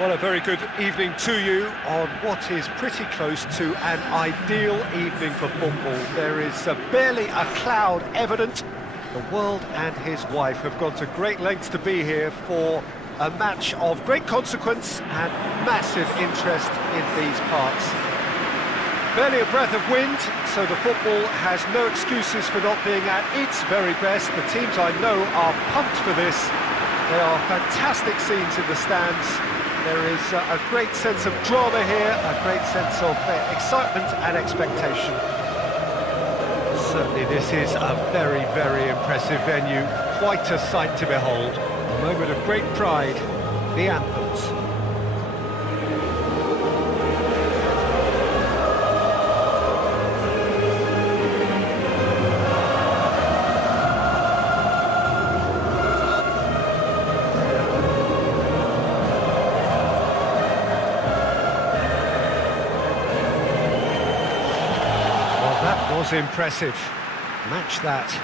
Well, a very good evening to you on what is pretty close to an ideal evening for football. There is barely a cloud evident. The world and his wife have gone to great lengths to be here for a match of great consequence and massive interest in these parts. Barely a breath of wind, so the football has no excuses for not being at its very best. The teams I know are pumped for this. There are fantastic scenes in the stands. There is a great sense of drama here, a great sense of excitement and expectation. Certainly this is a very, very impressive venue. Quite a sight to behold. A moment of great pride, the anthems. Was impressive. Match that.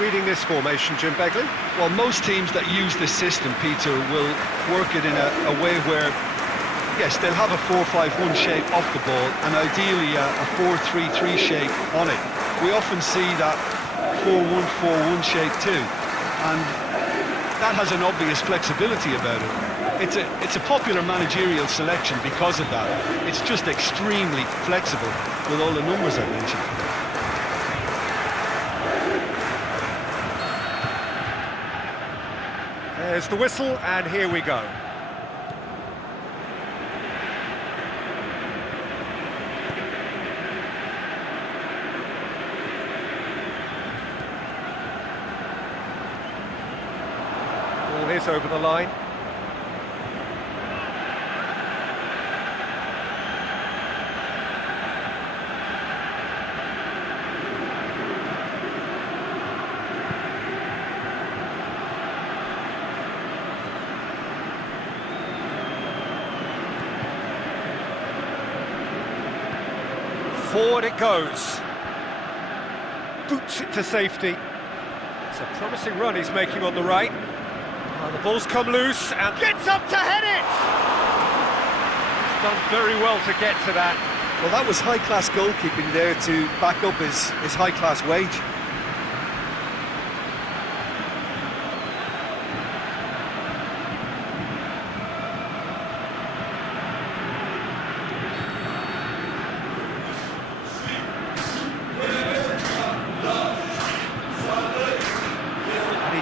Reading this formation, Jim Begley? Well, most teams that use this system, Peter, will work it in a way where, yes, they'll have a 4-5-1 shape off the ball and ideally a 4-3-3 shape on it. We often see that 4-1-4-1 shape too, and that has an obvious flexibility about it. It's a popular managerial selection because of that. It's just extremely flexible with all the numbers I mentioned. There's the whistle, and here we go. Ball is over the line. Forward it goes. Boots it to safety. It's a promising run he's making on the right. The ball's come loose and gets up to head it! He's done very well to get to that. Well, that was high-class goalkeeping there to back up his high-class wage.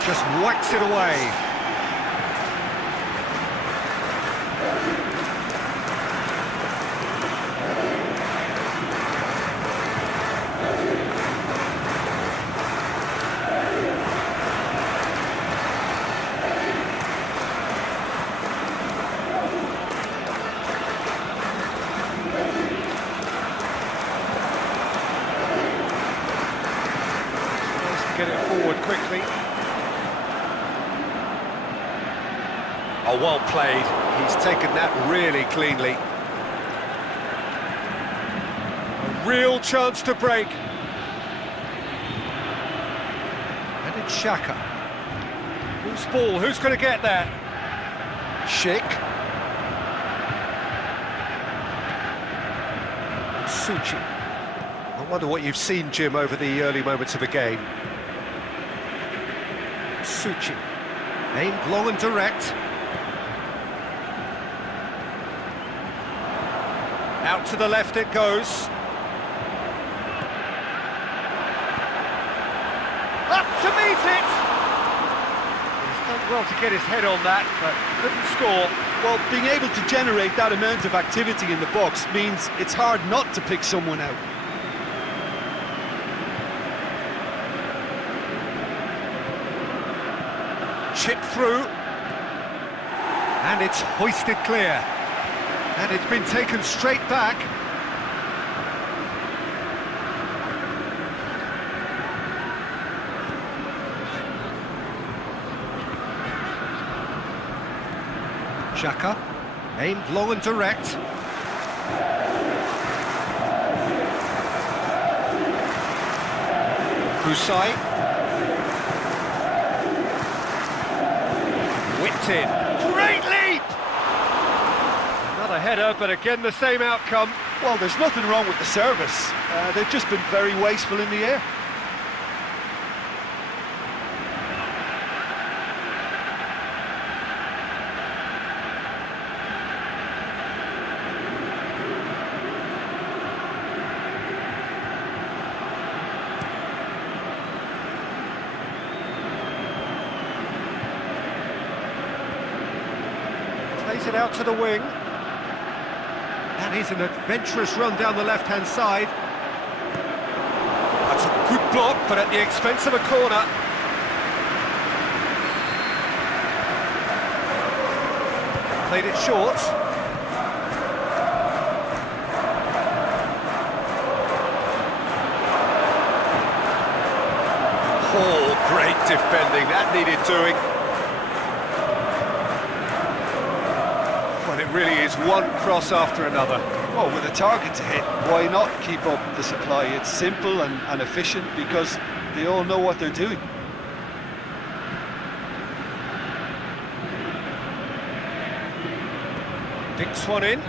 Just whacks it away. Nice to get it forward quickly. Oh, well played. He's taken that really cleanly. A real chance to break. And it's Xhaka. Who's ball? Who's going to get that? Schick. Suchi. I wonder what you've seen, Jim, over the early moments of the game. Suchi. Aimed long and direct. Out to the left it goes. Up to meet it! He's done well to get his head on that, but couldn't score. Well, being able to generate that amount of activity in the box means it's hard not to pick someone out. Chip through, and it's hoisted clear, and it's been taken straight back. Xhaka, aimed long and direct. Kusai. Whipped in. Great leap! Another header, but again the same outcome. Well, there's nothing wrong with the service. They've just been very wasteful in the air. Plays it out to the wing. And he's an adventurous run down the left-hand side. That's a good block, but at the expense of a corner. Played it short. Oh, great defending. That needed doing. Well, it really is one cross after another. Well, with a target to hit, why not keep up the supply? It's simple and efficient because they all know what they're doing. Dinks one in.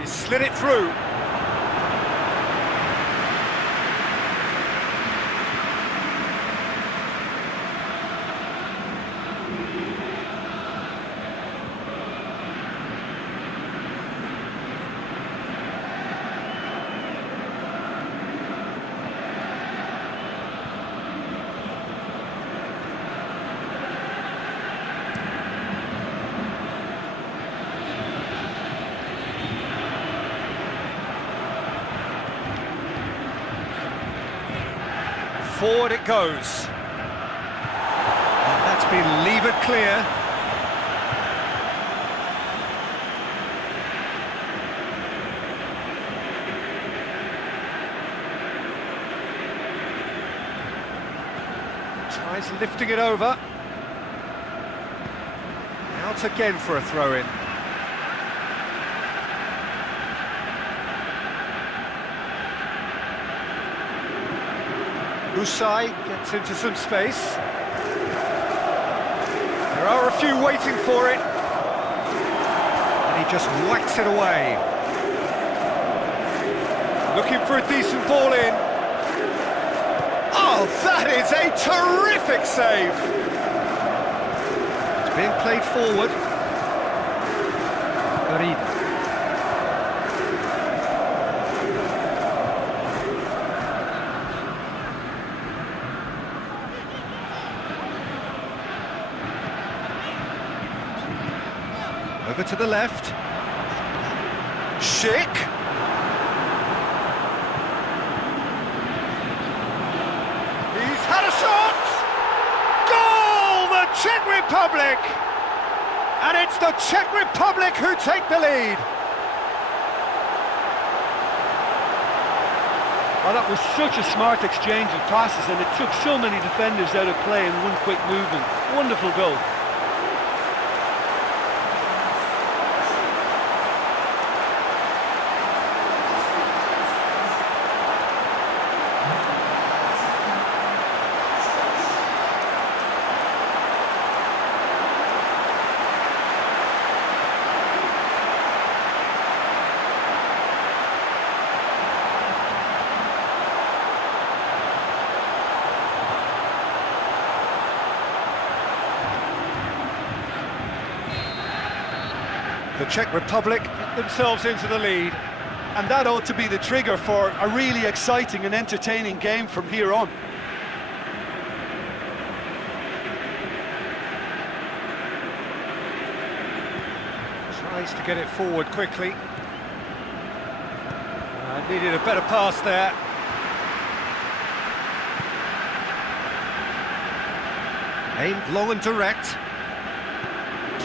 He slid it through. Forward it goes. And that's been levered clear. Tries lifting it over. Out again for a throw-in. Kusai gets into some space. There are a few waiting for it. And he just whacks it away. Looking for a decent ball in. Oh, that is a terrific save! It's being played forward. Verde. Over to the left. Schick. He's had a shot! Goal! The Czech Republic! And it's the Czech Republic who take the lead. Well, that was such a smart exchange of passes and it took so many defenders out of play in one quick movement. Wonderful goal. The Czech Republic get themselves into the lead. And that ought to be the trigger for a really exciting and entertaining game from here on. Tries to get it forward quickly. Needed a better pass there. Aimed long and direct.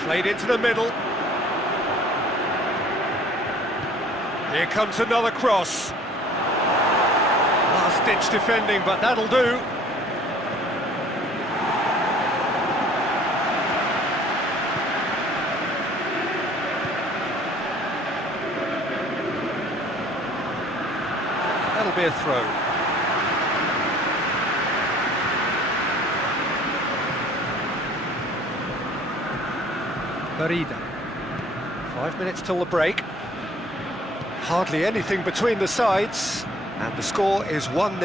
Played into the middle. Here comes another cross. Last-ditch defending, but that'll do. That'll be a throw. Verde. 5 minutes till the break. Hardly anything between the sides, and the score is 1-0.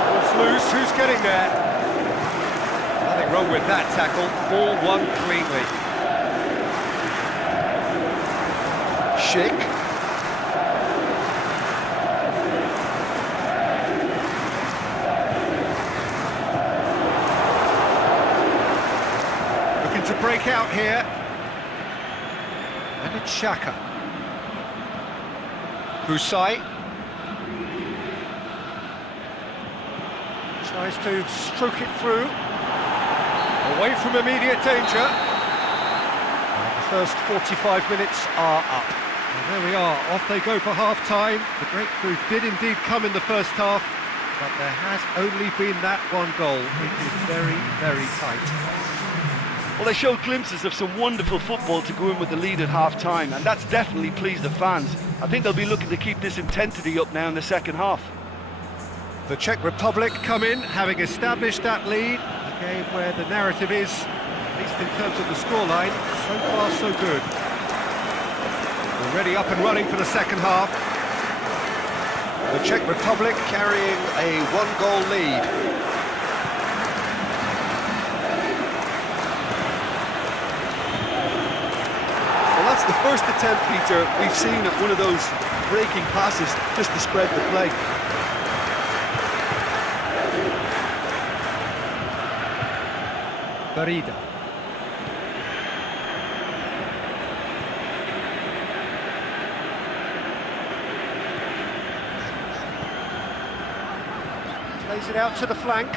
Ball's loose, who's getting there? Nothing wrong with that tackle, ball won cleanly. Schick. To break out here, and it's Xhaka. Kusai tries to stroke it through, away from immediate danger. And the first 45 minutes are up. And there we are, off they go for half-time. The breakthrough did indeed come in the first half, but there has only been that one goal. It is very, very tight. Well, they showed glimpses of some wonderful football to go in with the lead at half-time, and that's definitely pleased the fans. I think they'll be looking to keep this intensity up now in the second half. The Czech Republic come in, having established that lead. A game where the narrative is, at least in terms of the scoreline, so far so good. Already up and running for the second half. The Czech Republic carrying a one-goal lead. That's the first attempt, Peter, we've seen at one of those breaking passes just to spread the play. Verde. Plays it out to the flank,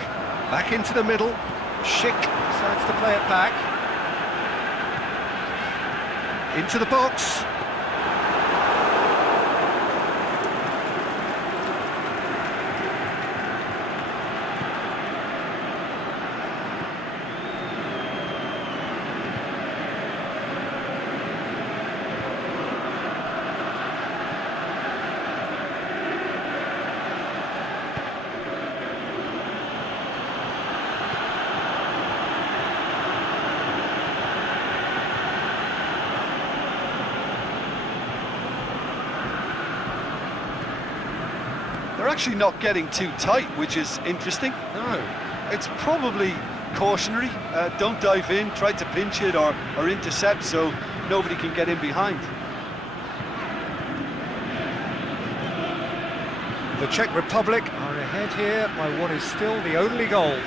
back into the middle. Schick decides to play it back. Into the box. They're actually not getting too tight, which is interesting. No. It's probably cautionary. Don't dive in, try to pinch it or intercept so nobody can get in behind. The Czech Republic are ahead here by what is still the only goal.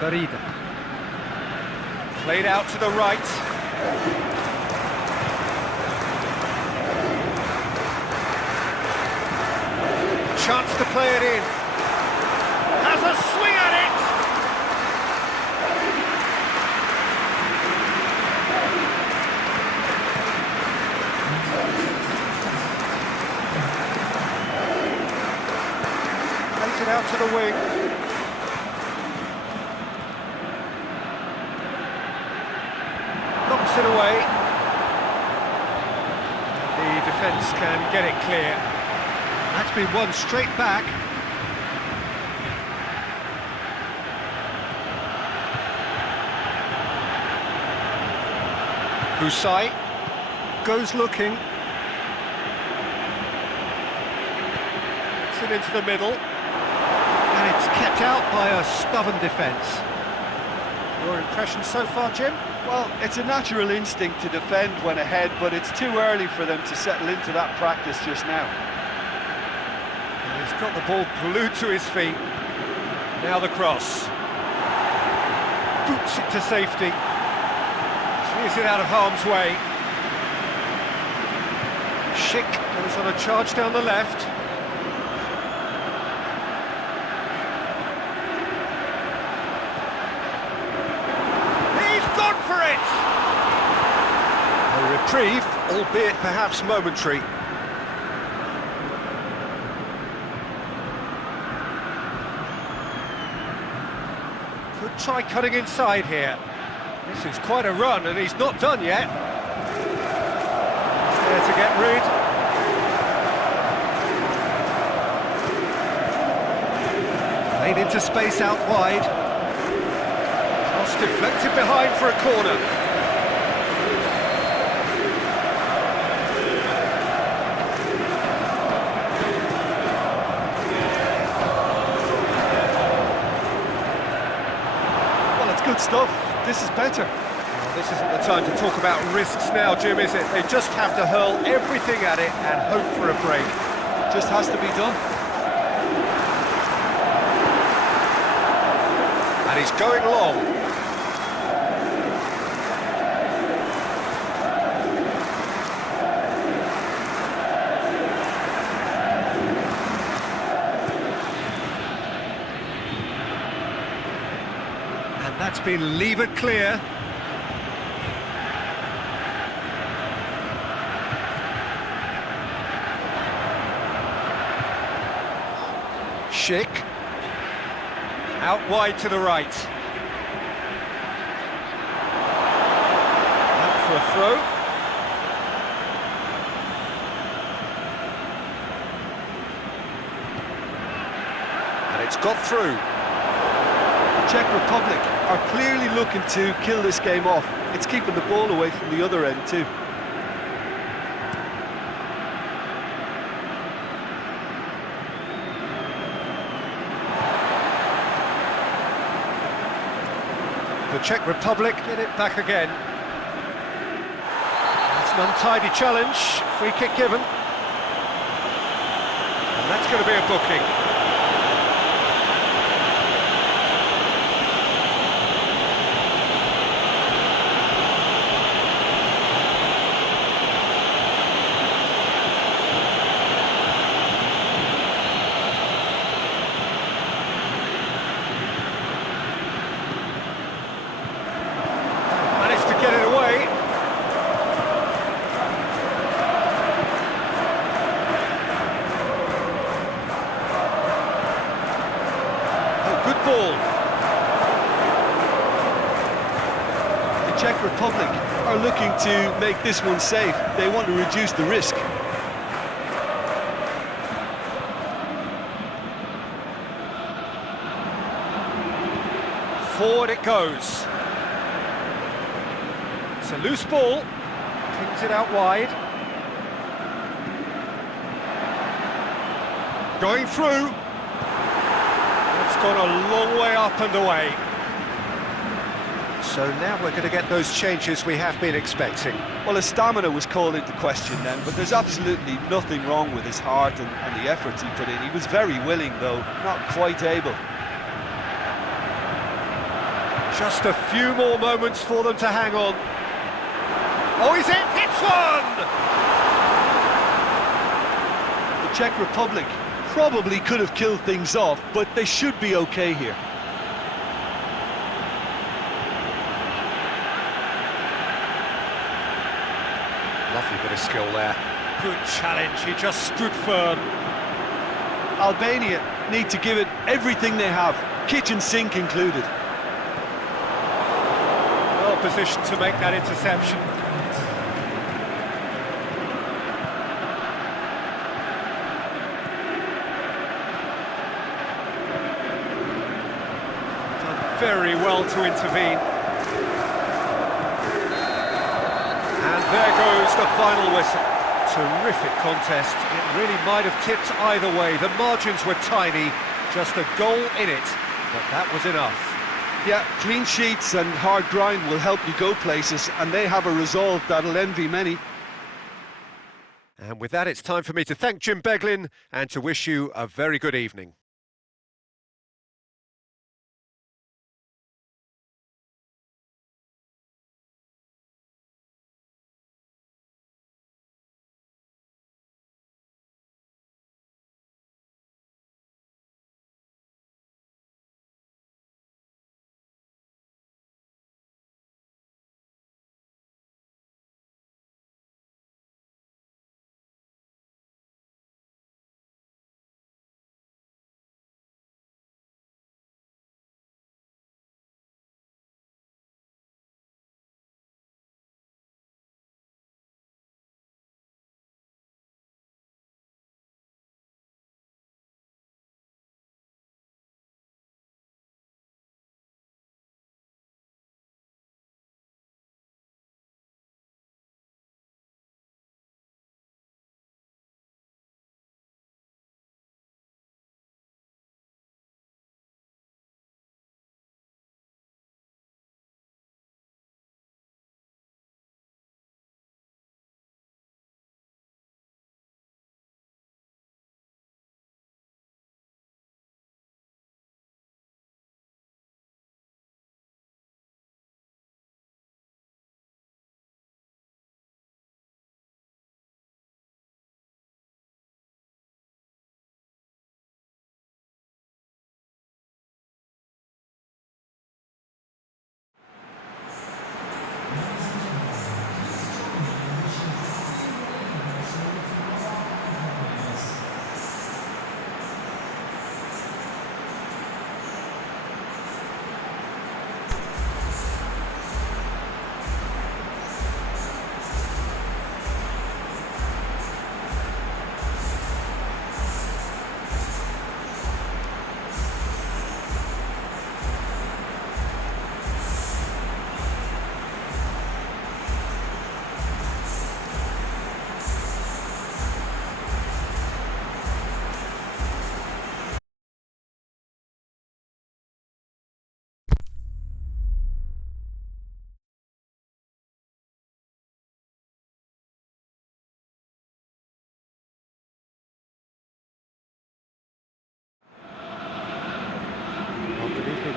Verde. Played out to the right. Chance to play it in. Has a swing at it! Plays it out to the wing. Knocks it away. The defence can get it clear. That's been won straight back. Kusai goes looking. Gets it into the middle. And it's kept out by a stubborn defence. Your impression so far, Jim? Well, it's a natural instinct to defend when ahead, but it's too early for them to settle into that practice just now. He's got the ball glued to his feet. Now the cross. boots it to safety. Clears it out of harm's way. Schick goes on a charge down the left. He's gone for it! A reprieve, albeit perhaps momentary. Could try cutting inside here. This is quite a run, and he's not done yet. There to get rid. Played into space out wide. Cross deflected behind for a corner. Well, it's good stuff. This is better. Well, this isn't the time to talk about risks now, Jim, is it? They just have to hurl everything at it and hope for a break. Just has to be done. And he's going long. And that's been levered clear. Schick. Out wide to the right. Out for a throw. And it's got through. The Czech Republic are clearly looking to kill this game off. It's keeping the ball away from the other end too. The Czech Republic get it back again. It's an untidy challenge, free kick given. And that's going to be a booking. Get it away. Oh, good ball. The Czech Republic are looking to make this one safe. They want to reduce the risk. Forward it goes. It's a loose ball, kicks it out wide. Going through. It's gone a long way up and away. So now we're going to get those changes we have been expecting. Well, his stamina was called into question then, but there's absolutely nothing wrong with his heart and the efforts he put in. He was very willing, though, not quite able. Just a few more moments for them to hang on. Oh, he's in! Hits one! The Czech Republic probably could have killed things off, but they should be okay here. Lovely bit of skill there. Good challenge, he just stood firm. Albania need to give it everything they have, kitchen sink included. Well positioned to make that interception. Very well to intervene. And there goes the final whistle. Terrific contest. It really might have tipped either way. The margins were tiny, just a goal in it, but that was enough. Yeah, clean sheets and hard grind will help you go places, and they have a resolve that'll envy many. And with that, it's time for me to thank Jim Beglin and to wish you a very good evening.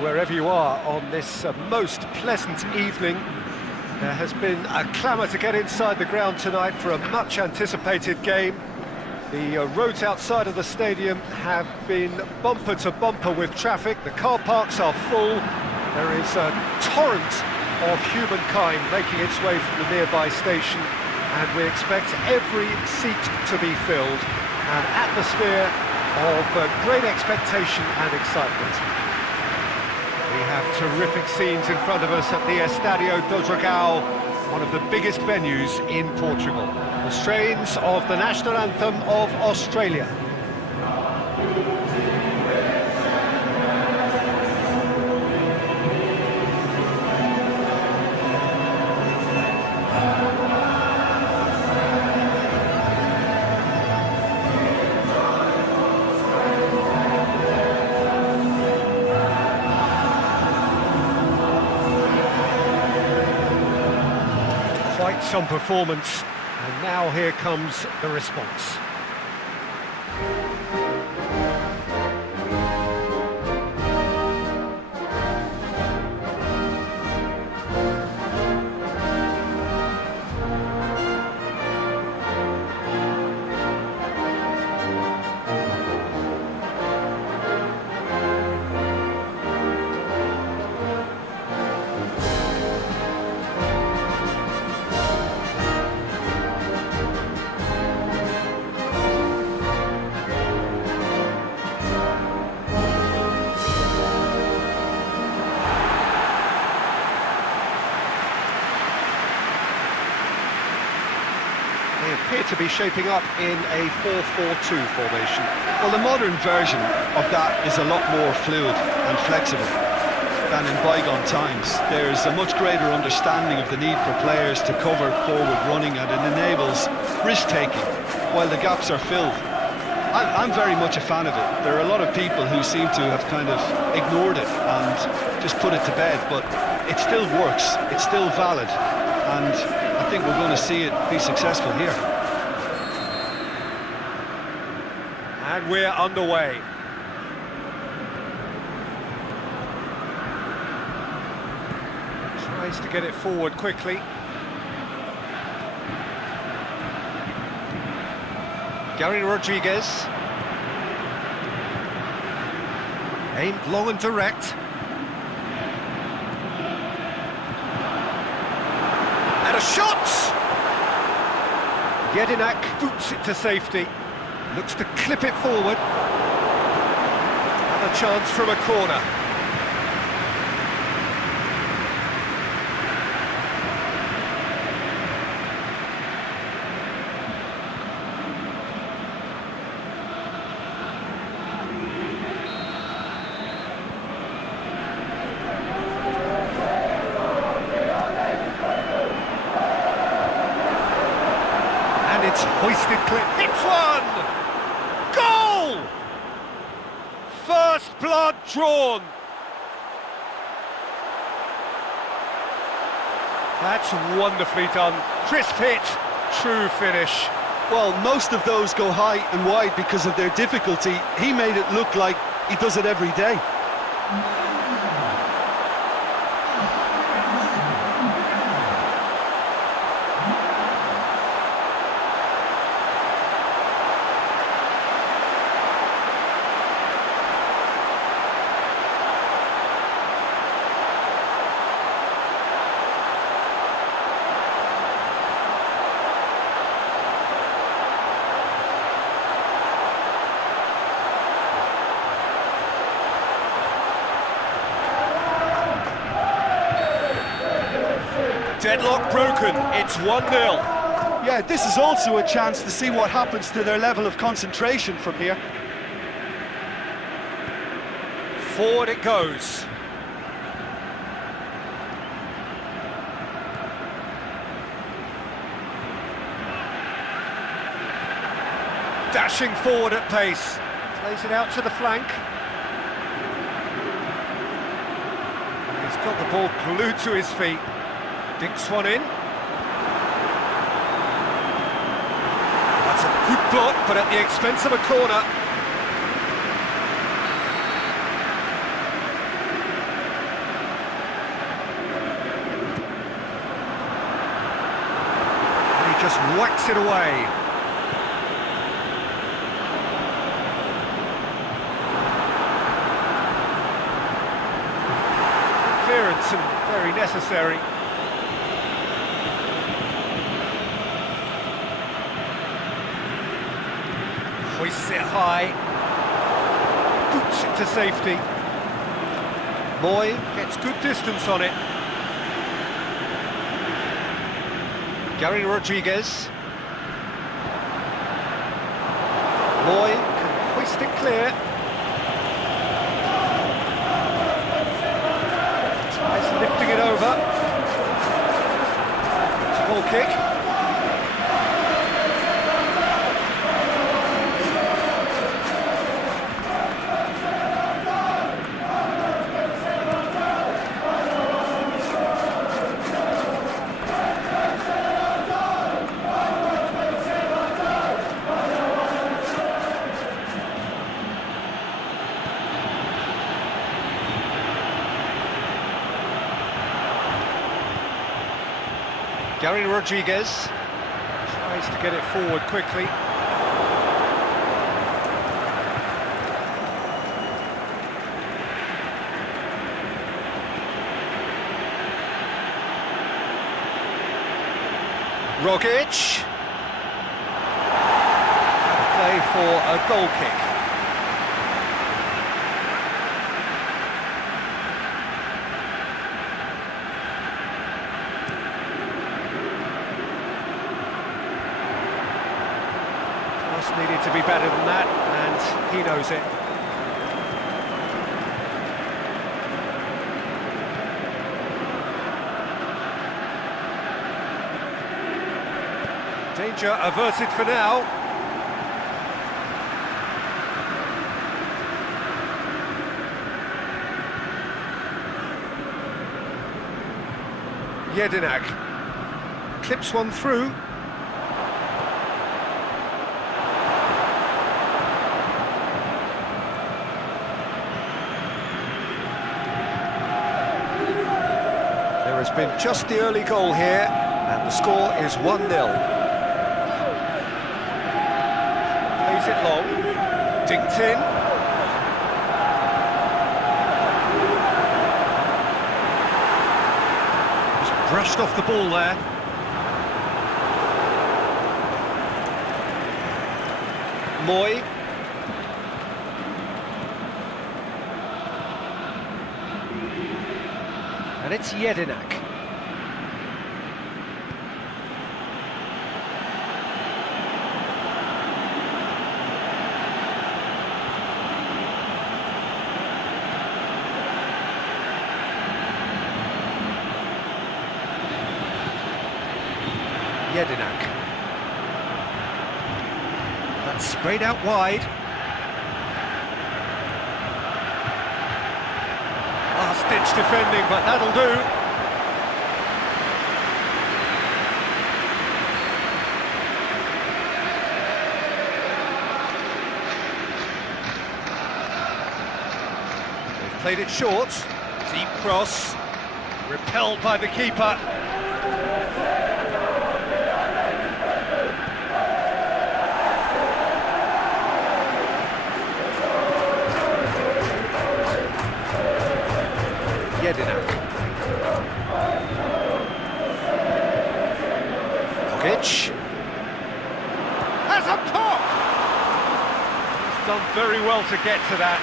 wherever you are on this most pleasant evening. There has been a clamour to get inside the ground tonight for a much-anticipated game. The roads outside of the stadium have been bumper to bumper with traffic. The car parks are full. There is a torrent of humankind making its way from the nearby station, and we expect every seat to be filled. An atmosphere of great expectation and excitement. We have terrific scenes in front of us at the Estadio do Dragão, one of the biggest venues in Portugal. The strains of the national anthem of Australia. Quite some performance, and now here comes the response. They appear to be shaping up in a 4-4-2 formation. Well, the modern version of that is a lot more fluid and flexible than in bygone times. There's a much greater understanding of the need for players to cover forward running, and it enables risk-taking while the gaps are filled. I'm very much a fan of it. There are a lot of people who seem to have kind of ignored it and just put it to bed, but it still works, it's still valid, and I think we're going to see it be successful here. And we're underway. Tries to get it forward quickly. Gary Rodriguez. Aimed long and direct. And a shot! Jedinak boots it to safety. Looks to clip it forward. And a chance from a corner. It's hoisted clear. Hits one! Goal! First blood drawn. That's wonderfully done. Crisp hit, true finish. Well, most of those go high and wide because of their difficulty. He made it look like he does it every day. Deadlock broken, it's 1-0. Yeah, this is also a chance to see what happens to their level of concentration from here. Forward it goes. Dashing forward at pace. Plays it out to the flank. He's got the ball glued to his feet. Dinks one in. That's a good block, but at the expense of a corner. just whacks it away. Clearance and very necessary. Hoists it high. Boots it to safety. Moy gets good distance on it. Gary Rodriguez. Moy can hoist it clear. Tries lifting it over. It's a goal kick. Gary Rodriguez tries to get it forward quickly. Rogic. Play for a goal kick. Needed to be better than that, and he knows it. Danger averted for now. Jedinak clips one through. There has been just the early goal here, and the score is 1-0. Plays it long, dinked in. Just brushed off the ball there. Moy. And it's Jedinak. Jedinak. That's sprayed out wide. Last-ditch defending, but that'll do. They've played it short. Deep cross. Repelled by the keeper. Jedinak. Rogic. Has a pop! He's done very well to get to that.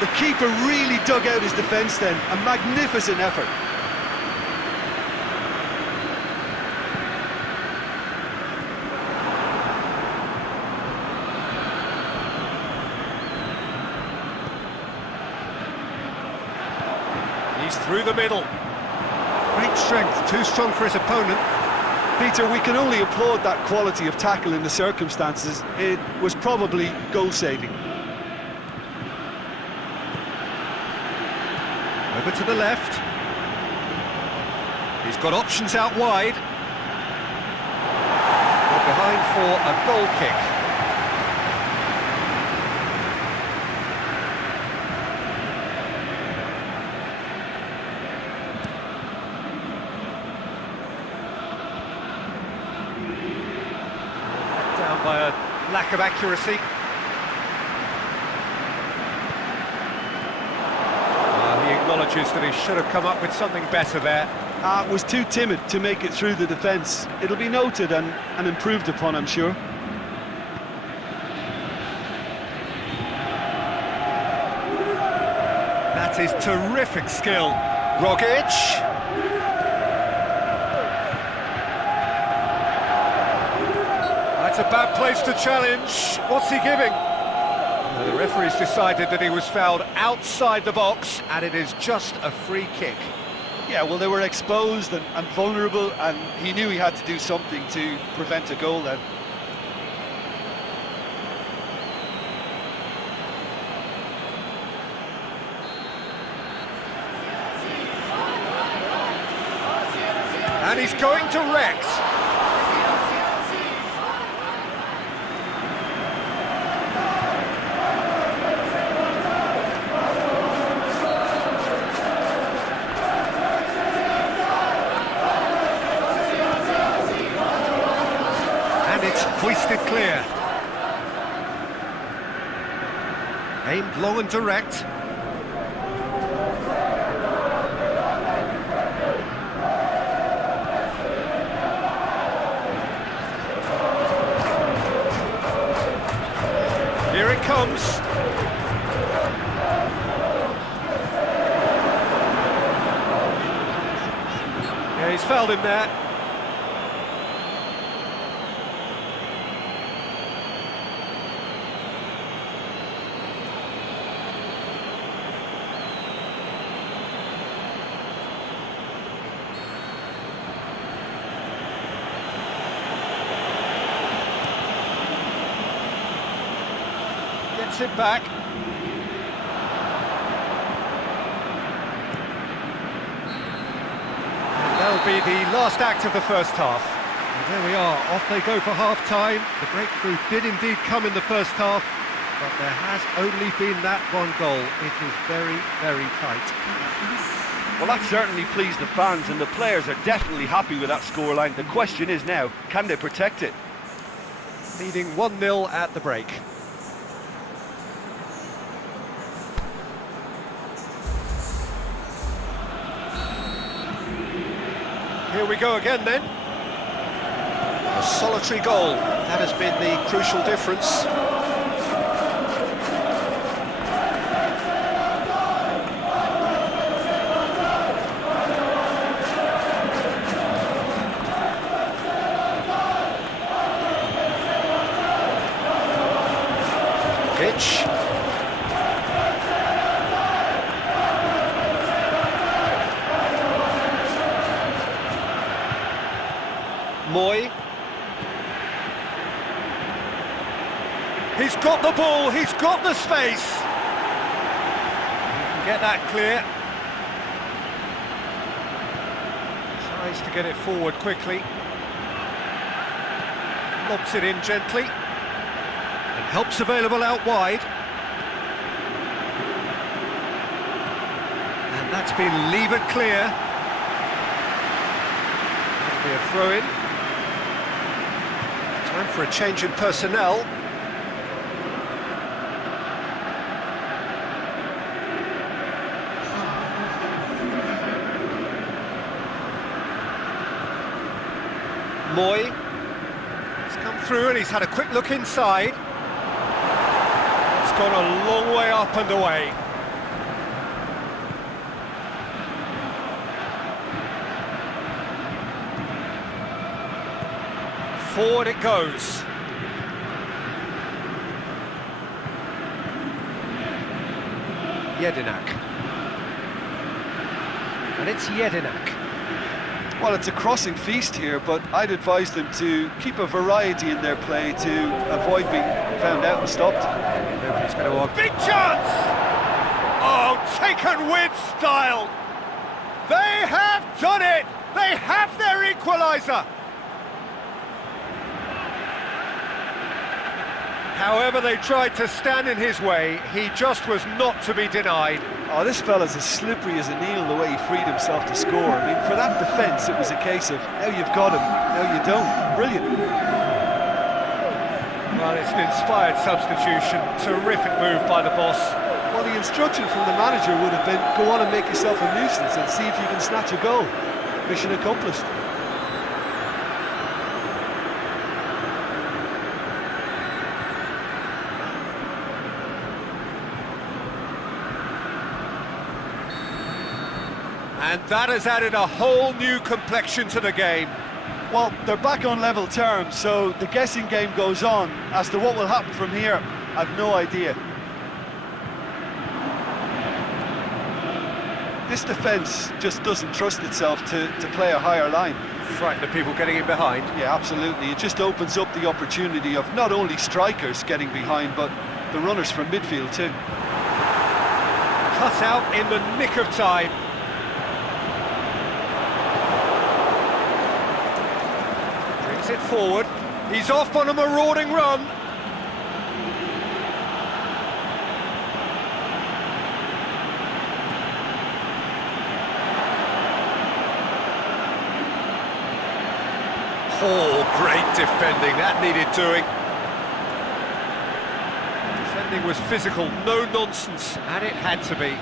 The keeper really dug out his defence then. A magnificent effort. He's through the middle. Great strength, too strong for his opponent. Peter, we can only applaud that quality of tackle in the circumstances. It was probably goal-saving. Over to the left. He's got options out wide. Got behind for a goal kick. lack of accuracy. He acknowledges that he should have come up with something better there. Was too timid to make it through the defence. It'll be noted and improved upon, I'm sure. That is terrific skill. Rogic. That's a bad place to challenge. What's he giving? The referee's decided that he was fouled outside the box, and it is just a free kick. Yeah, well, they were exposed and vulnerable, and he knew he had to do something to prevent a goal then. And he's going direct. And it's hoisted clear. Aimed low and direct. Here it comes. Yeah, he's fouled him there. Gets it back. And that'll be the last act of the first half. And there we are, off they go for half-time. The breakthrough did indeed come in the first half, but there has only been that one goal. It is very, very tight. Well, that certainly pleased the fans, and the players are definitely happy with that scoreline. The question is now, can they protect it? Leading 1-0 at the break. Here we go again then. A solitary goal, that has been the crucial difference. Pitch. Moy. He's got the ball, he's got the space. He can get that clear. Tries to get it forward quickly. Lobs it in gently. And help's available out wide. And that's been levered clear. That'll be a throw-in. Time for a change in personnel. Moy. He's come through and he's had a quick look inside. It's gone a long way up and away. Forward it goes. Jedinak. And it's Jedinak. Well, it's a crossing feast here, but I'd advise them to keep a variety in their play to avoid being found out and stopped. Nobody's going to want. Big chance! Oh, taken with style! They have done it! They have their equaliser! However they tried to stand in his way, he just was not to be denied. Oh, this fella's as slippery as a needle the way he freed himself to score. I mean, for that defence, it was a case of now you've got him, now you don't. Brilliant. Well, it's an inspired substitution. Terrific move by the boss. Well, the instruction from the manager would have been, go on and make yourself a nuisance and see if you can snatch a goal. Mission accomplished. And that has added a whole new complexion to the game. Well, they're back on level terms, so the guessing game goes on. As to what will happen from here, I've no idea. This defence just doesn't trust itself to play a higher line. Frighten the people getting in behind. Yeah, absolutely. It just opens up the opportunity of not only strikers getting behind, but the runners from midfield too. Cut out in the nick of time. Brings it forward. He's off on a marauding run. Oh, great defending, that needed doing. Defending was physical, no nonsense, and it had to be.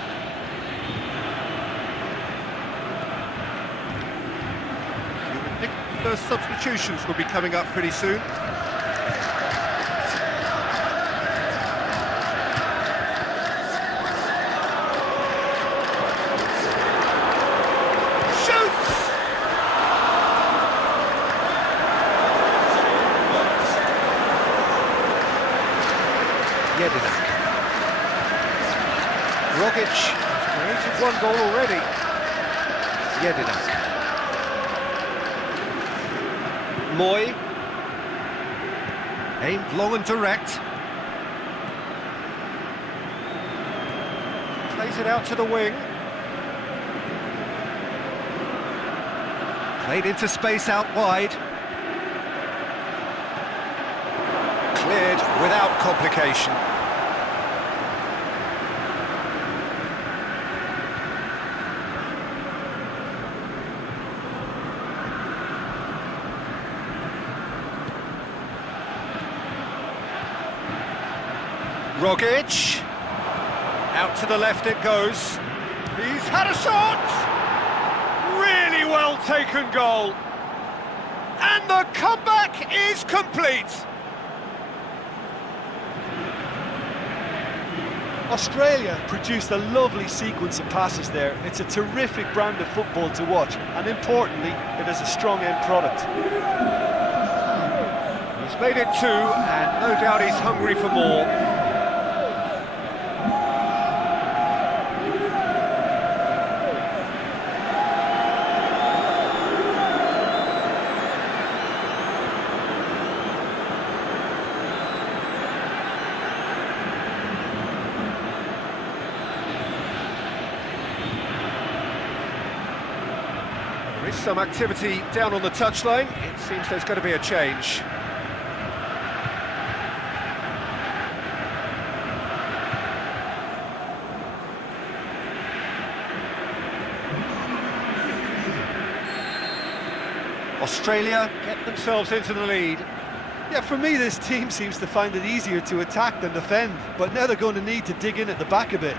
You would think the first substitutions will be coming up pretty soon. Rogic has created one goal already. Jedinak. Moy. Aimed long and direct. Plays it out to the wing. Played into space out wide. Cleared without complication. Rogic, out to the left it goes, he's had a shot, really well taken goal, and the comeback is complete. Australia produced a lovely sequence of passes there. It's a terrific brand of football to watch, and importantly, it is a strong end product. He's made it 2, and no doubt he's hungry for more. There is some activity down on the touchline. It seems there's going to be a change. Australia get themselves into the lead. Yeah, for me, this team seems to find it easier to attack than defend, but now they're going to need to dig in at the back a bit.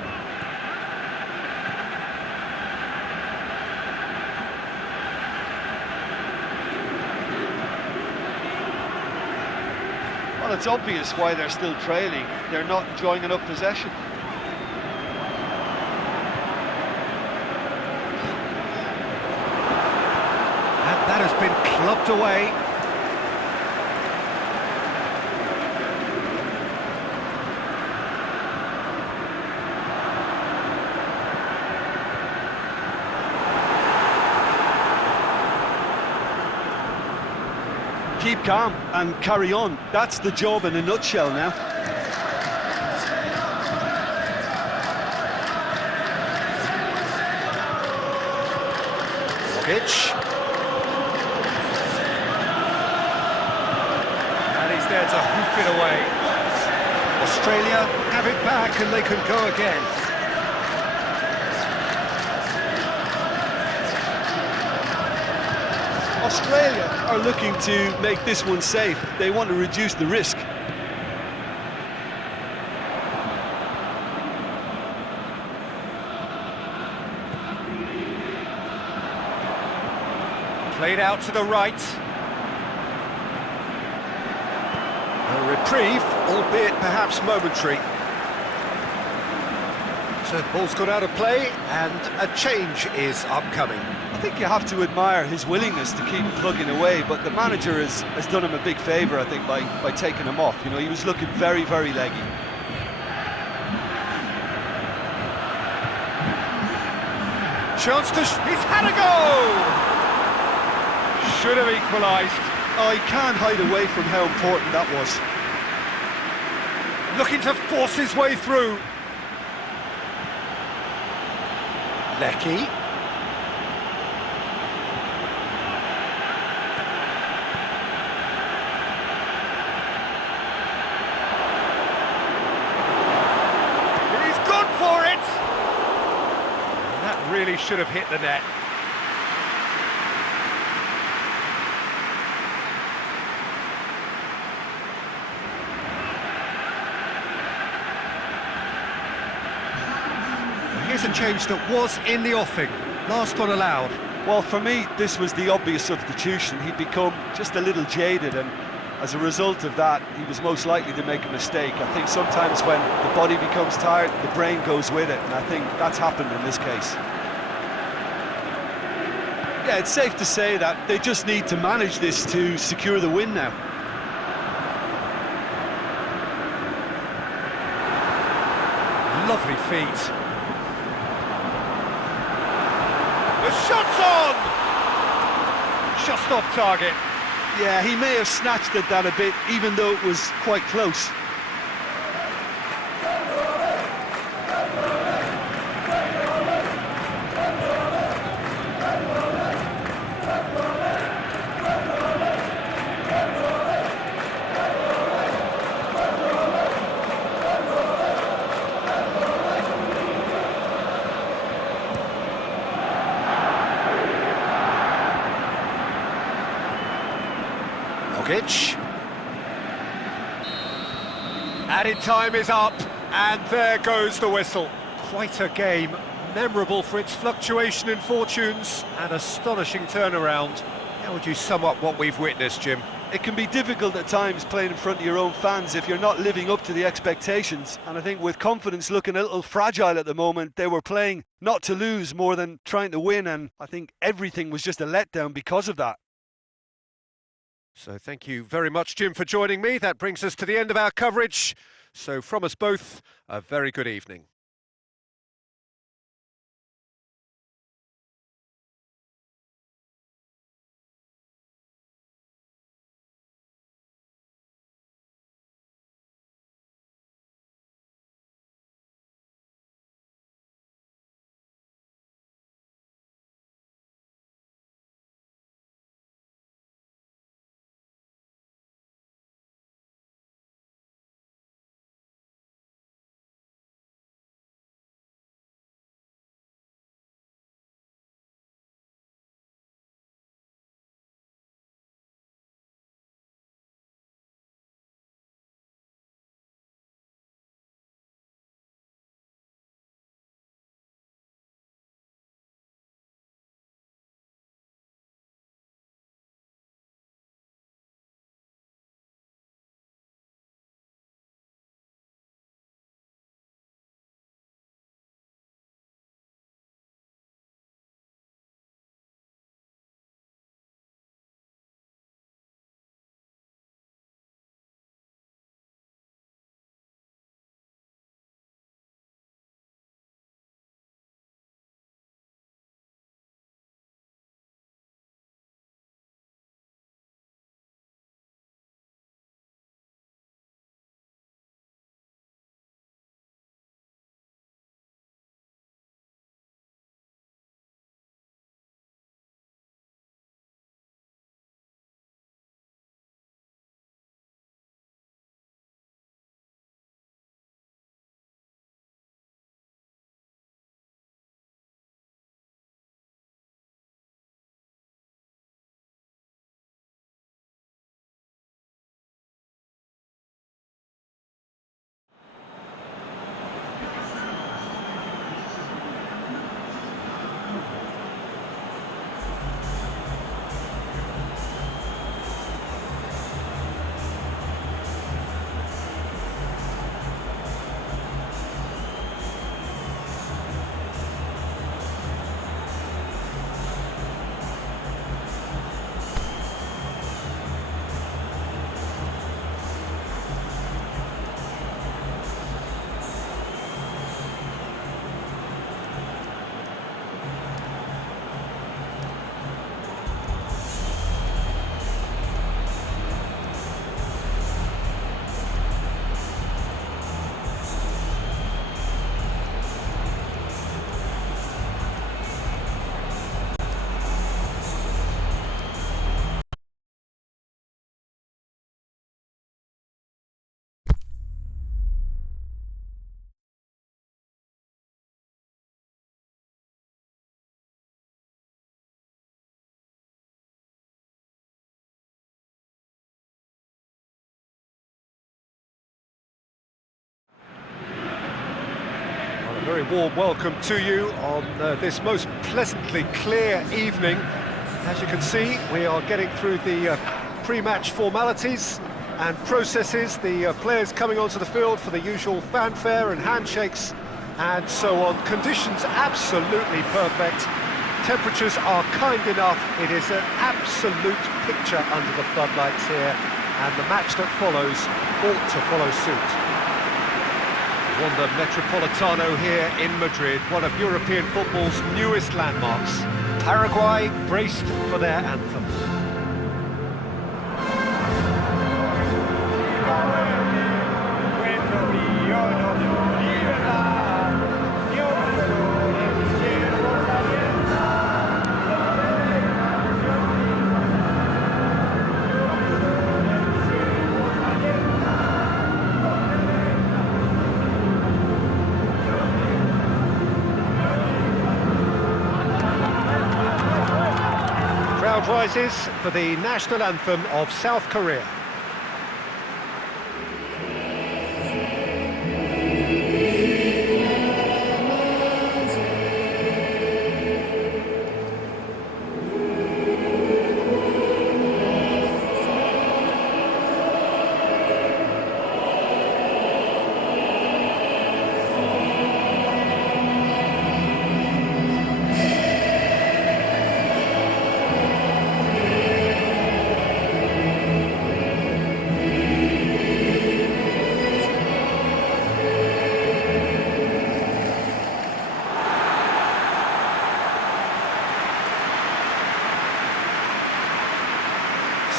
Well, it's obvious why they're still trailing. They're not enjoying enough possession. And that has been clubbed away. Keep calm and carry on. That's the job in a nutshell now. Rogic. And he's there to hoof it away. Australia have it back and they can go again. Australia are looking to make this one safe. They want to reduce the risk. Played out to the right. A reprieve, albeit perhaps momentary. So the ball's gone out of play and a change is upcoming. I think you have to admire his willingness to keep plugging away, but the manager has done him a big favour, I think, by taking him off. You know, he was looking very, very leggy. Chance to... he's had a go! Should have equalised. Oh, he can't hide away from how important that was. Looking to force his way through. Lecky. He's gone for it! That really should have hit the net. Here's a change that was in the offing. Last one allowed. Well, for me, this was the obvious substitution. He'd become just a little jaded, and as a result of that, he was most likely to make a mistake. I think sometimes when the body becomes tired, the brain goes with it, and I think that's happened in this case. Yeah, it's safe to say that they just need to manage this to secure the win now. Lovely feet. The shot's on! Just off target. Yeah, he may have snatched at that a bit, even though it was quite close. Added time is up, and there goes the whistle. Quite a game, memorable for its fluctuation in fortunes and astonishing turnaround. How would you sum up what we've witnessed, Jim? It can be difficult at times playing in front of your own fans if you're not living up to the expectations, and I think with confidence looking a little fragile at the moment, they were playing not to lose more than trying to win, and I think everything was just a letdown because of that. So thank you very much, Jim, for joining me. That brings us to the end of our coverage. So from us both, a very good evening. Very warm welcome to you on this most pleasantly clear evening. As you can see, we are getting through the pre-match formalities and processes, the players coming onto the field for the usual fanfare and handshakes and so on. Conditions absolutely perfect. Temperatures are kind enough. It is an absolute picture under the floodlights here, and the match that follows ought to follow suit. Wanda Metropolitano here in Madrid, one of European football's newest landmarks. Paraguay braced for their anthem. Crowd rises for the national anthem of South Korea.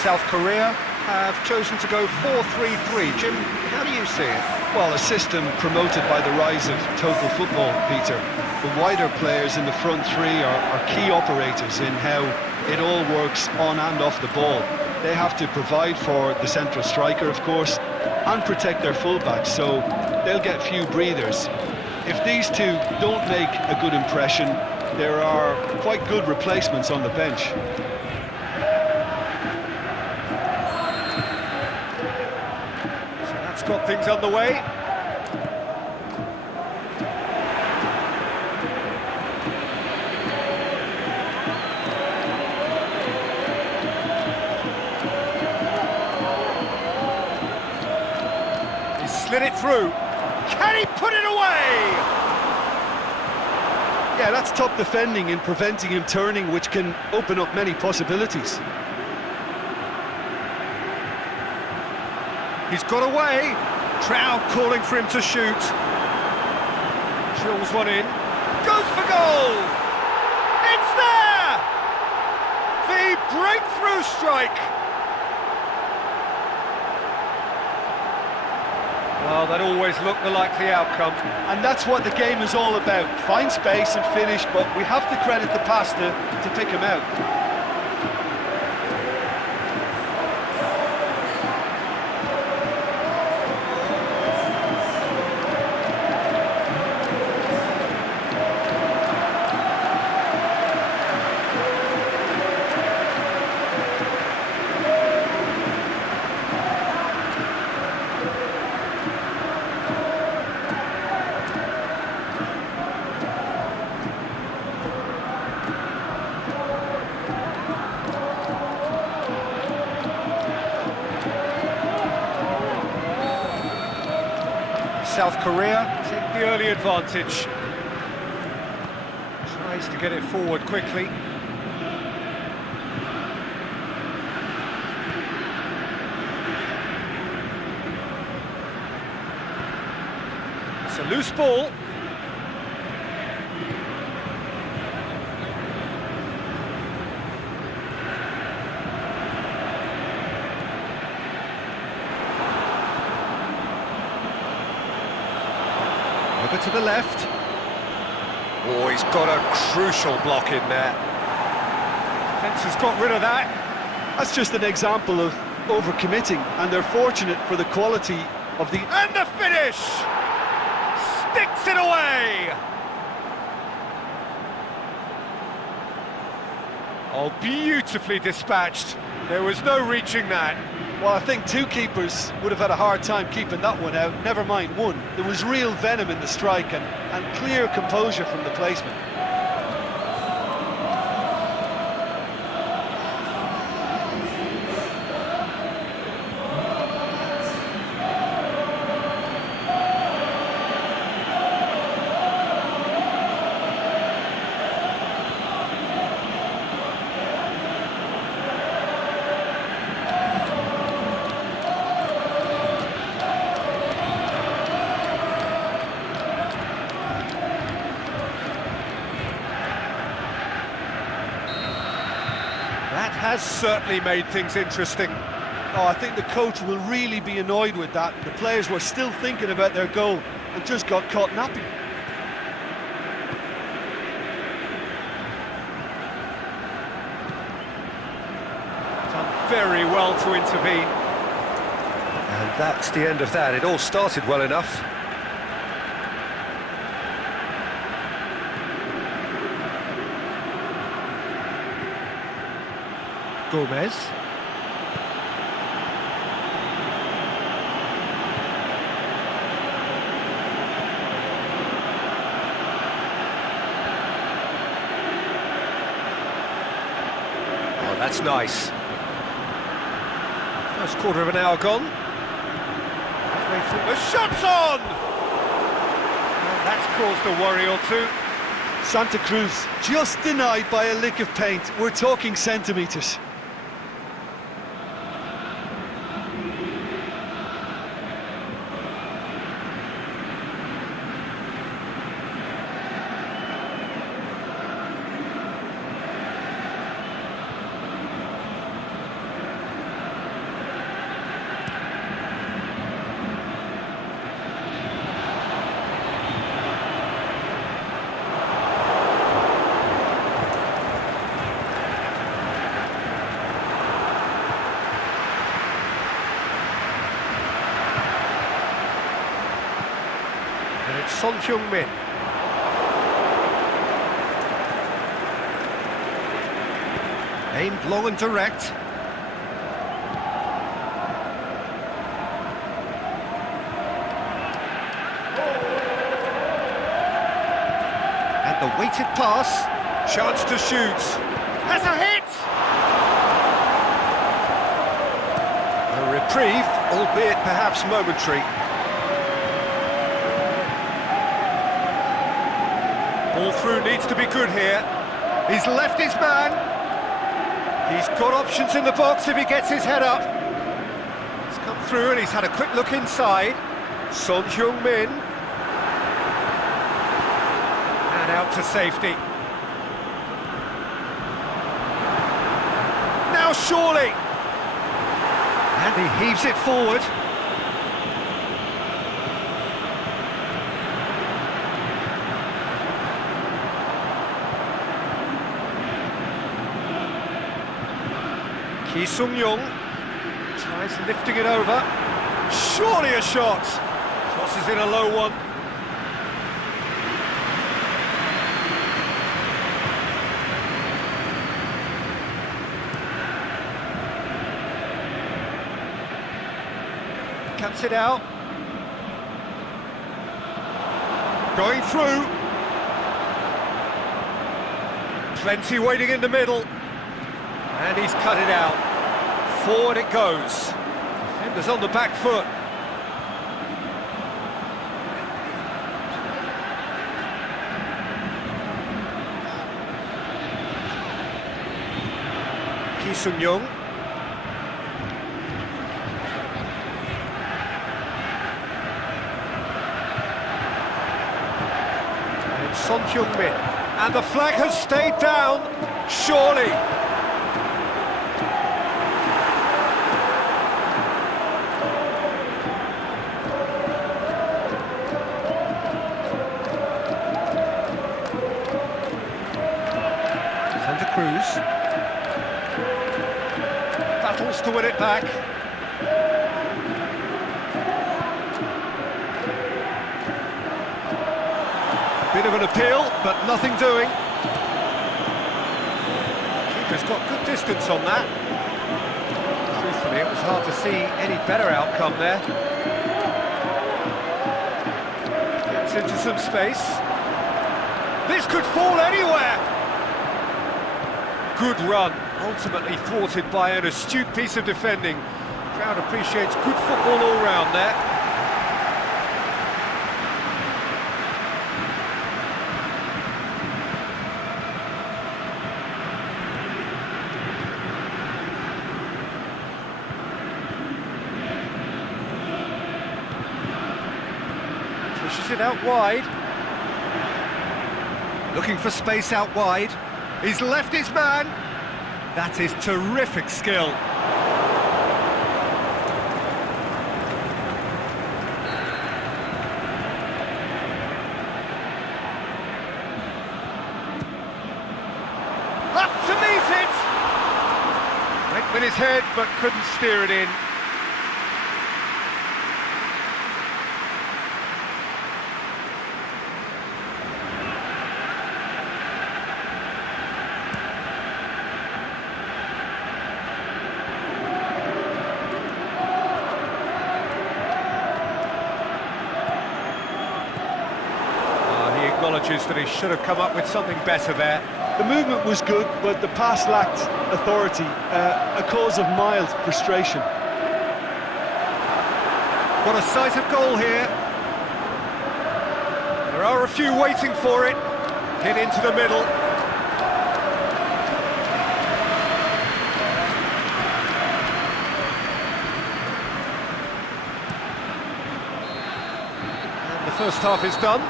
South Korea have chosen to go 4-3-3. Jim, how do you see it? Well, a system promoted by the rise of total football, Peter. The wider players in the front three are key operators in how it all works on and off the ball. They have to provide for the central striker, of course, and protect their fullbacks, so they'll get few breathers. If these two don't make a good impression, there are quite good replacements on the bench. Got things underway. He slid it through. Can he put it away? Yeah, that's top defending and preventing him turning, which can open up many possibilities. He's got away. Crowd calling for him to shoot. Drills one in. Goes for goal! It's there! The breakthrough strike! Well, that always looked the likely outcome. And that's what the game is all about. Find space and finish, but we have to credit the passer to pick him out. South Korea take the early advantage. Tries to get it forward quickly. It's a loose ball. Over to the left. Oh, he's got a crucial block in there. Defence has got rid of that. That's just an example of overcommitting, and they're fortunate for the quality of the... And the finish! Sticks it away! Oh, beautifully dispatched. There was no reaching that. Well, I think two keepers would have had a hard time keeping that one out, never mind one. There was real venom in the strike and clear composure from the placement. That has certainly made things interesting. Oh, I think the coach will really be annoyed with that. The players were still thinking about their goal and just got caught napping. Done very well to intervene. And that's the end of that. It all started well enough. Gomez. Oh, that's nice. First quarter of an hour gone. The shot's on! Well, that's caused a worry or two. Santa Cruz just denied by a lick of paint. We're talking centimetres. And it's Son Heung-min. Aimed long and direct. And the weighted pass. Chance to shoot. Has a hit! A reprieve, albeit perhaps momentary. Ball through needs to be good here. He's left his man. He's got options in the box if he gets his head up. He's come through and he's had a quick look inside. Son Heung-min. And out to safety. Now surely. And he heaves it forward. Ki Sung-young tries lifting it over. Surely a shot. Crosses in a low one. Cuts it out. Going through. Plenty waiting in the middle. And he's cut it out. Forward it goes. Defenders on the back foot. Ki Sung-young. And it's Son Heung-min. And the flag has stayed down. Surely. Cruz battles to win it back. Bit of an appeal, but nothing doing. Keeper's got good distance on that. Free Actually, it was hard to see any better outcome there. Gets into some space. This could fall anywhere! Good run, ultimately thwarted by an astute piece of defending. Crowd appreciates good football all round there. Pushes it out wide. Looking for space out wide. He's left his man. That is terrific skill. Up to meet it! Went with his head, but couldn't steer it in. Acknowledges that he should have come up with something better there. The movement was good, but the pass lacked authority, a cause of mild frustration. Got a sight of goal here. There are a few waiting for it. Hit into the middle. And the first half is done.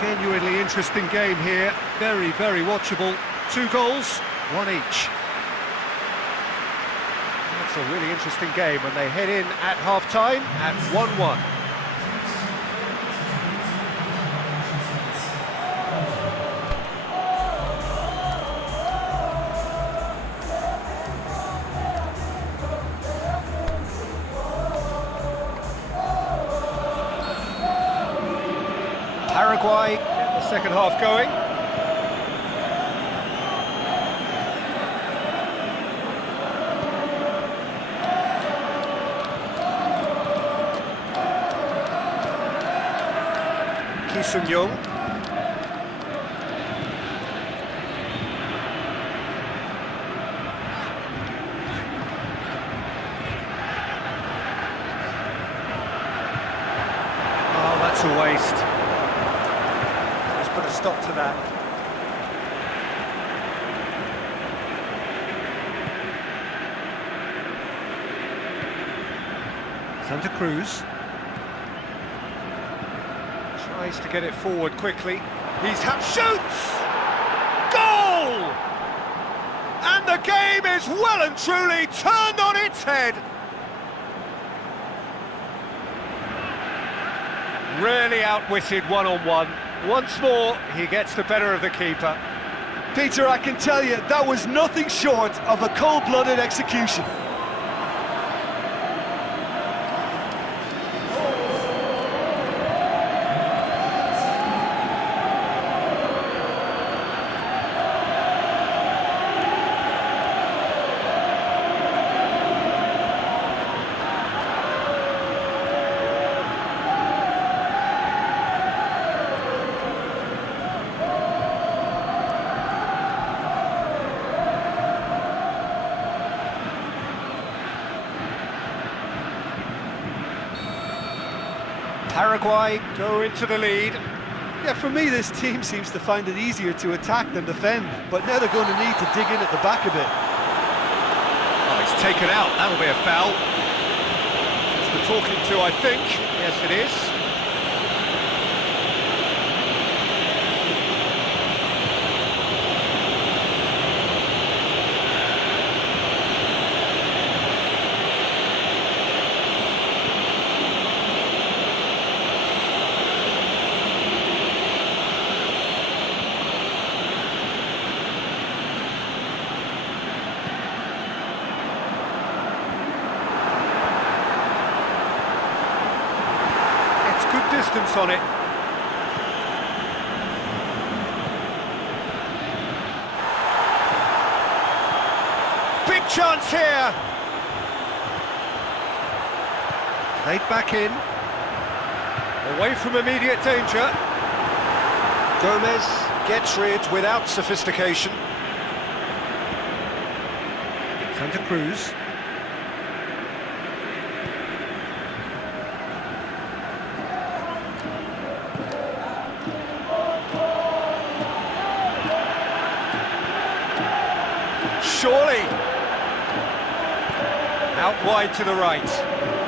Genuinely interesting game here, very, very watchable. 2 goals, 1 each. That's a really interesting game, and they head in at half-time at 1-1. Paraguay, get the second half going. Ki-Sung-Young. Oh, that's a waste. Put a stop to that. Santa Cruz tries to get it forward quickly. Shoots! Goal! And the game is well and truly turned on its head. Really outwitted one-on-one. Once more, he gets the better of the keeper. Peter, I can tell you, that was nothing short of a cold-blooded execution. Paraguay go into the lead. Yeah, for me, this team seems to find it easier to attack than defend, but now they're going to need to dig in at the back a bit. Oh, it's taken out. That'll be a foul. It's the talking to, I think. Yes, it is. Distance on it. Big chance here. Played back in. Away from immediate danger. Gomez gets rid without sophistication. Santa Cruz. Surely. Out wide to the right.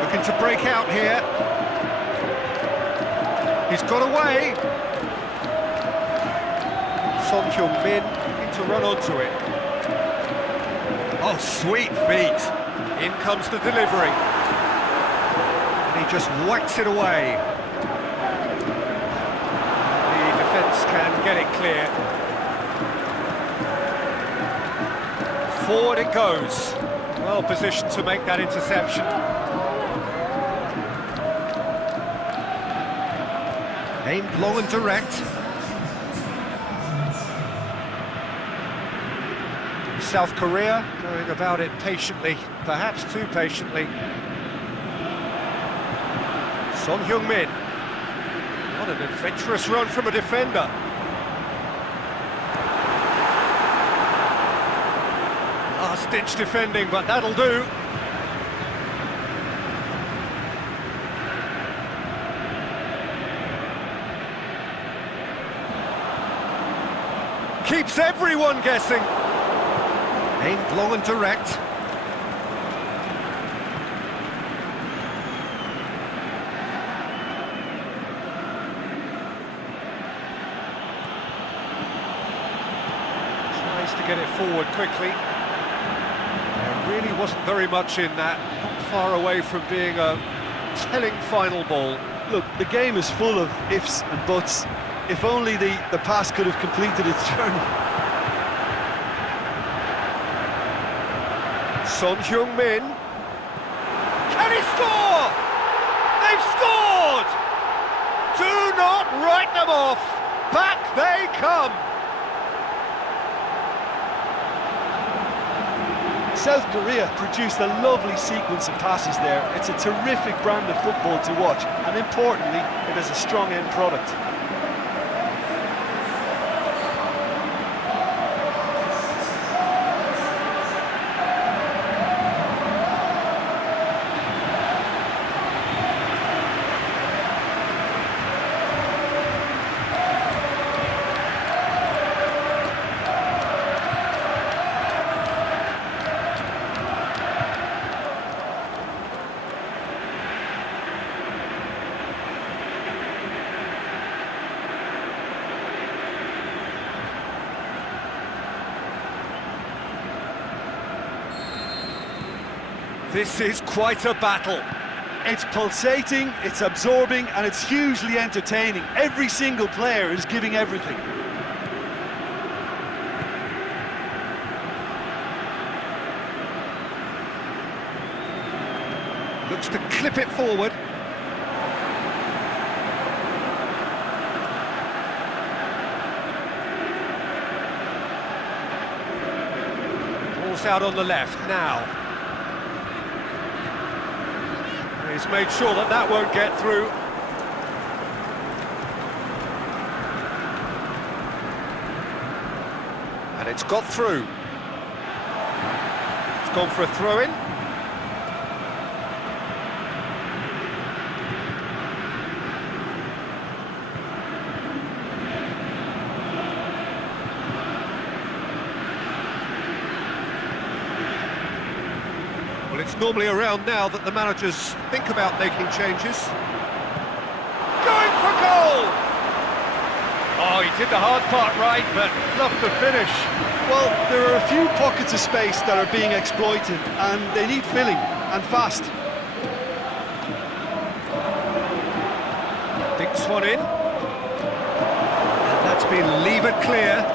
Looking to break out here. He's got away. Son Heung-min looking to run onto it. Oh, sweet feet. In comes the delivery. And he just whacks it away. The defence can get it clear. Forward it goes. Well positioned to make that interception. Aimed long and direct. South Korea going about it patiently, perhaps too patiently. Son Heung-min. What an adventurous run from a defender. Last-ditch defending, but that'll do. Keeps everyone guessing. Aimed long and direct. Tries to get it forward quickly. There really wasn't very much in that. Not far away from being a telling final ball. Look, the game is full of ifs and buts. If only the pass could have completed its journey. Son Heung-min. Can he score? They've scored! Do not write them off. Back they come. South Korea produced a lovely sequence of passes there. It's a terrific brand of football to watch, and importantly, it is a strong end product. This is quite a battle. It's pulsating, it's absorbing, and it's hugely entertaining. Every single player is giving everything. Looks to clip it forward. Ball's out on the left now. He's made sure that that won't get through. And it's got through. It's gone for a throw-in. Well, it's normally around now that the managers think about making changes. Going for goal! Oh, he did the hard part right, but fluffed the finish. Well, there are a few pockets of space that are being exploited, and they need filling, and fast. Dinks one in. And that's been levered clear.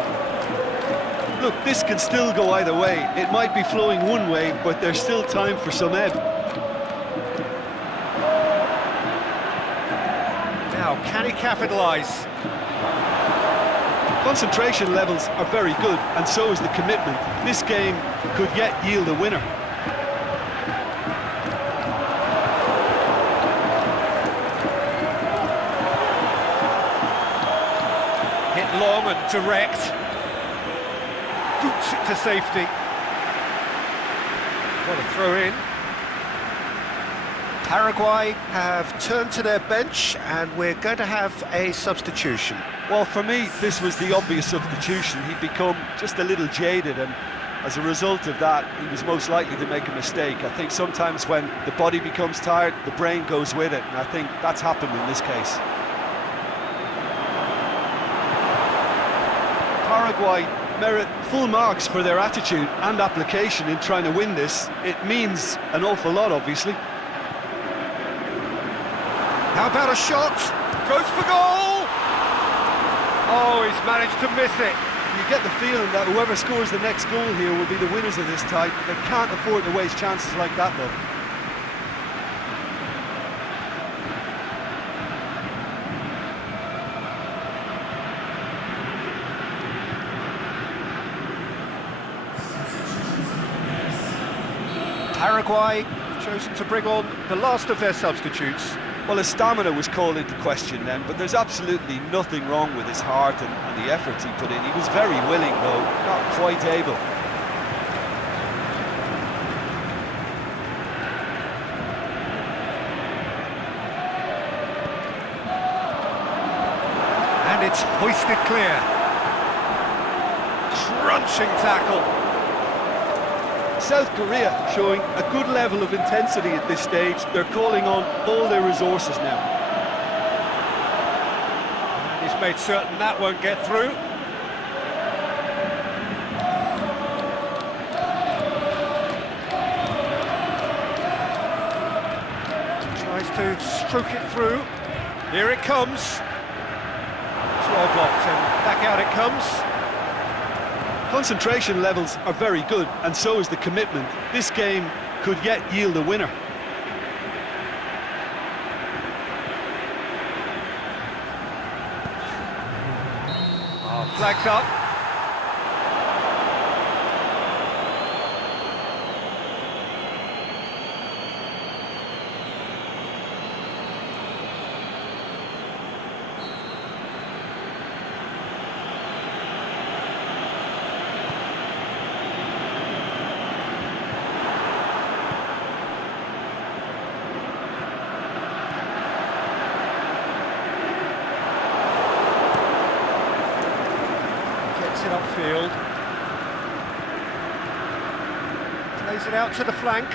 Look, this can still go either way. It might be flowing one way, but there's still time for some ebb. Now, can he capitalise? Concentration levels are very good, and so is the commitment. This game could yet yield a winner. Hit long and direct. Boots it to safety. What a throw in. Paraguay have turned to their bench and we're going to have a substitution. Well, for me, this was the obvious substitution. He'd become just a little jaded, and as a result of that, he was most likely to make a mistake. I think sometimes when the body becomes tired, the brain goes with it, and I think that's happened in this case. Paraguay merit full marks for their attitude and application in trying to win this. It means an awful lot, obviously. How about a shot? Goes for goal! Oh, he's managed to miss it. You get the feeling that whoever scores the next goal here will be the winners of this tie. They can't afford to waste chances like that, though. Paraguay have chosen to bring on the last of their substitutes. Well, his stamina was called into question then, but there's absolutely nothing wrong with his heart and the efforts he put in. He was very willing, though, not quite able. And it's hoisted clear. Crunching tackle. South Korea showing a good level of intensity at this stage. They're calling on all their resources now. And he's made certain that won't get through. Tries to stroke it through. Here it comes. It's well blocked and back out it comes. Concentration levels are very good, and so is the commitment. This game could yet yield a winner. Oh, flags up. It upfield, plays it out to the flank.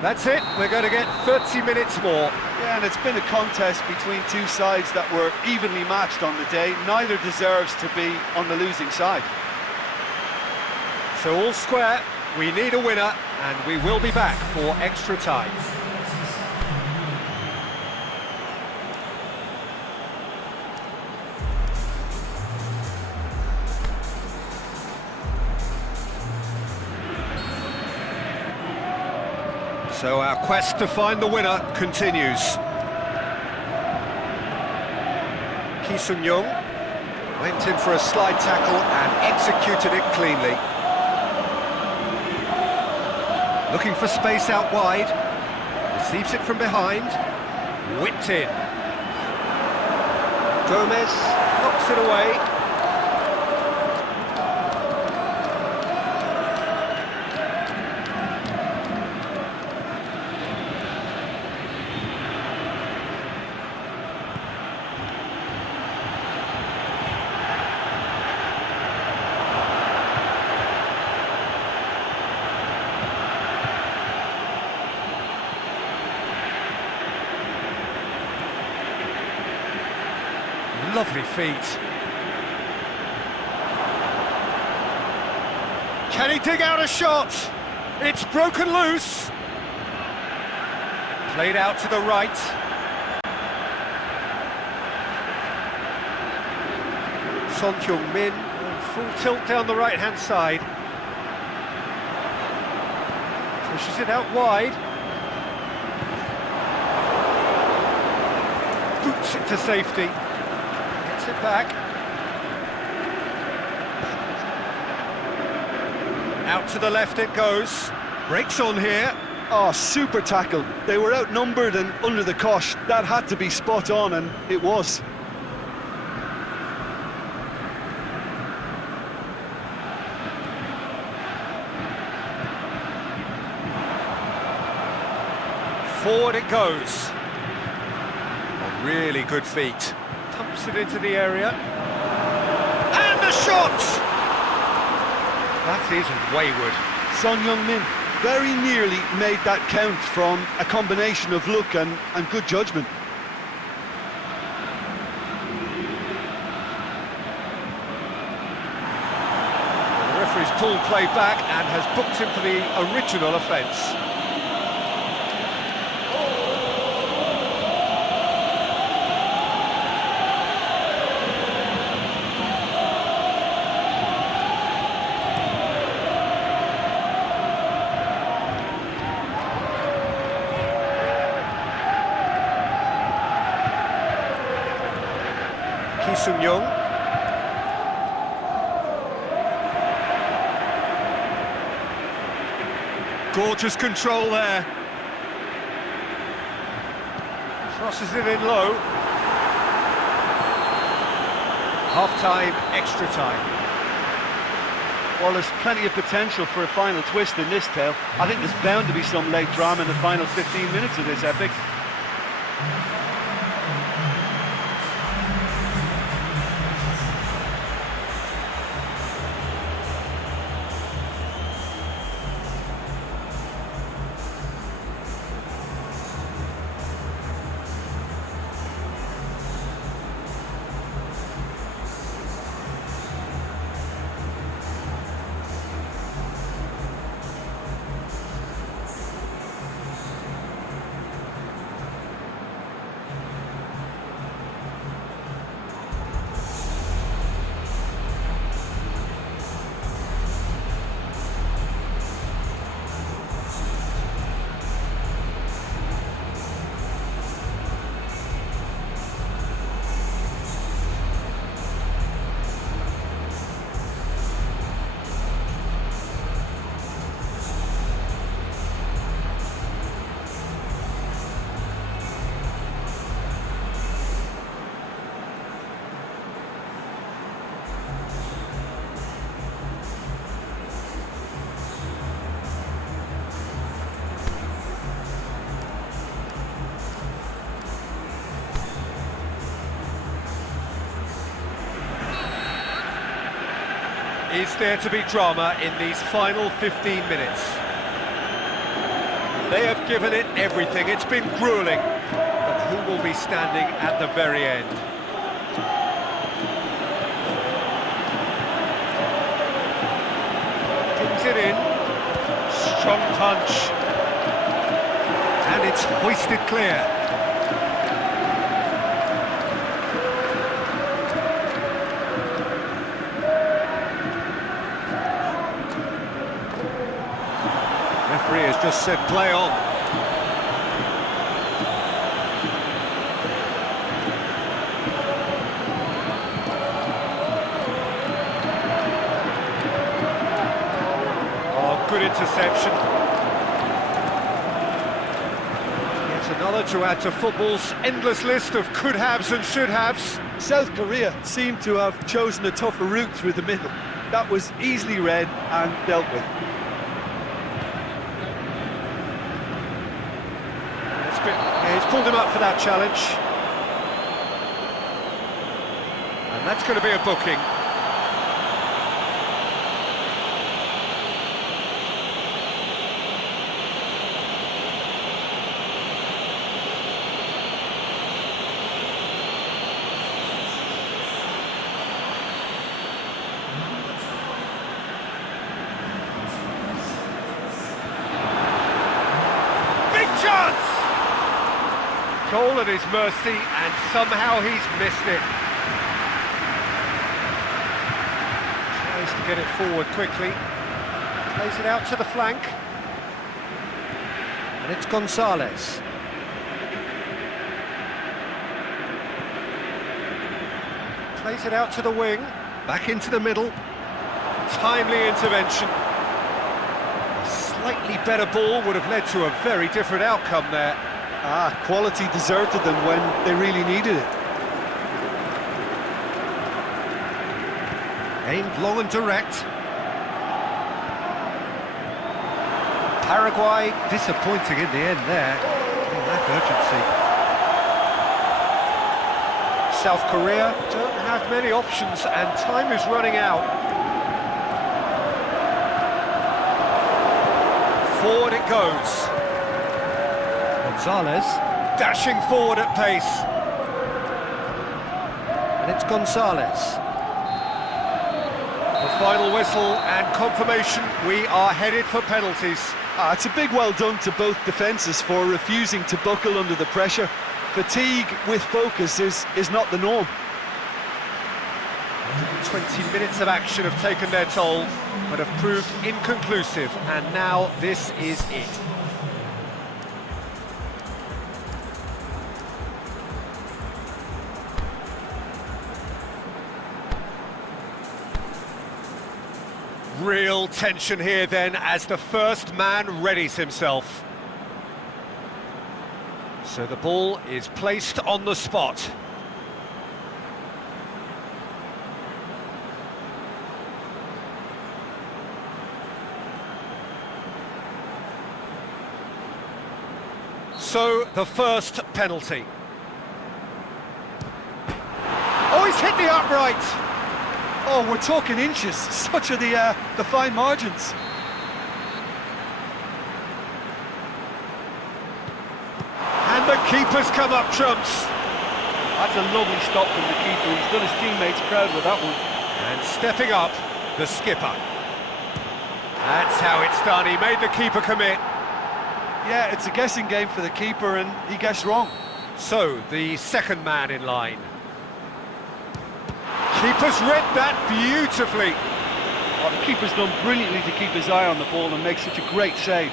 That's it, we're going to get 30 minutes more. Yeah, and it's been a contest between two sides that were evenly matched on the day. Neither deserves to be on the losing side. So all square, we need a winner, and we will be back for extra time. So our quest to find the winner continues. Ki Sung-young went in for a slide tackle and executed it cleanly. Looking for space out wide, receives it from behind, whipped in. Gomez knocks it away. Lovely feet. Can he dig out a shot? It's broken loose. Played out to the right. Son Heung-min full tilt down the right-hand side. Pushes it out wide. Boots it to safety. Gets it back. Out to the left it goes. Breaks on here. Oh, super tackle. They were outnumbered and under the cosh. That had to be spot on, and it was. Forward it goes. A really good feet. Pumps it into the area. And the shot! That is wayward. Son Heung-min very nearly made that count from a combination of luck and good judgment. The referee's pulled play back and has booked him for the original offence. Ki-Sung-young. Gorgeous control there. Crosses it in low. Half-time, extra time. Well, there's plenty of potential for a final twist in this tale. I think there's bound to be some late drama in the final 15 minutes of this epic. Is there to be drama in these final 15 minutes? They have given it everything. It's been gruelling. But who will be standing at the very end? Brings it in. Strong punch. And it's hoisted clear. Referee has just said play on. Oh, good interception. Yet another to add to football's endless list of could-haves and should-haves. South Korea seemed to have chosen a tougher route through the middle. That was easily read and dealt with. He's pulled him up for that challenge. And that's going to be a booking. Big chance! Goal at his mercy, and somehow he's missed it. Tries to get it forward quickly. Plays it out to the flank. And it's Gonzalez. Plays it out to the wing. Back into the middle. Timely intervention. A slightly better ball would have led to a very different outcome there. Quality deserted them when they really needed it. Aimed long and direct. Paraguay disappointing in the end there. lack urgency. South Korea don't have many options and time is running out. Forward it goes. Gonzalez. Dashing forward at pace. And it's Gonzalez. The final whistle and confirmation, we are headed for penalties. It's a big well done to both defences for refusing to buckle under the pressure. Fatigue with focus is not the norm. 20 minutes of action have taken their toll, but have proved inconclusive, and now this is it. Real tension here then as the first man readies himself. So the ball is placed on the spot. So the first penalty. Oh, he's hit the upright! Oh, we're talking inches. Such are the fine margins. And the keeper's come up trumps. That's a lovely stop from the keeper. He's done his teammates proud with that one. And stepping up, the skipper. That's how it's done. He made the keeper commit. Yeah, it's a guessing game for the keeper and he guessed wrong. So, the second man in line. Keeper's read that beautifully. Oh, the keeper's done brilliantly to keep his eye on the ball and make such a great save.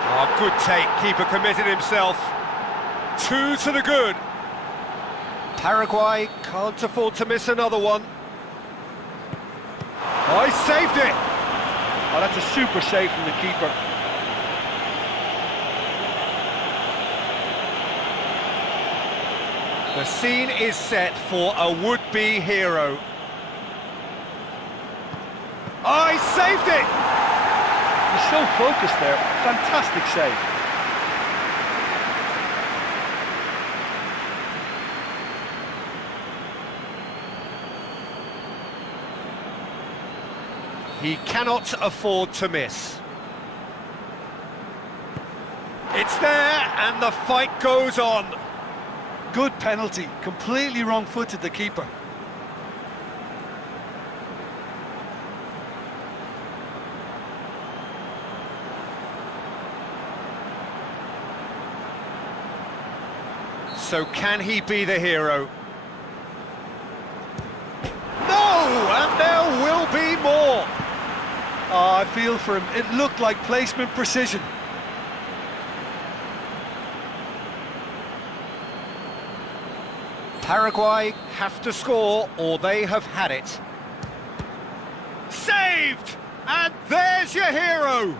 Oh, good take. Keeper committed himself. 2 to the good. Paraguay can't afford to miss another one. Oh, he saved it. Oh, that's a super save from the keeper. The scene is set for a would-be hero. Oh, he saved it! He's so focused there. Fantastic save. He cannot afford to miss. It's there, and the fight goes on. Good penalty. Completely wrong-footed the keeper. So can he be the hero? No! And there will be more! Oh, I feel for him. It looked like placement precision. Paraguay have to score or they have had it. Saved! And there's your hero!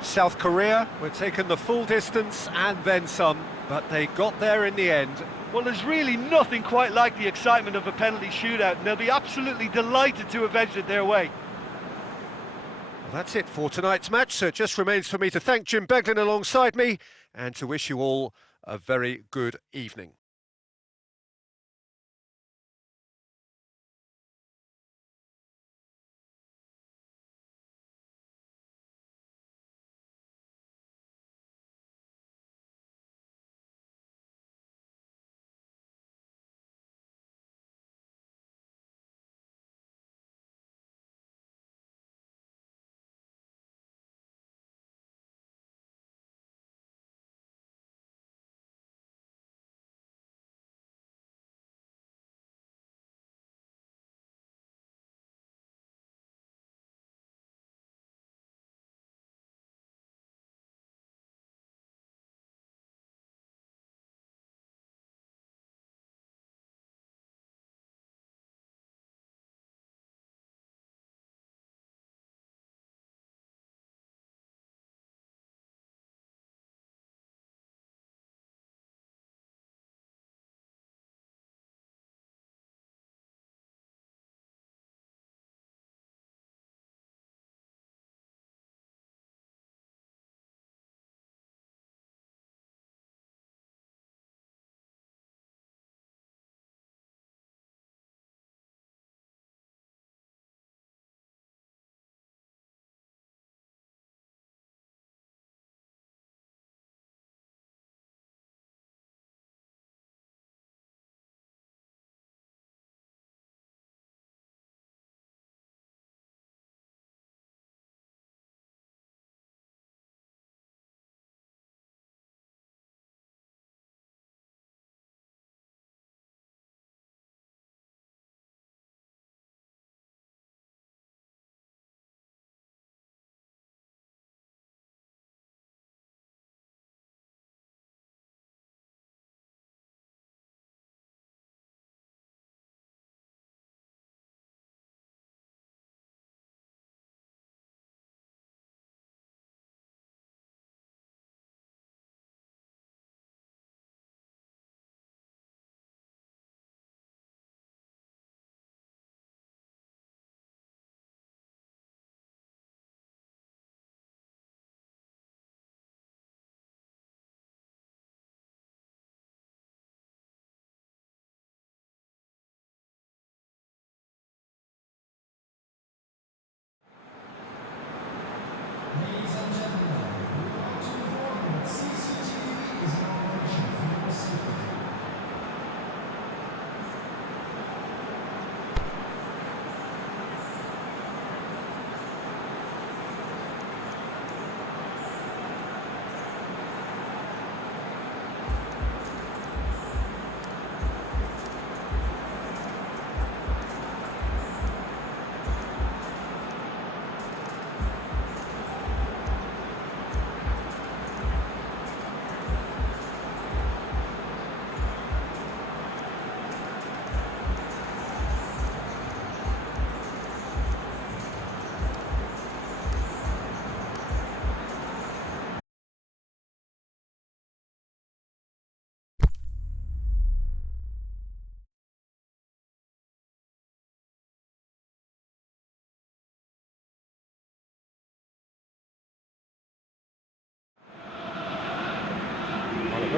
South Korea were taking the full distance and then some, but they got there in the end. Well, there's really nothing quite like the excitement of a penalty shootout, and they'll be absolutely delighted to have edged it their way. Well, that's it for tonight's match, so it just remains for me to thank Jim Beglin alongside me and to wish you all a very good evening.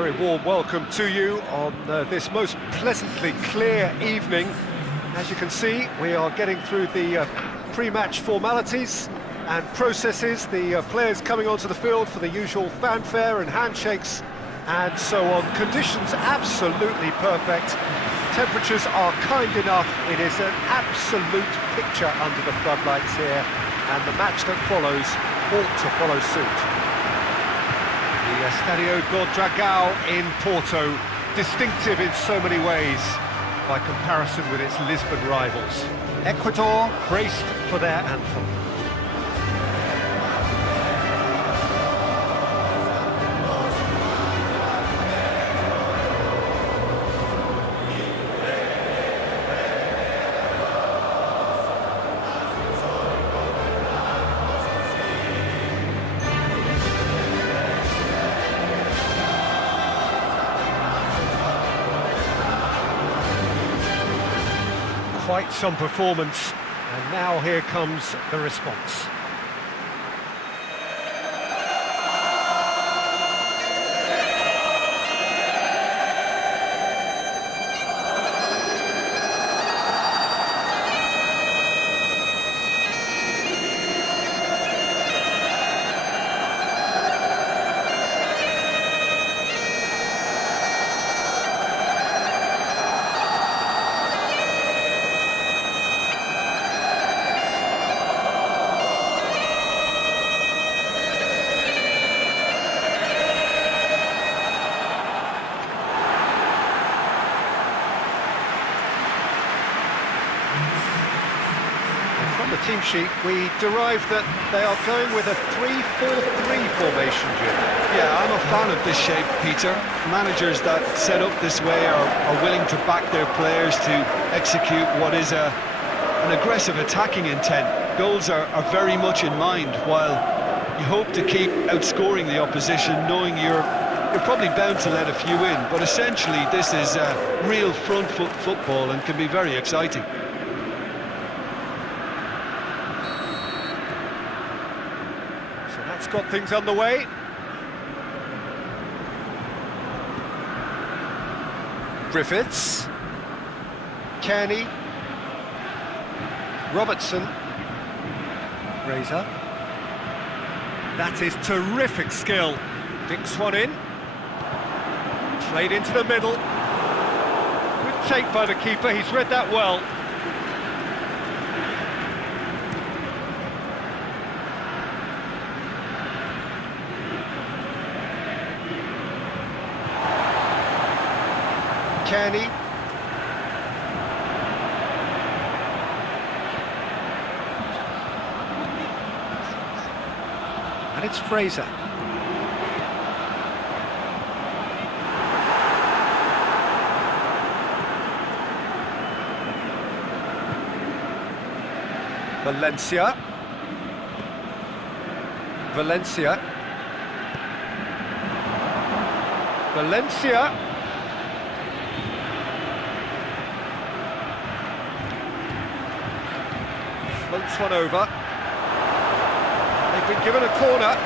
very warm welcome to you on this most pleasantly clear evening. As you can see, we are getting through the pre-match formalities and processes, the players coming onto the field for the usual fanfare and handshakes and so on. Conditions absolutely perfect. Temperatures are kind enough. It is an absolute picture under the floodlights here, and the match that follows ought to follow suit. The Estadio do Dragão in Porto, distinctive in so many ways by comparison with its Lisbon rivals. Ecuador braced for their anthem. Quite some performance, and now here comes the response. From the team sheet, we derive that they are going with a 3-4-3 formation, Jim. Yeah, I'm a fan of this shape, Peter. Managers that set up this way are willing to back their players to execute what is an aggressive attacking intent. Goals are very much in mind, while you hope to keep outscoring the opposition, knowing you're probably bound to let a few in. But essentially, this is real front foot football and can be very exciting. That's got things underway. Griffiths, Kearney, Robertson, Fraser. That is terrific skill. Dinks one in, played into the middle. Good take by the keeper, he's read that well. Kearney. And it's Fraser. Valencia. Valencia. Valencia. Floats one over. They've been given a corner.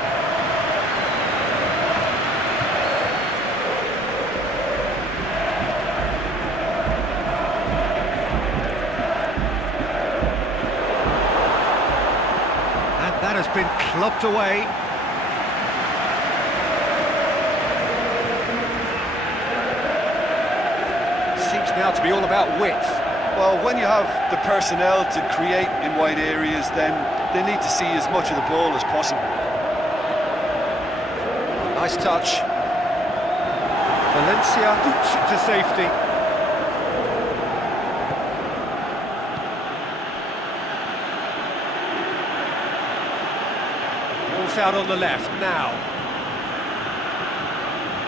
And that has been clubbed away. Seems now to be all about width. Well, when you have the personnel to create in wide areas, then they need to see as much of the ball as possible. Nice touch. Valencia boots it to safety. Ball's out on the left now.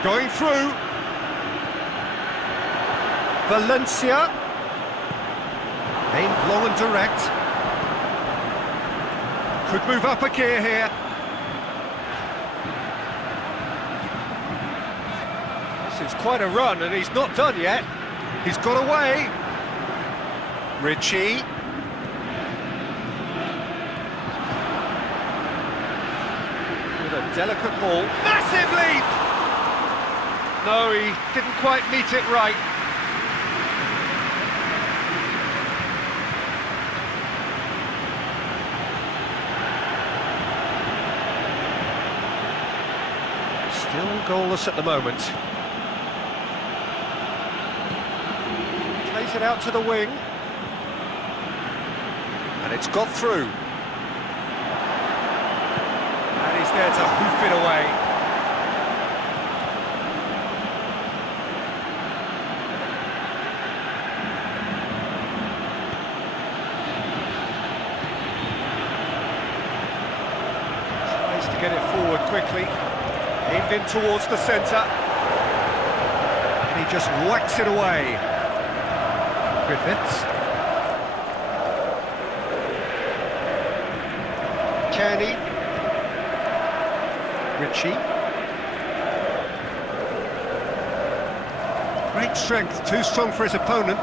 Going through. Valencia. Aimed long and direct. Could move up a gear here. This is quite a run, and he's not done yet. He's got away. Ritchie. With a delicate ball. Massive leap! No, he didn't quite meet it right. Still goalless at the moment. Plays it out to the wing. And it's got through. And he's there to hoof it away. Tries to get it forward quickly. Aimed in towards the centre. And he just whacks it away. Griffiths. Kearney. Ritchie. Great strength, too strong for his opponent.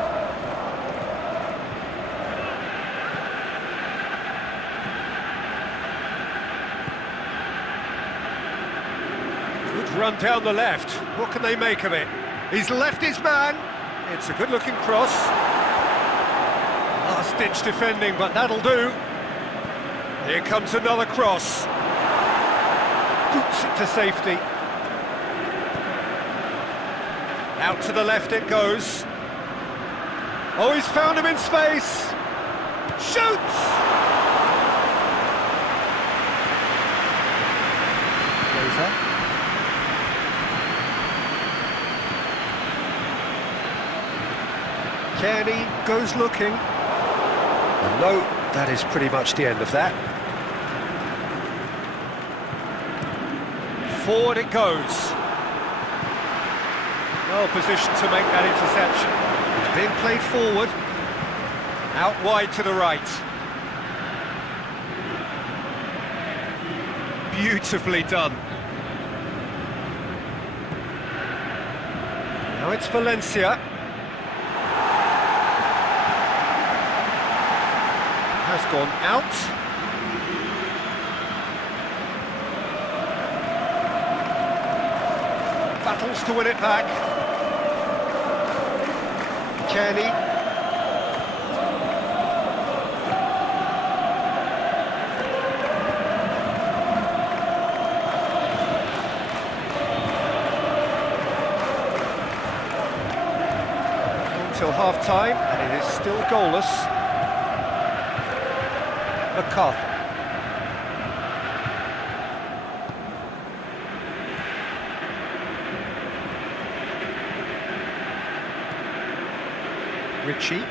Good run down the left. What can they make of it? He's left his man. It's a good-looking cross. Last-ditch defending, but that'll do. Here comes another cross. Boots it to safety. Out to the left it goes. Oh, he's found him in space. Shoots! Rosa. Kearney goes looking. And no, that is pretty much the end of that. Forward it goes. Well positioned to make that interception. It's being played forward. Out wide to the right. Beautifully done. Now it's Valencia. Has gone out. Battles to win it back. Kearney. Until half-time, and it is still goalless. McCarthy. Ritchie.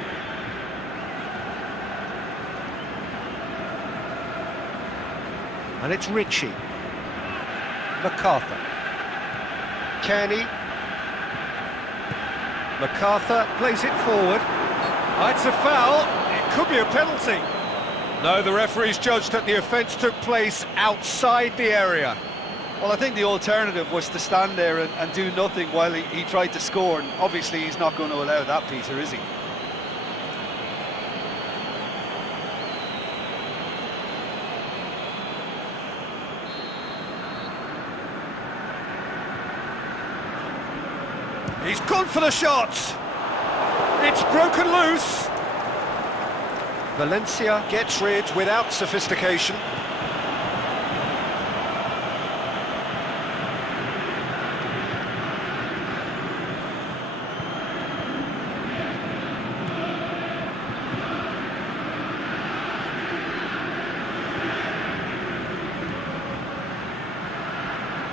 And it's Ritchie. MacArthur. Kearney. MacArthur plays it forward. Oh, it's a foul. It could be a penalty. No, the referee's judged that the offence took place outside the area. Well, I think the alternative was to stand there and do nothing while he tried to score, and obviously he's not going to allow that, Peter, is he? He's gone for the shot. It's broken loose. Valencia gets rid without sophistication.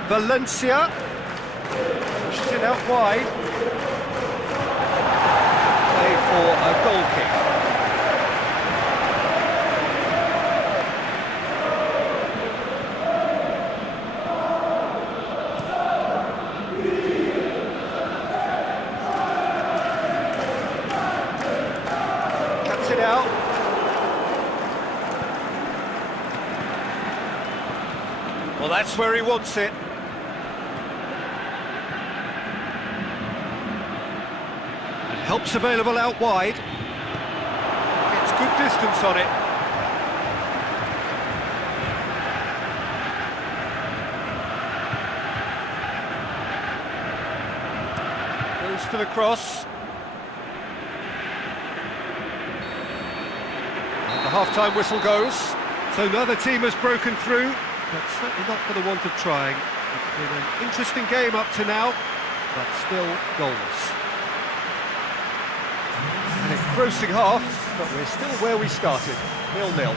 Valencia pushes it out wide. Play for a goal kick. Cuts it out. Well, that's where he wants it. Helps available out wide. It's good distance on it. Close to the cross. And the half-time whistle goes. So neither team has broken through, but certainly not for the want of trying. It's been an interesting game up to now, but still goalless. An engrossing half, but we're still where we started, 0-0.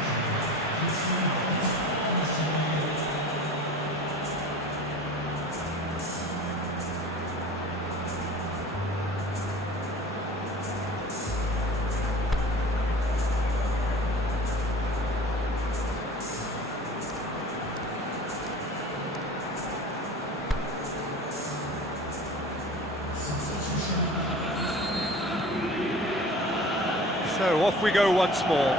So off we go once more.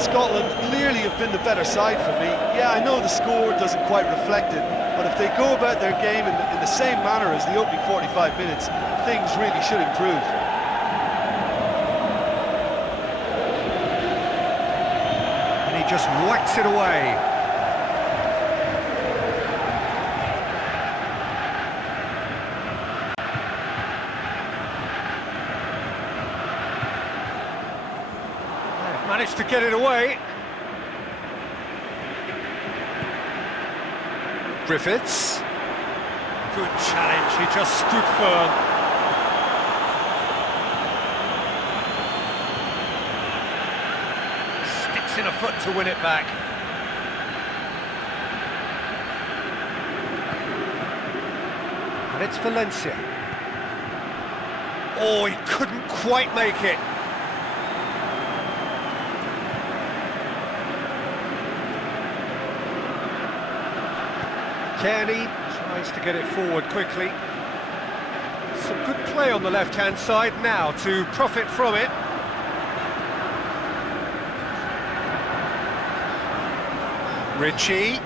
Scotland clearly have been the better side for me. Yeah, I know the score doesn't quite reflect it, but if they go about their game in the same manner as the opening 45 minutes, things really should improve. And he just whacks it away. Managed to get it away. Griffiths. Good challenge, he just stood firm. Sticks in a foot to win it back. And it's Valencia. Oh, he couldn't quite make it. Kearney tries to get it forward quickly. Some good play on the left-hand side now to profit from it. Ritchie.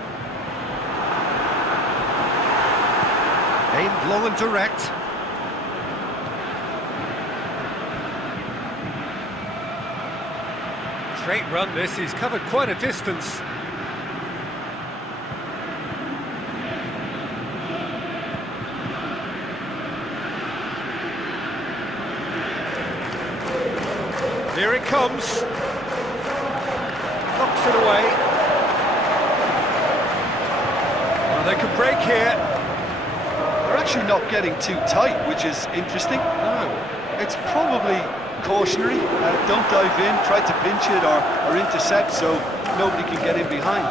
Aimed long and direct. Straight run this, he's covered quite a distance. Here it comes. Knocks it away. Well, they can break here. They're actually not getting too tight, which is interesting. No. It's probably cautionary. Don't dive in, try to pinch it or intercept so nobody can get in behind.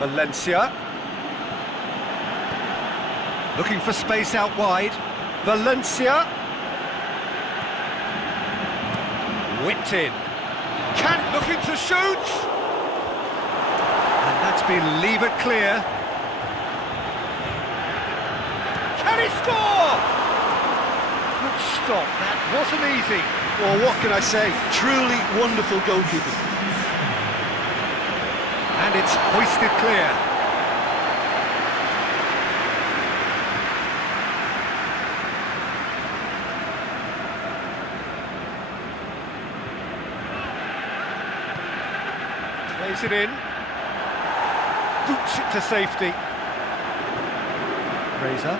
Valencia. Looking for space out wide. Valencia. Whipped in. Kant looking to shoot. And that's been levered clear. Can he score? Good stop. That wasn't easy. Well, what can I say? Truly wonderful goalkeeping. And it's hoisted clear. Plays it in. Boots it to safety. Fraser.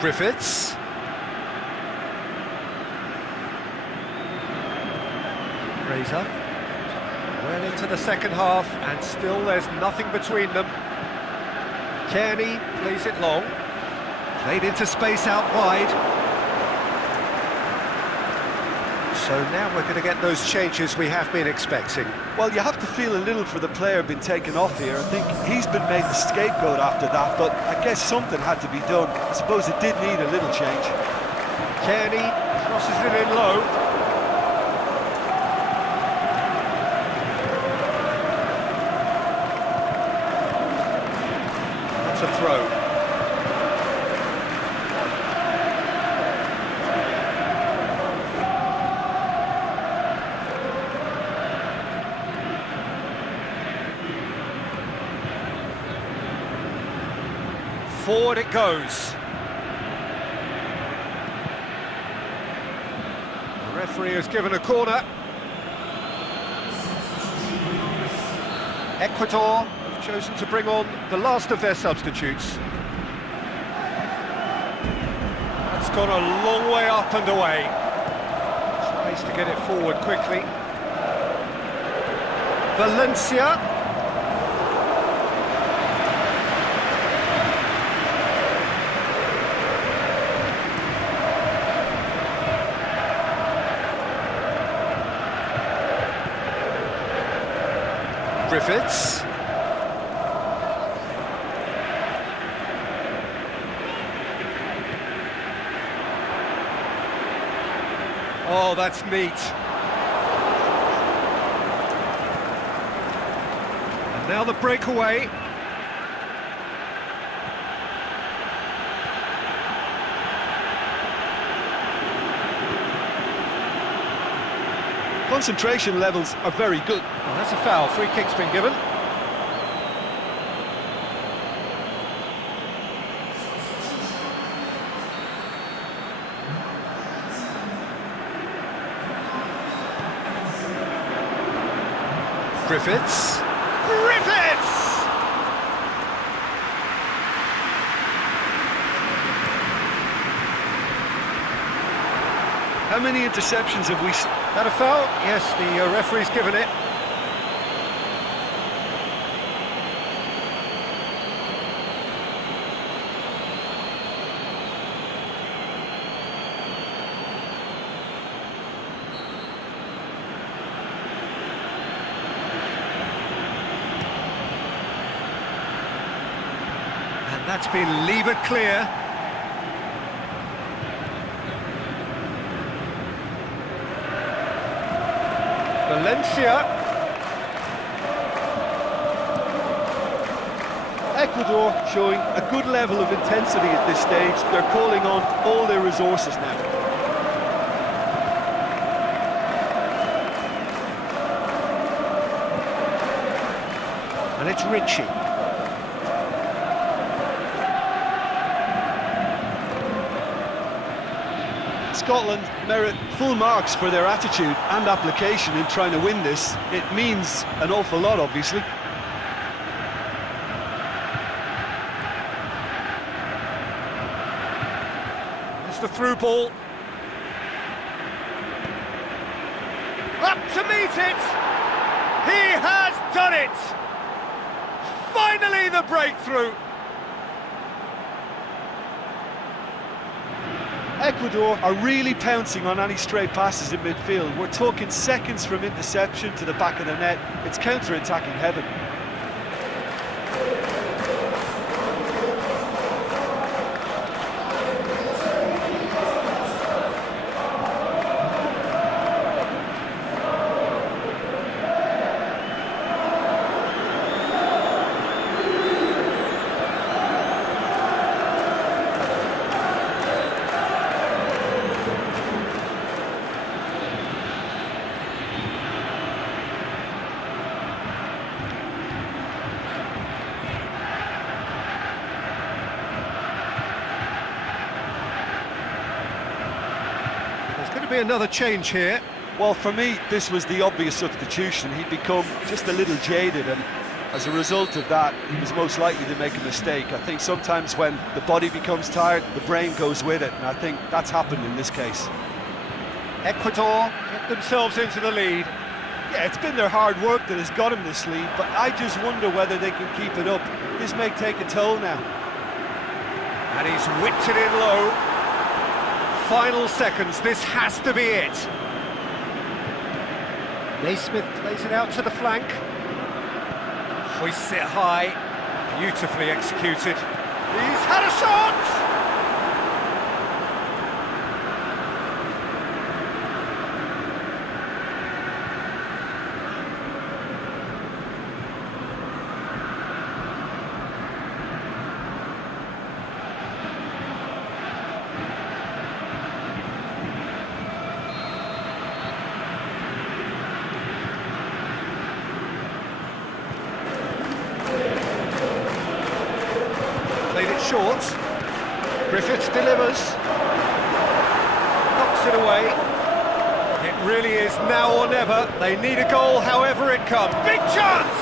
Griffiths. Fraser. Well into the second half, and still there's nothing between them. Kearney plays it long. Played into space out wide. So now we're going to get those changes we have been expecting. Well, you have to feel a little for the player being taken off here. I think he's been made the scapegoat after that, but I guess something had to be done. I suppose it did need a little change. Kearney crosses it in low. That's a throw. Forward it goes. The referee has given a corner. Ecuador have chosen to bring on the last of their substitutes. That's gone a long way up and away. Tries to get it forward quickly. Valencia. Griffiths. Oh, that's neat. And now the breakaway. Concentration levels are very good. Oh, that's a foul. Free kick's been given. Griffiths. Griffiths! How many interceptions have we seen? That a foul? Yes, the referee's given it. And that's been levered clear. Valencia. Ecuador showing a good level of intensity at this stage. They're calling on all their resources now. And it's Ritchie. Scotland merit full marks for their attitude and application in trying to win this. It means an awful lot, obviously. It's the through ball. Up to meet it! He has done it! Finally the breakthrough! Ecuador are really pouncing on any stray passes in midfield. We're talking seconds from interception to the back of the net. It's counter-attacking heaven. Be another change here. Well, for me, this was the obvious substitution. He'd become just a little jaded, and as a result of that, he was most likely to make a mistake. I think sometimes when the body becomes tired, the brain goes with it, and I think that's happened in this case. Ecuador get themselves into the lead. Yeah, it's been their hard work that has got him this lead, but I just wonder whether they can keep it up. This may take a toll now. And he's whipped it in low. Final seconds, this has to be it. Naismith plays it out to the flank. Hoists it high, beautifully executed. He's had a shot! Played it short. Griffiths delivers. Knocks it away. It really is now or never. They need a goal however it comes. Big chance!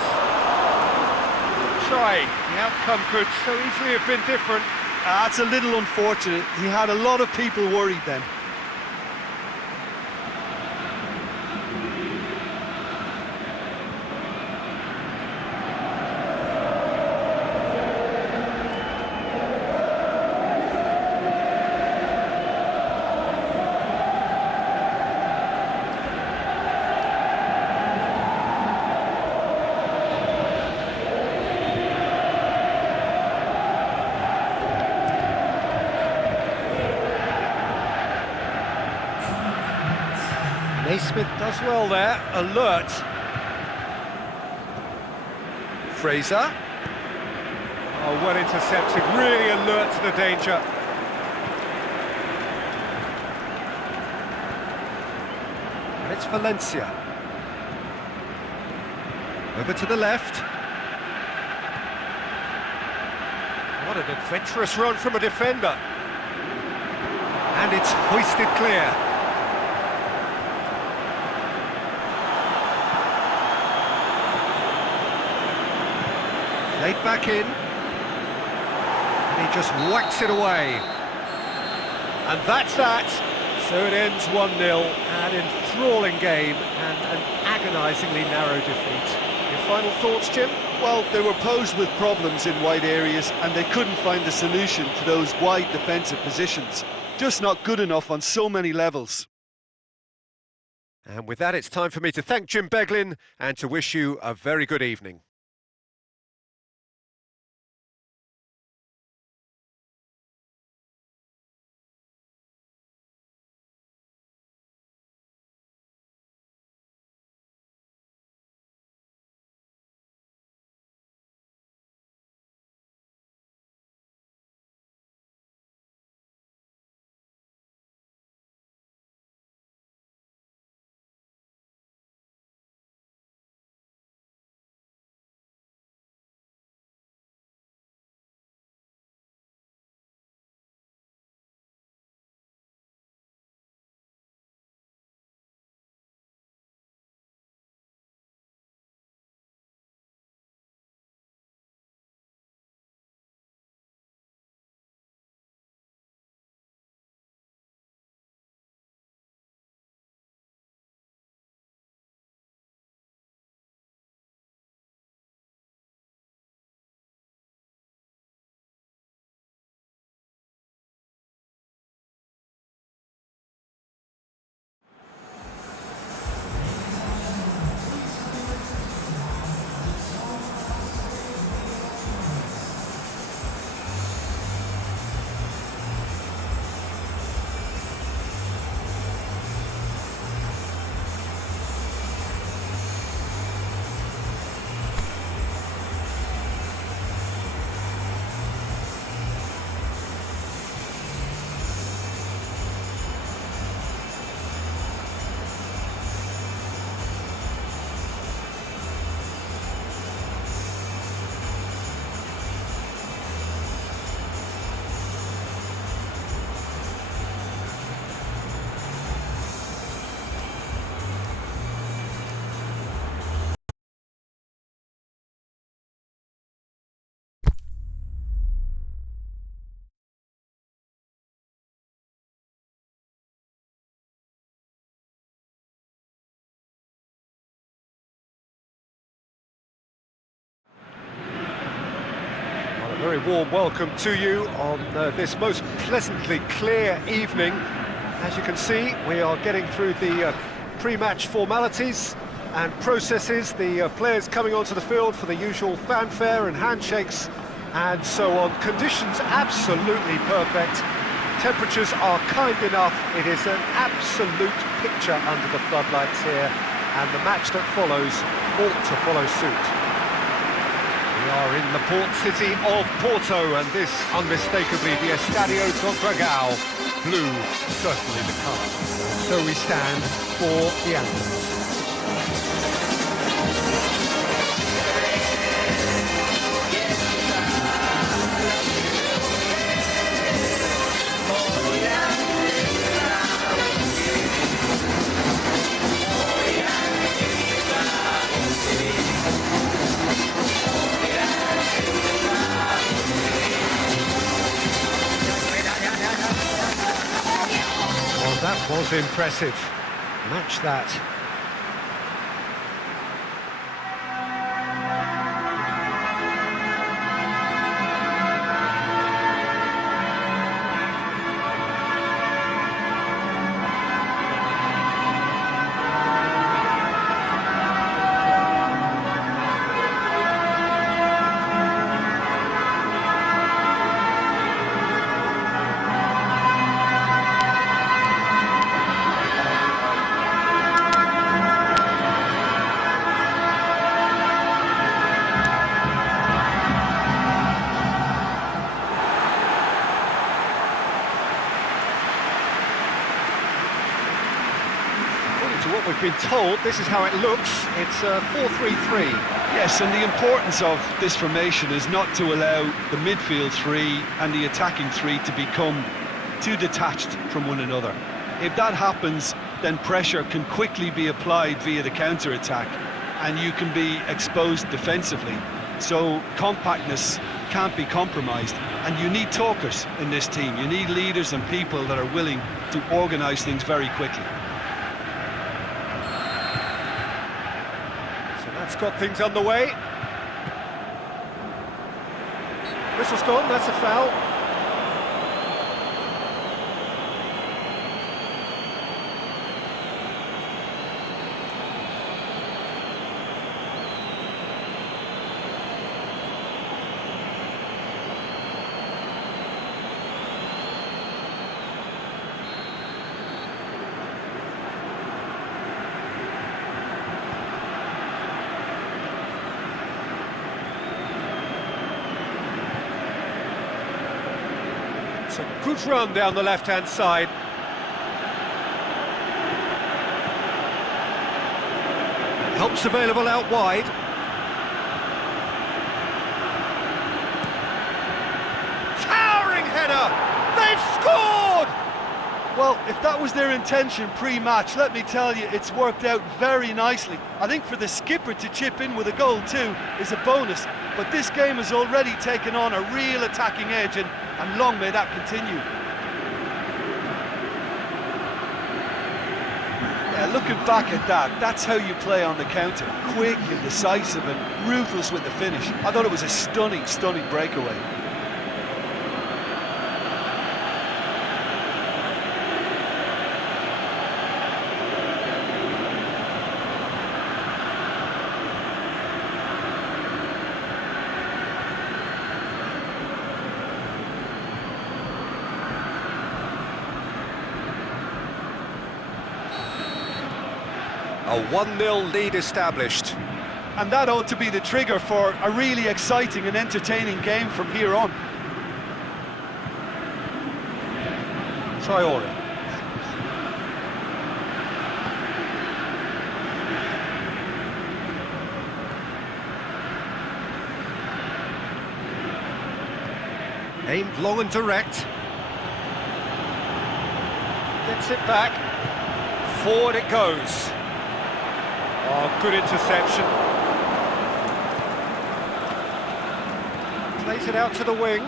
try. The outcome could so easily have been different. That's a little unfortunate. He had a lot of people worried then. Naismith does well there, alert. Fraser. Oh, well intercepted, really alert to the danger. And it's Valencia. Over to the left. What an adventurous run from a defender. And it's hoisted clear. Played back in, and he just whacks it away. And that's that. So it ends 1-0, an enthralling game and an agonisingly narrow defeat. Your final thoughts, Jim? Well, they were posed with problems in wide areas and they couldn't find the solution to those wide defensive positions. Just not good enough on so many levels. And with that, it's time for me to thank Jim Beglin and to wish you a very good evening. Very warm welcome to you on this most pleasantly clear evening. As you can see, we are getting through the pre-match formalities and processes, the players coming onto the field for the usual fanfare and handshakes and so on. Conditions absolutely perfect. Temperatures are kind enough. It is an absolute picture under the floodlights here, and the match that follows ought to follow suit. We are in the port city of Porto, and this unmistakably the Estadio do Dragão. Blue, certainly the colour. So we stand for the anthem. Was impressive. Match that. To what we've been told, this is how it looks. It's 4-3-3. Yes, and the importance of this formation is not to allow the midfield three and the attacking three to become too detached from one another. If that happens, then pressure can quickly be applied via the counter-attack, and you can be exposed defensively. So compactness can't be compromised, and you need talkers in this team. You need leaders and people that are willing to organise things very quickly. That's got things underway. Whistle's gone, that's a foul. It's a good run down the left-hand side. Help's available out wide. Towering header! They've scored! Well, if that was their intention pre-match, let me tell you, it's worked out very nicely. I think for the skipper to chip in with a goal too is a bonus, but this game has already taken on a real attacking edge, and long may that continue. Yeah, looking back at that, that's how you play on the counter. Quick and decisive and ruthless with the finish. I thought it was a stunning, stunning breakaway. A 1-0 lead established. And that ought to be the trigger for a really exciting and entertaining game from here on. Traore. Aimed long and direct. Gets it back. Forward it goes. Oh, good interception. Plays it out to the wing.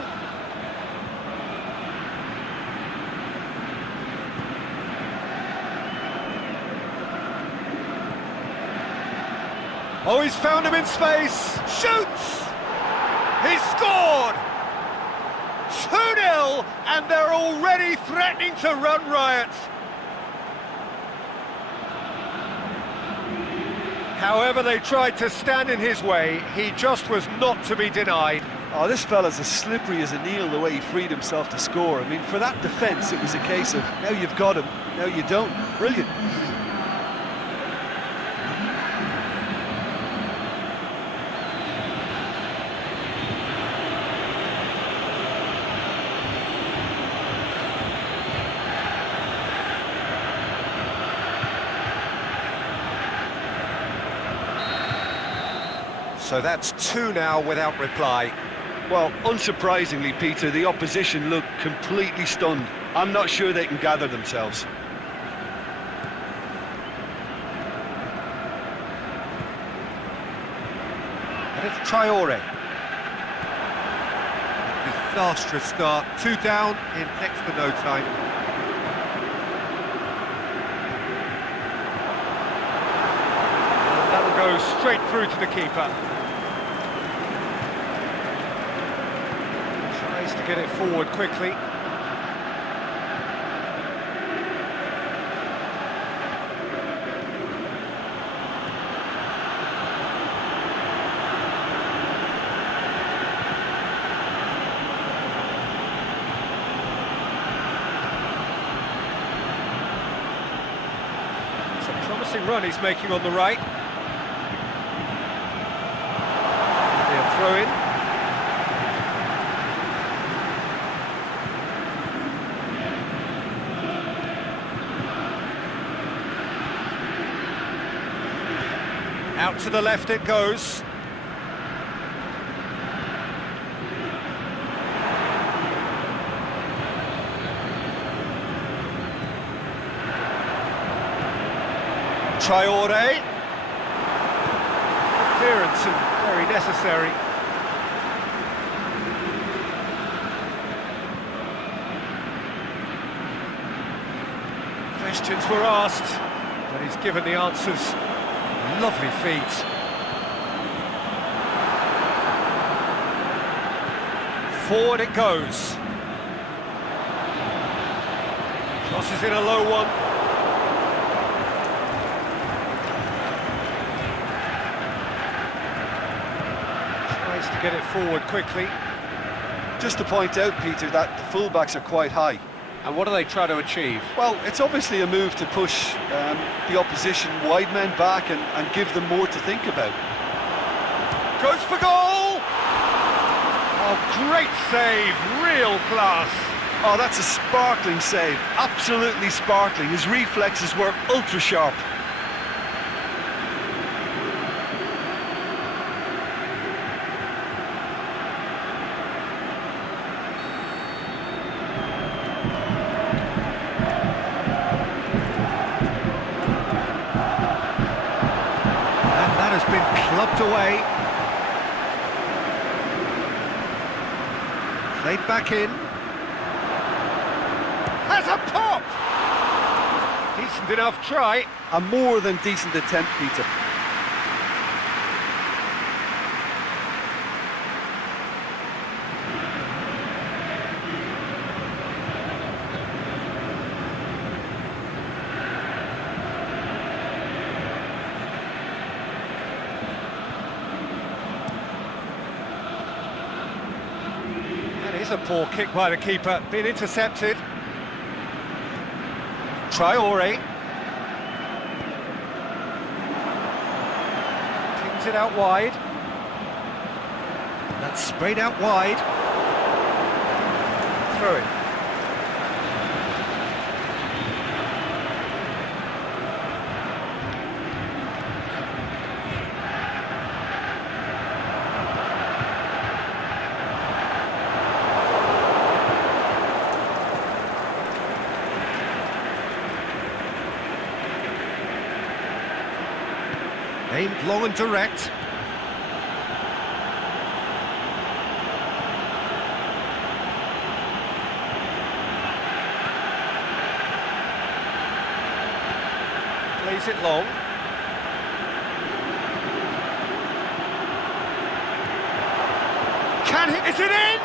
Oh, he's found him in space. Shoots! He's scored! 2-0, and they're already threatening to run riot. However they tried to stand in his way, he just was not to be denied. Oh, this fella's as slippery as a needle the way he freed himself to score. I mean, for that defence, it was a case of, now you've got him, now you don't. Brilliant. So that's 2 now without reply. Well, unsurprisingly, Peter, the opposition look completely stunned. I'm not sure they can gather themselves. And it's Traore. Disastrous start. 2 down in next to no time. straight through to the keeper. Tries to get it forward quickly. Promising run he's making on the right. He'll throw in. Out to the left it goes. Traore. Clearance and very necessary. Questions were asked, but he's given the answers. Lovely feet. Forward it goes. Crosses in a low one. To get it forward quickly. Just to point out, Peter, that the fullbacks are quite high. And what do they try to achieve? Well, it's obviously a move to push the opposition wide men back and give them more to think about. Goes for goal! Oh, great save, real class. Oh, that's a sparkling save, absolutely sparkling. His reflexes were ultra sharp. Has been clubbed away. Played back in. Has a pop! Decent enough try. A more than decent attempt, Peter. A poor kick by the keeper, been intercepted. Traore. Pings it out wide. That's sprayed out wide. Throw it. Aimed long and direct. Plays it long. Can he? Is it in?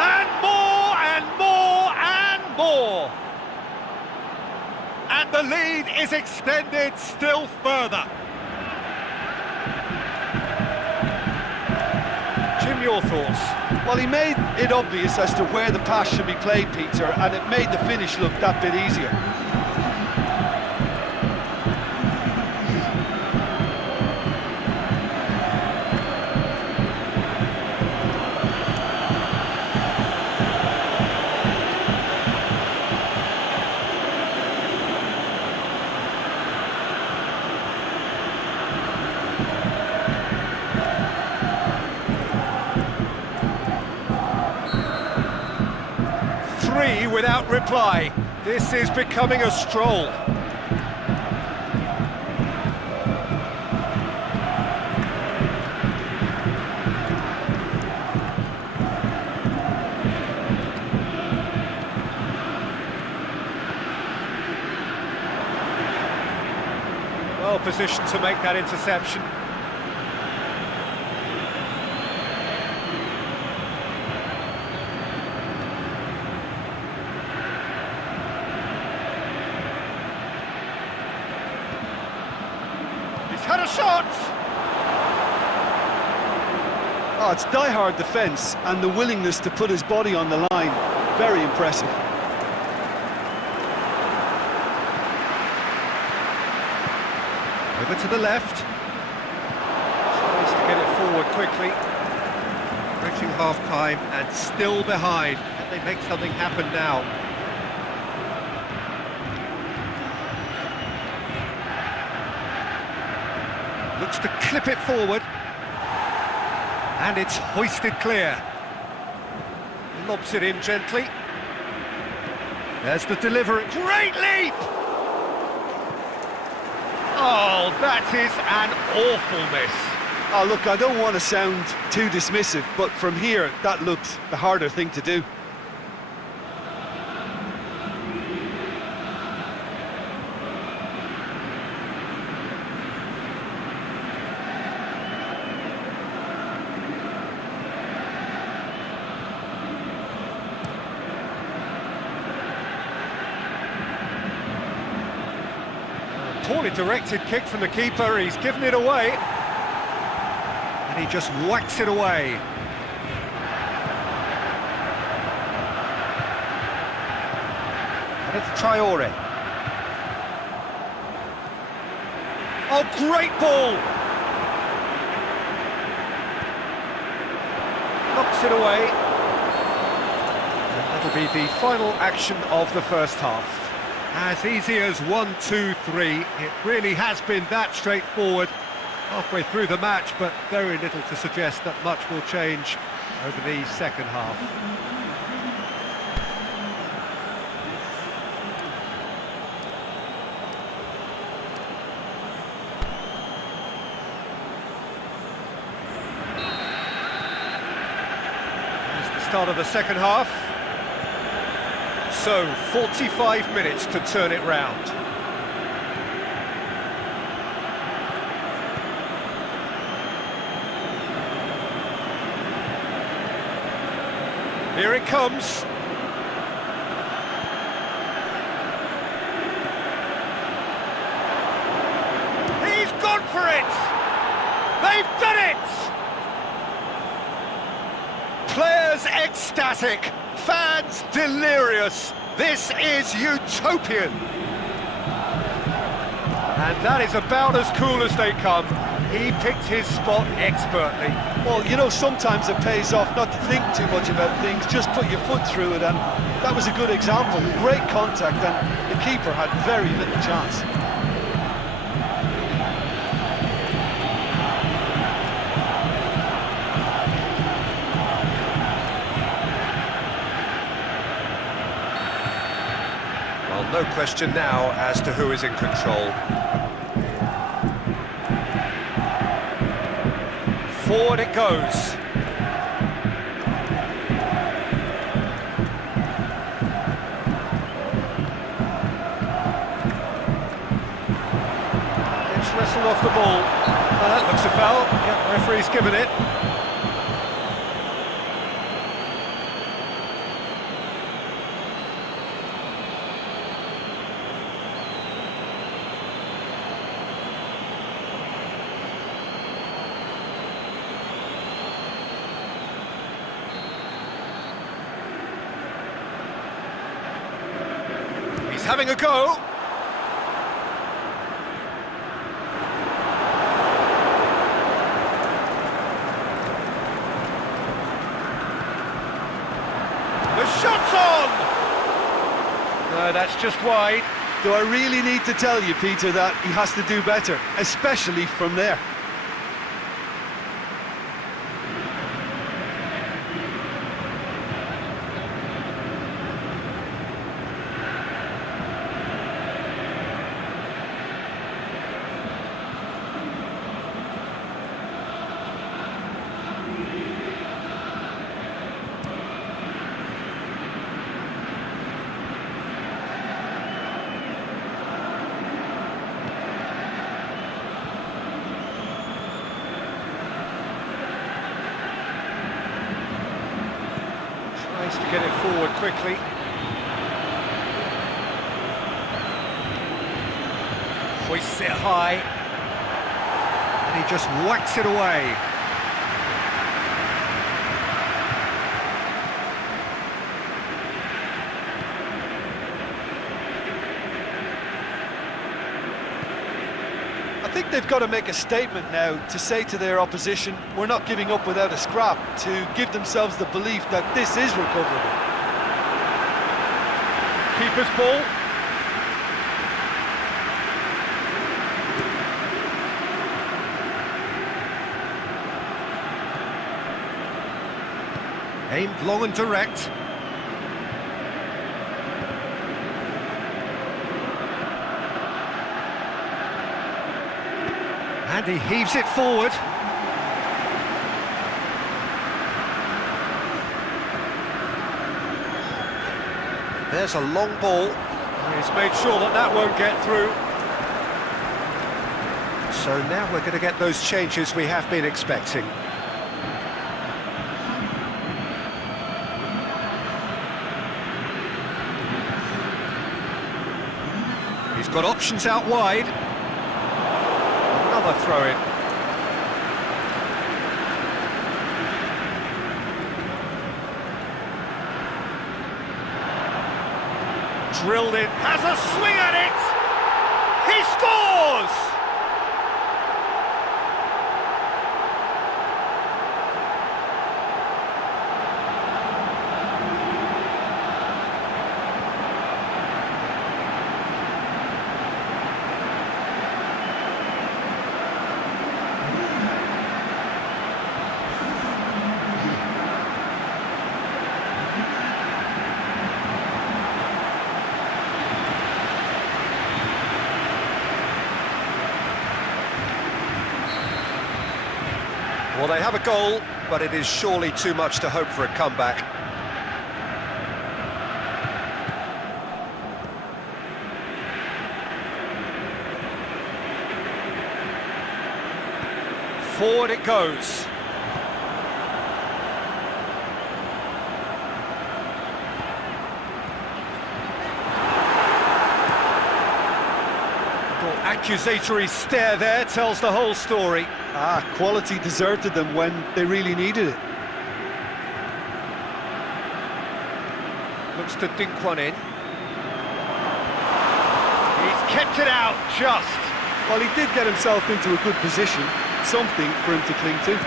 And more and more and more. And the lead is extended still further. Jim, your thoughts? Well, he made it obvious as to where the pass should be played, Peter, and it made the finish look that bit easier. Without reply. This is becoming a stroll. Well positioned to make that interception. a shot! Oh, it's die-hard defence and the willingness to put his body on the line. Very impressive. Over to the left. Tries to get it forward quickly. Reaching half-time and still behind. Can they make something happen now? Looks to clip it forward. And it's hoisted clear. Lobs it in gently. There's the delivery. Great leap! Oh, that is an awful miss. Oh, look, I don't want to sound too dismissive, but from here, that looked the harder thing to do. Poorly directed kick from the keeper, he's given it away. And he just whacks it away. And it's Traore. Oh, great ball! Knocks it away. And that'll be the final action of the first half. As easy as 1, 2, 3, it really has been that straightforward halfway through the match, but very little to suggest that much will change over the second half. It's the start of the second half. So, 45 minutes to turn it round. Here it comes. He's gone for it! They've done it! Players ecstatic. Fans delirious. This is utopian. And that is about as cool as they come. He picked his spot expertly. Well, you know, sometimes it pays off not to think too much about things, just put your foot through it, and that was a good example. Great contact, and the keeper had very little chance. No question now as to who is in control. Forward it goes. It's wrestled off the ball. That looks a foul. Yep, referee's given it. Having a go. The shot's on! No, that's just wide. Do I really need to tell you, Peter, that he has to do better, especially from there? Tries to get it forward quickly. Hoists it high. And he just whacks it away. I think they've got to make a statement now to say to their opposition, we're not giving up without a scrap, to give themselves the belief that this is recoverable. Keeper's ball. Aimed long and direct. And he heaves it forward. There's a long ball. He's made sure that that won't get through. So now we're going to get those changes we have been expecting. He's got options out wide. Another throw-in. Drilled in, has a swing at it! He scores! Well, they have a goal, but it is surely too much to hope for a comeback. Forward it goes. Accusatory stare there tells the whole story. Quality deserted them when they really needed it. Looks to dink one in. He's kept it out, just. Well, he did get himself into a good position, something for him to cling to.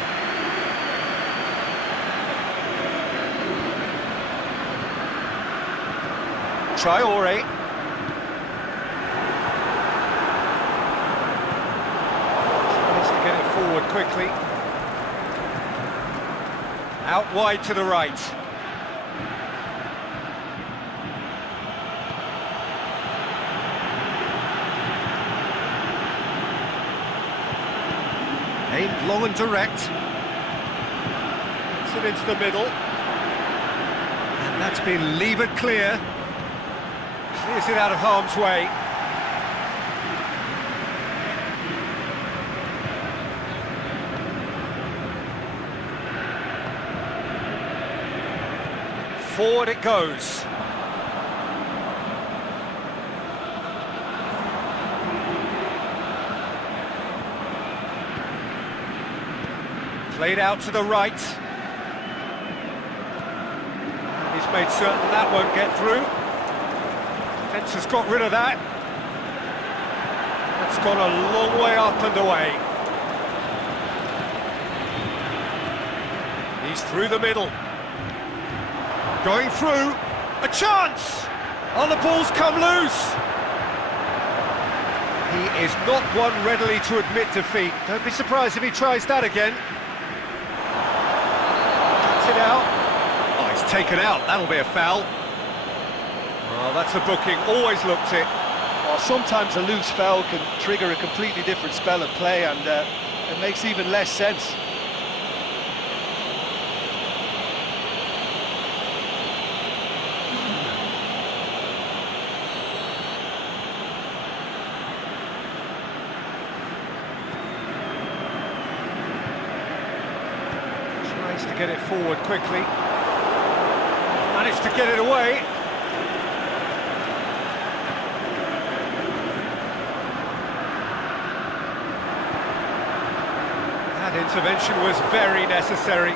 Traore. Forward quickly. Out wide to the right. Aimed long and direct. Puts it into the middle. And that's been levered clear. Clears it out of harm's way. Forward it goes. Played out to the right. And he's made certain that won't get through. Defence has got rid of that. That's gone a long way up and away. He's through the middle. Going through, a chance! Oh, the ball's come loose! He is not one readily to admit defeat. Don't be surprised if he tries that again. Cuts it out. Oh, he's taken out, that'll be a foul. Well, that's a booking, always looked it. Well, sometimes a loose foul can trigger a completely different spell of play, and it makes even less sense. To get it forward quickly. Managed to get it away. Intervention was very necessary.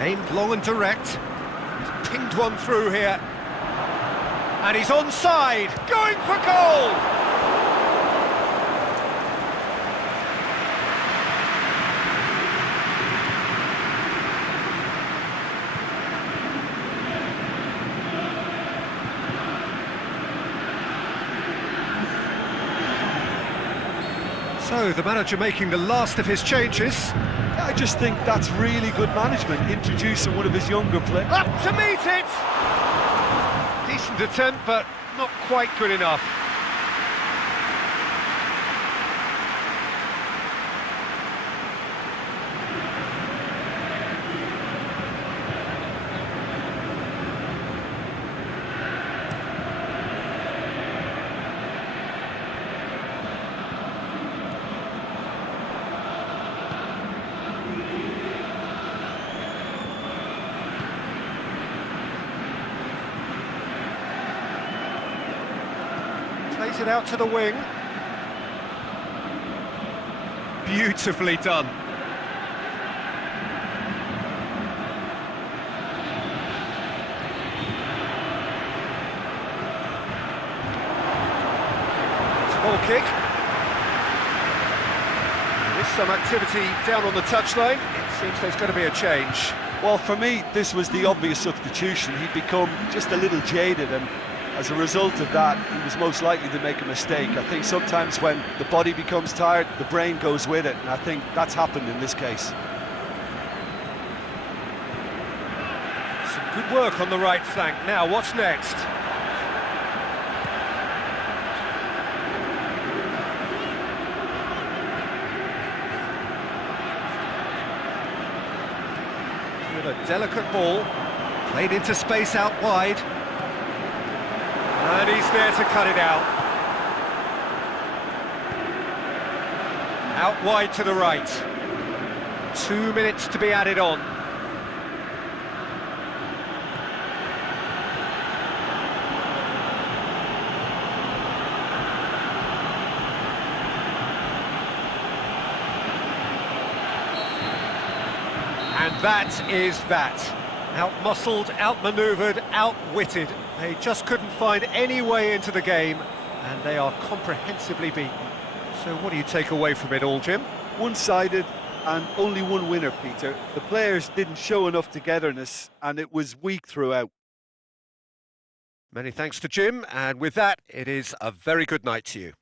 Aimed long and direct. He's pinged one through here. And he's onside, going for goal! So, the manager making the last of his changes. I just think that's really good management, introducing one of his younger players. Up to meet it! Decent attempt, but not quite good enough. Plays it out to the wing. Beautifully done. Small kick. There's some activity down on the touchline. It seems there's going to be a change. Well, for me, this was the obvious substitution. He'd become just a little jaded, and as a result of that, he was most likely to make a mistake. I think sometimes when the body becomes tired, the brain goes with it, and I think that's happened in this case. Some good work on the right flank. Now, what's next? With a delicate ball, played into space out wide. And he's there to cut it out. Out wide to the right. 2 minutes to be added on. And that is that. Out-muscled, out-manoeuvred, out-witted. They just couldn't find any way into the game, and they are comprehensively beaten. So what do you take away from it all, Jim? One-sided and only one winner, Peter. The players didn't show enough togetherness, and it was weak throughout. Many thanks to Jim, and with that, it is a very good night to you.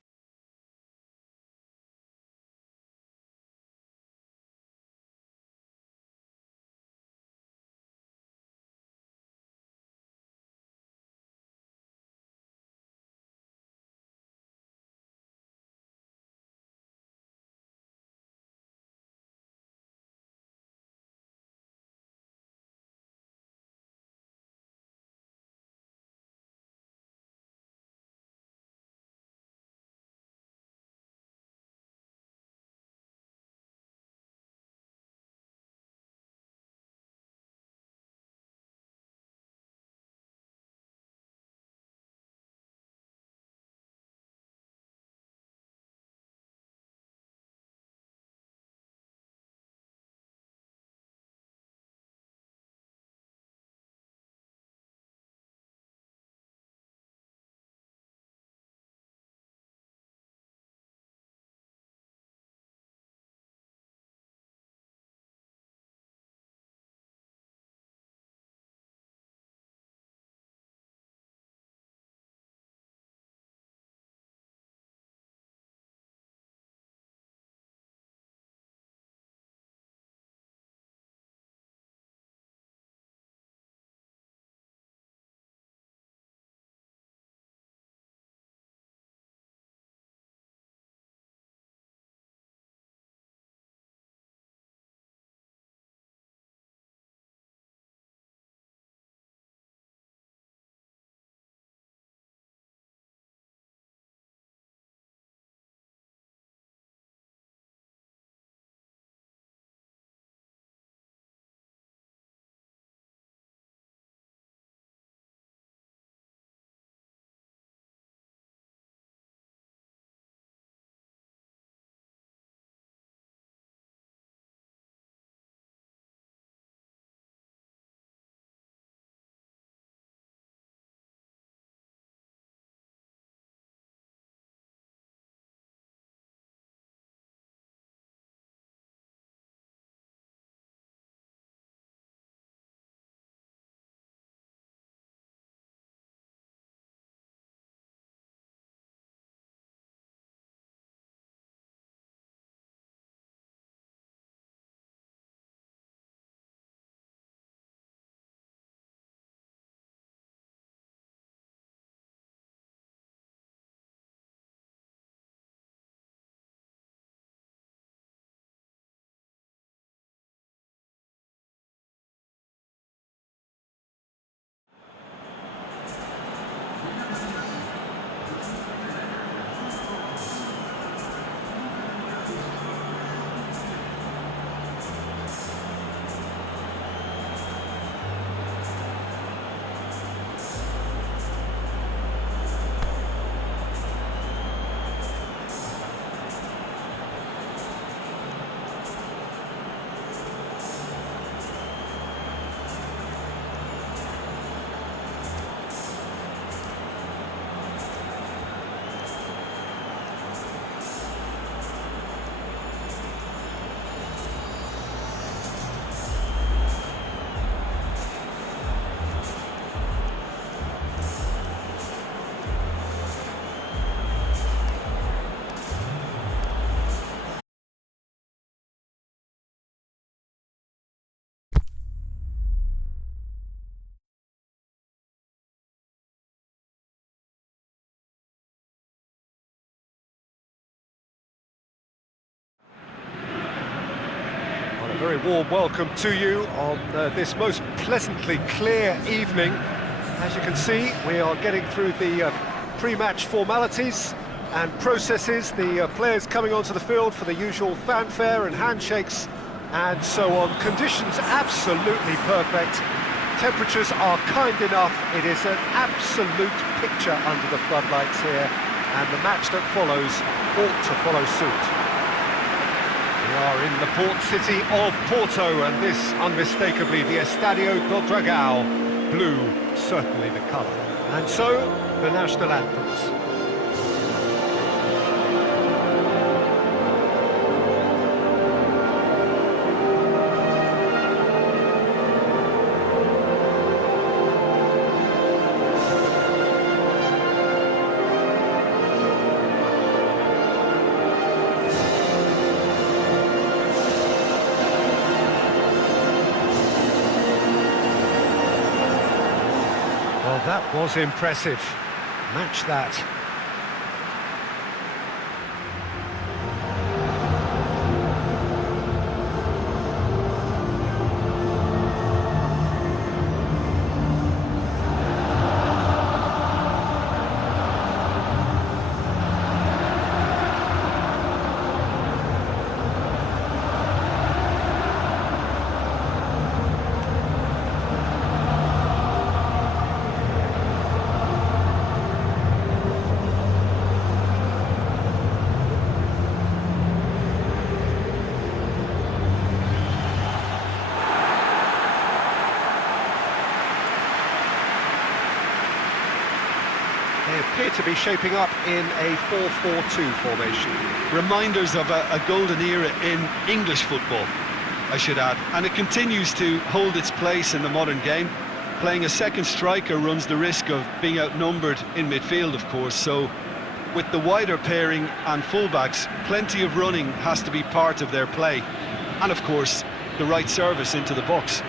warm welcome to you on this most pleasantly clear evening. As you can see, we are getting through the pre-match formalities and processes, the players coming onto the field for the usual fanfare and handshakes and so on. Conditions absolutely perfect. Temperatures are kind enough. It is an absolute picture under the floodlights here, and the match that follows ought to follow suit. We are in the port city of Porto, and this unmistakably the Estadio do Dragão. Blue, certainly the colour. And so, the national anthems. Well, that was impressive. Match that. They appear to be shaping up in a 4-4-2 formation. Reminders of a golden era in English football, I should add. And it continues to hold its place in the modern game. Playing a second striker runs the risk of being outnumbered in midfield, of course. So with the wider pairing and fullbacks, plenty of running has to be part of their play. And of course, the right service into the box.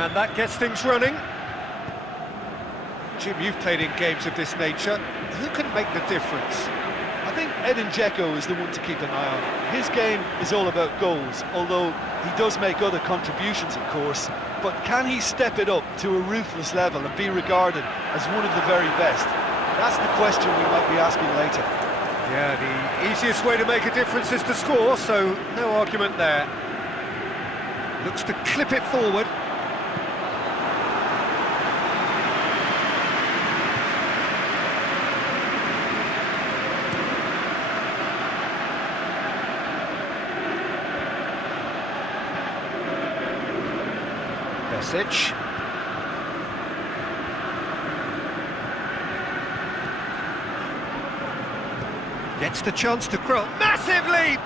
And that gets things running. Jim, you've played in games of this nature. Who can make the difference? I think Edin Dzeko is the one to keep an eye on. His game is all about goals, although he does make other contributions, of course. But can he step it up to a ruthless level and be regarded as one of the very best? That's the question we might be asking later. Yeah, the easiest way to make a difference is to score, so no argument there. Looks to clip it forward. Besic. Gets the chance to cross. Massive leap!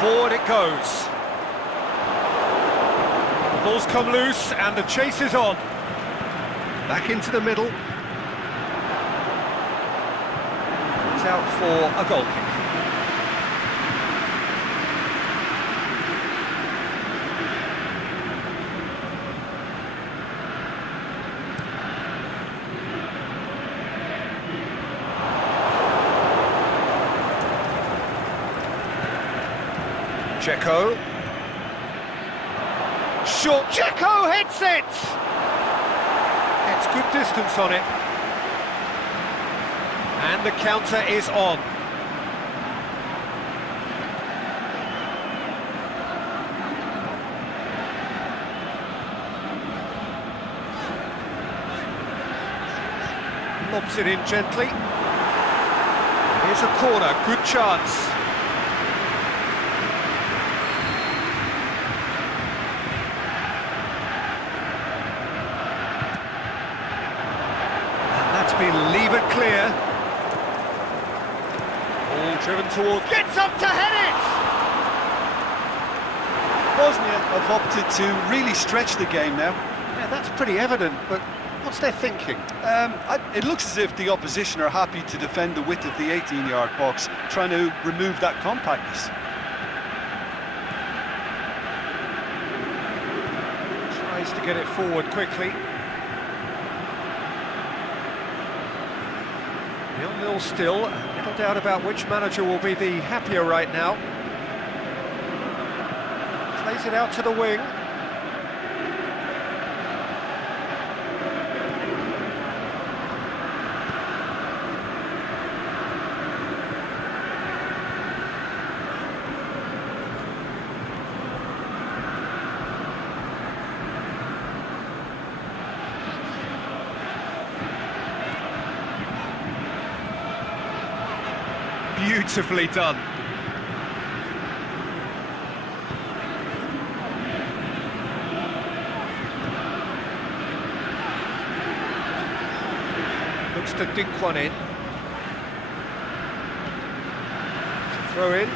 Forward it goes. The ball's come loose and the chase is on. Back into the middle. It's out for a goal kick. Dzeko. Short. Dzeko hits it! Gets good distance on it. And the counter is on. Lobs it in gently. Here's a corner, good chance. Been levered clear. All driven towards. Gets up to head it! Bosnia have opted to really stretch the game now. Yeah, that's pretty evident, but what's their thinking? It looks as if the opposition are happy to defend the width of the 18-yard box, trying to remove that compactness. Tries to get it forward quickly. 0-0 still, little doubt about which manager will be the happier right now. Plays it out to the wing. Beautifully done. Looks to dink one in. Throw in.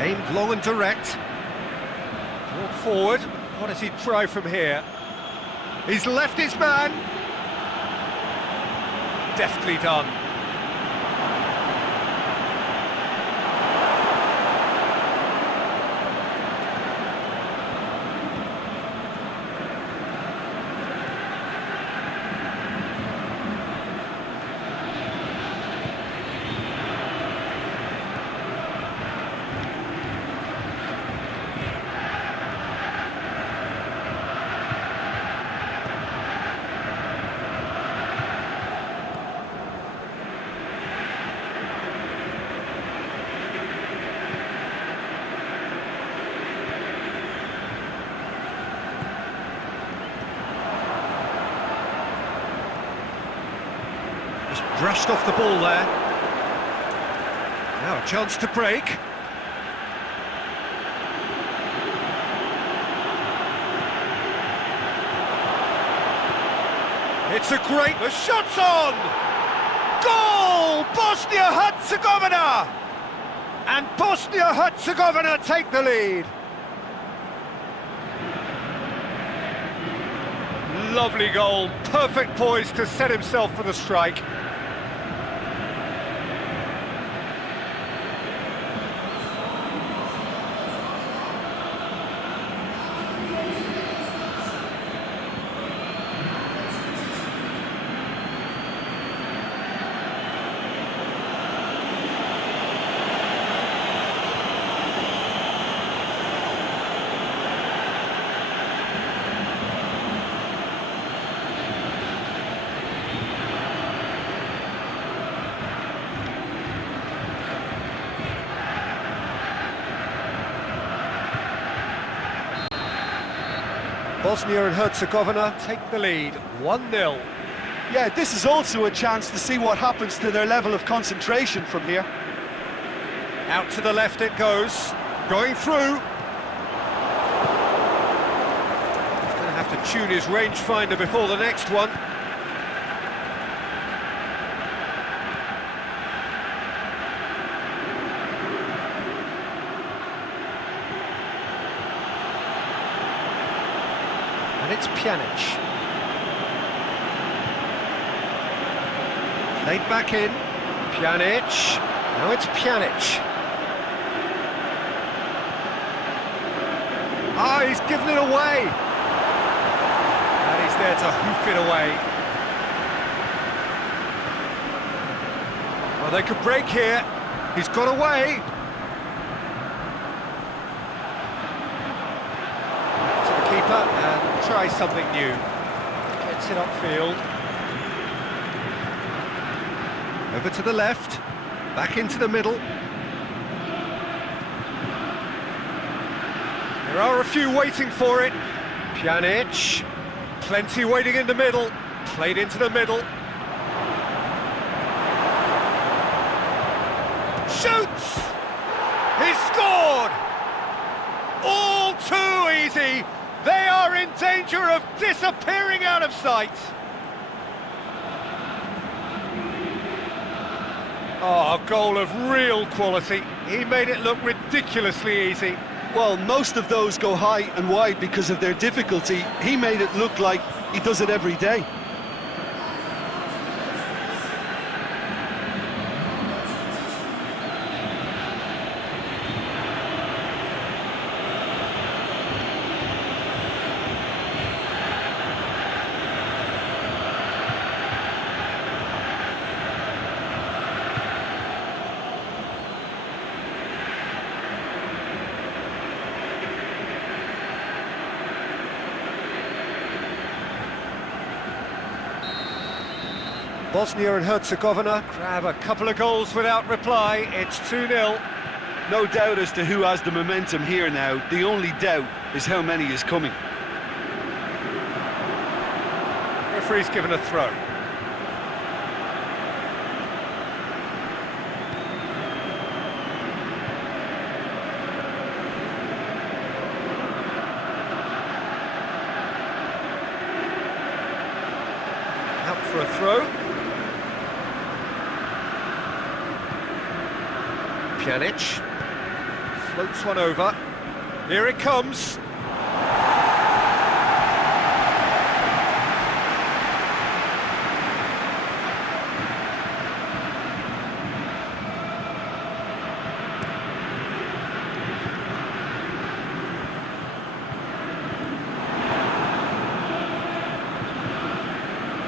Aimed long and direct. Brought forward. What does he try from here? He's left his man. Deftly done. Brushed off the ball there. Now a chance to break. It's a great... The shot's on! Goal! Bosnia-Herzegovina! And Bosnia-Herzegovina take the lead. Lovely goal. Perfect poise to set himself for the strike. Bosnia and Herzegovina take the lead, 1-0. Yeah, this is also a chance to see what happens to their level of concentration from here. Out to the left it goes, going through. He's going to have to tune his rangefinder before the next one. And it's Pjanic. Played back in. Pjanic. Now it's Pjanic. Ah, he's given it away. And he's there to hoof it away. Well, they could break here. He's got away. To the keeper and try something new. Gets it upfield. Over to the left. Back into the middle. There are a few waiting for it. Pjanic. Plenty waiting in the middle. Played into the middle. Shoots! He's scored! All too easy. They are in danger of disappearing out of sight. Oh, a goal of real quality. He made it look ridiculously easy. Well, most of those go high and wide because of their difficulty. He made it look like he does it every day. Bosnia and Herzegovina grab a couple of goals without reply. It's 2-0. No doubt as to who has the momentum here now. The only doubt is how many is coming. Referee's given a throw. Out for a throw. Pjanic floats one over. Here it comes.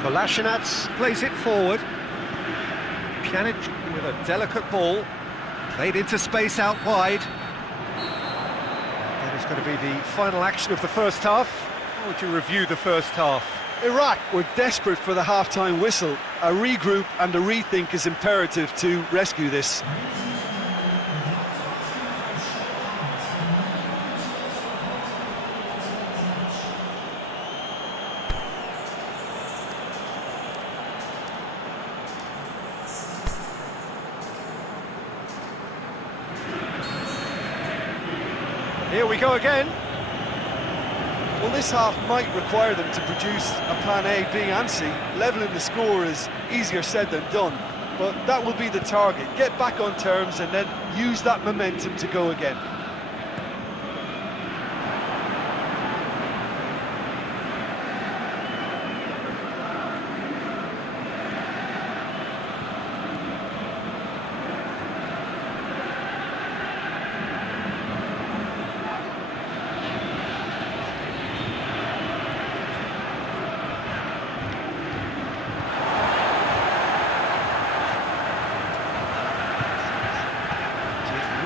Kolasinac plays it forward. Pjanic with a delicate ball. Played into space out wide. That is going to be the final action of the first half. How would you review the first half? Iraq were desperate for the half-time whistle. A regroup and a rethink is imperative to rescue this. Here we go again. Well, this half might require them to produce a plan A, B and C. Levelling the score is easier said than done, but that will be the target. Get back on terms and then use that momentum to go again.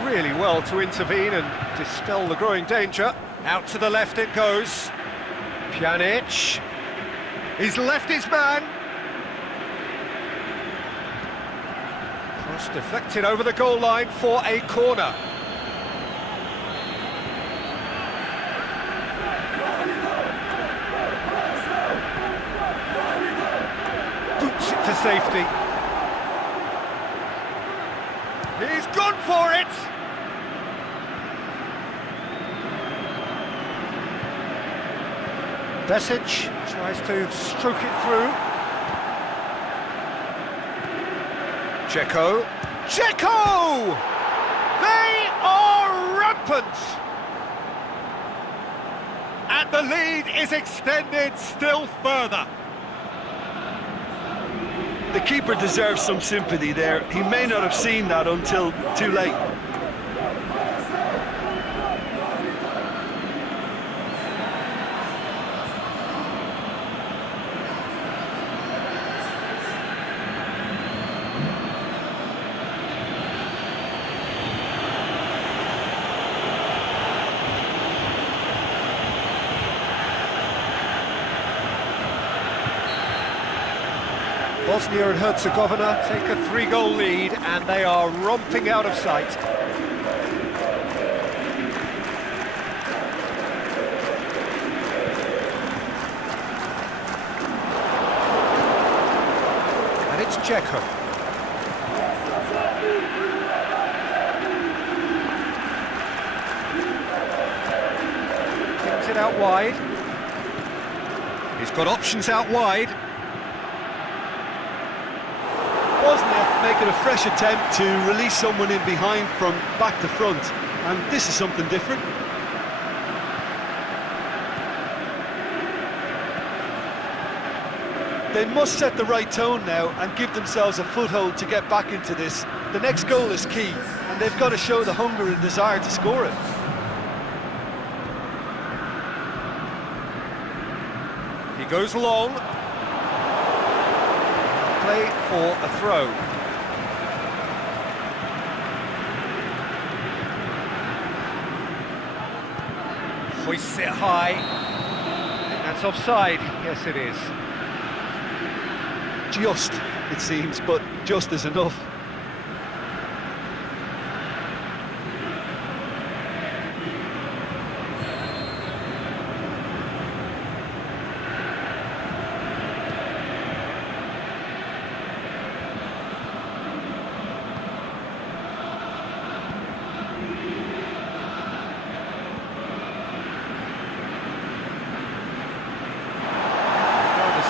Really well to intervene and dispel the growing danger. Out to the left it goes. Pjanic. He's left his man. Cross deflected over the goal line for a corner. Boots it to safety. He's gone for it! Besic tries to stroke it through. Czeko. Czeko! They are rampant! And the lead is extended still further. The keeper deserves some sympathy there. He may not have seen that until too late. Bosnia and Herzegovina take a 3-goal lead and they are romping out of sight. And it's Czeko. Kicks it out wide. He's got options out wide. Bosnia making a fresh attempt to release someone in behind from back to front, and this is something different. They must set the right tone now and give themselves a foothold to get back into this. The next goal is key, and they've got to show the hunger and desire to score it. He goes long. Play for a throw. Hoists it high. That's offside. Yes, it is. Just it seems, but just as enough.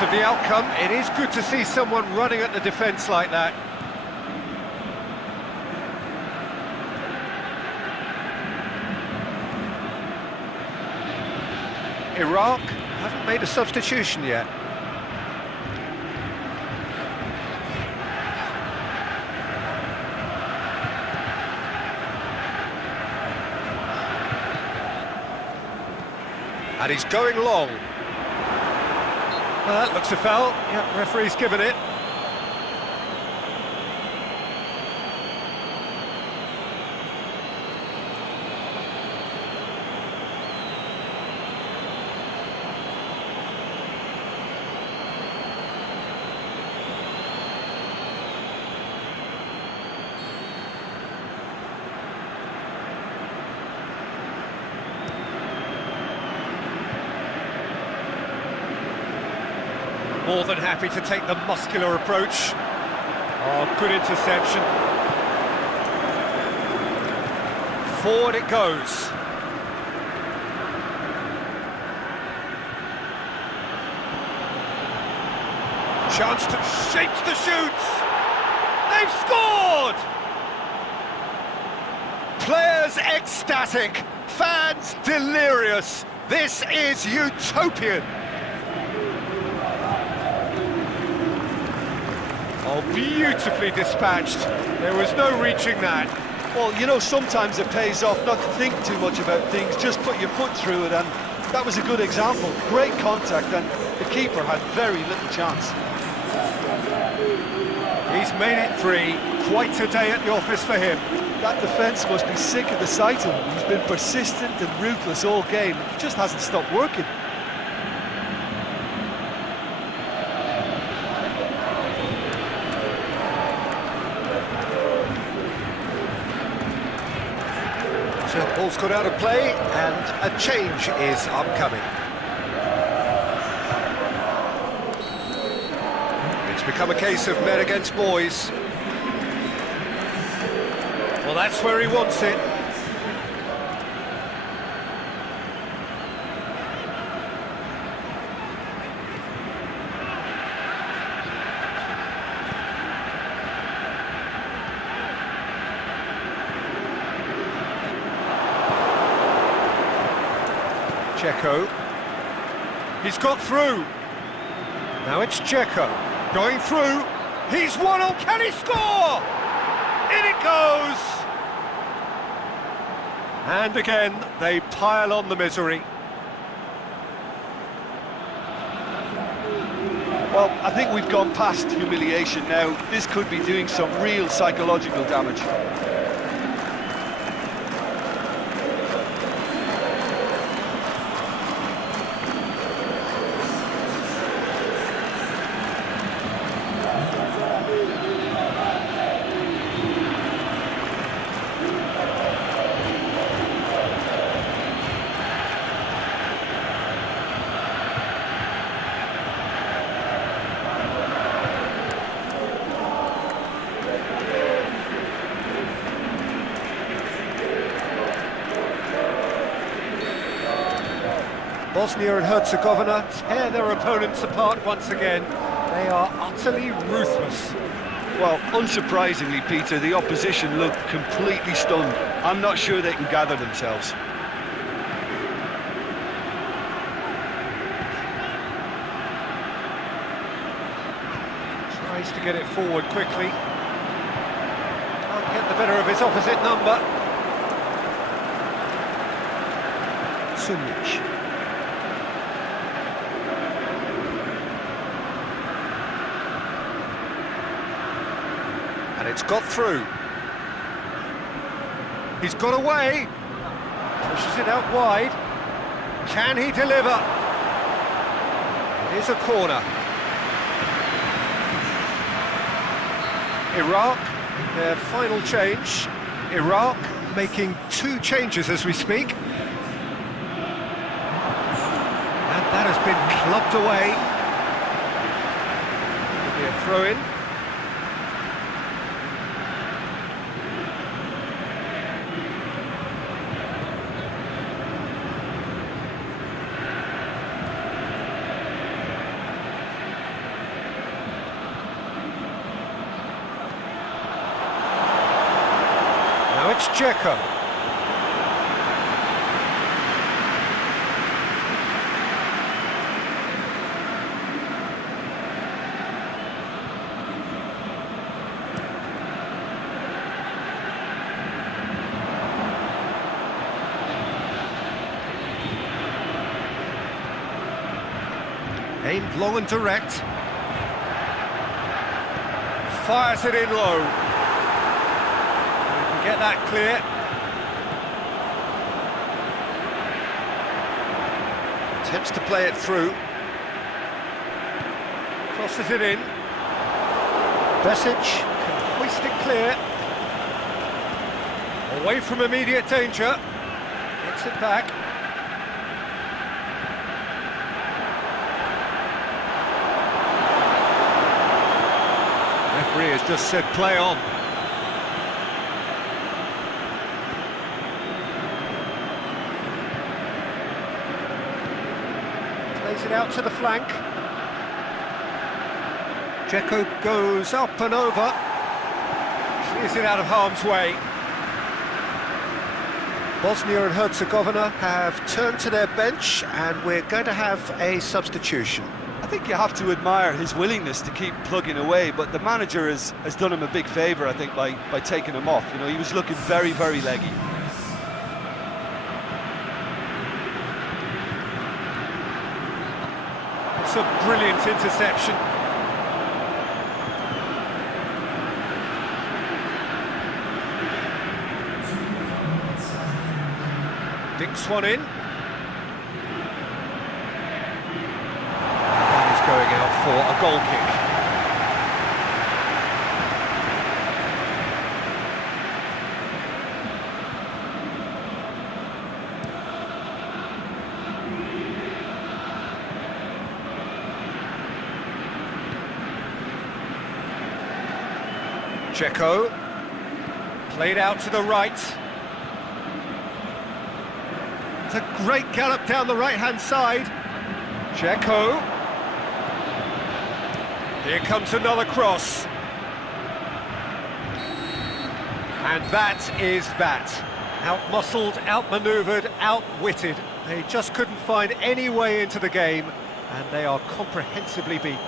Of the outcome, it is good to see someone running at the defence like that. Iraq haven't made a substitution yet. And he's going long. Well, that looks a foul. Yeah, referee's given it. More than happy to take the muscular approach. Oh, good interception. Forward it goes. Chance to shapes to shoot. They've scored! Players ecstatic, fans delirious. This is utopian. Oh, beautifully dispatched. There was no reaching that. Well, you know, sometimes it pays off not to think too much about things, just put your foot through it, and that was a good example. Great contact, and the keeper had very little chance. He's made it three. Quite a day at the office for him. That defence must be sick of the sight of him. He's been persistent and ruthless all game. He just hasn't stopped working. So ball's got out of play and a change is upcoming. It's become a case of men against boys. Well, that's where he wants it. Checo. He's got through. Now it's Checo. Going through. He's won on. Can he score? In it goes. And again, they pile on the misery. Well, I think we've gone past humiliation now. This could be doing some real psychological damage. Bosnia and Herzegovina tear their opponents apart once again. They are utterly ruthless. Well, unsurprisingly, Peter, the opposition look completely stunned. I'm not sure they can gather themselves. Tries to get it forward quickly. Can't get the better of his opposite number. Sunic. And it's got through. He's got away. Pushes it out wide. Can he deliver? It is a corner. Iraq, their final change. Iraq making 2 changes as we speak. And that has been clubbed away. It'll be a throw-in. Now it's Dzeko. Aimed long and direct. Fires it in low. We can get that clear. Attempts to play it through. Crosses it in. Besic can hoist it clear. Away from immediate danger. Gets it back. Referee has just said play on. Plays it out to the flank. Dzeko goes up and over. Clears it out of harm's way. Bosnia and Herzegovina have turned to their bench, and we're going to have a substitution. I think you have to admire his willingness to keep plugging away, but the manager has done him a big favour, I think, by taking him off. You know, he was looking very, very leggy. It's a brilliant interception. Dinks one in. Going out for a goal kick. Dzeko, played out to the right. It's a great gallop down the right-hand side. Dzeko. Here comes another cross. And that is that. Out-muscled, out-manoeuvred, outwitted. They just couldn't find any way into the game, and they are comprehensively beaten.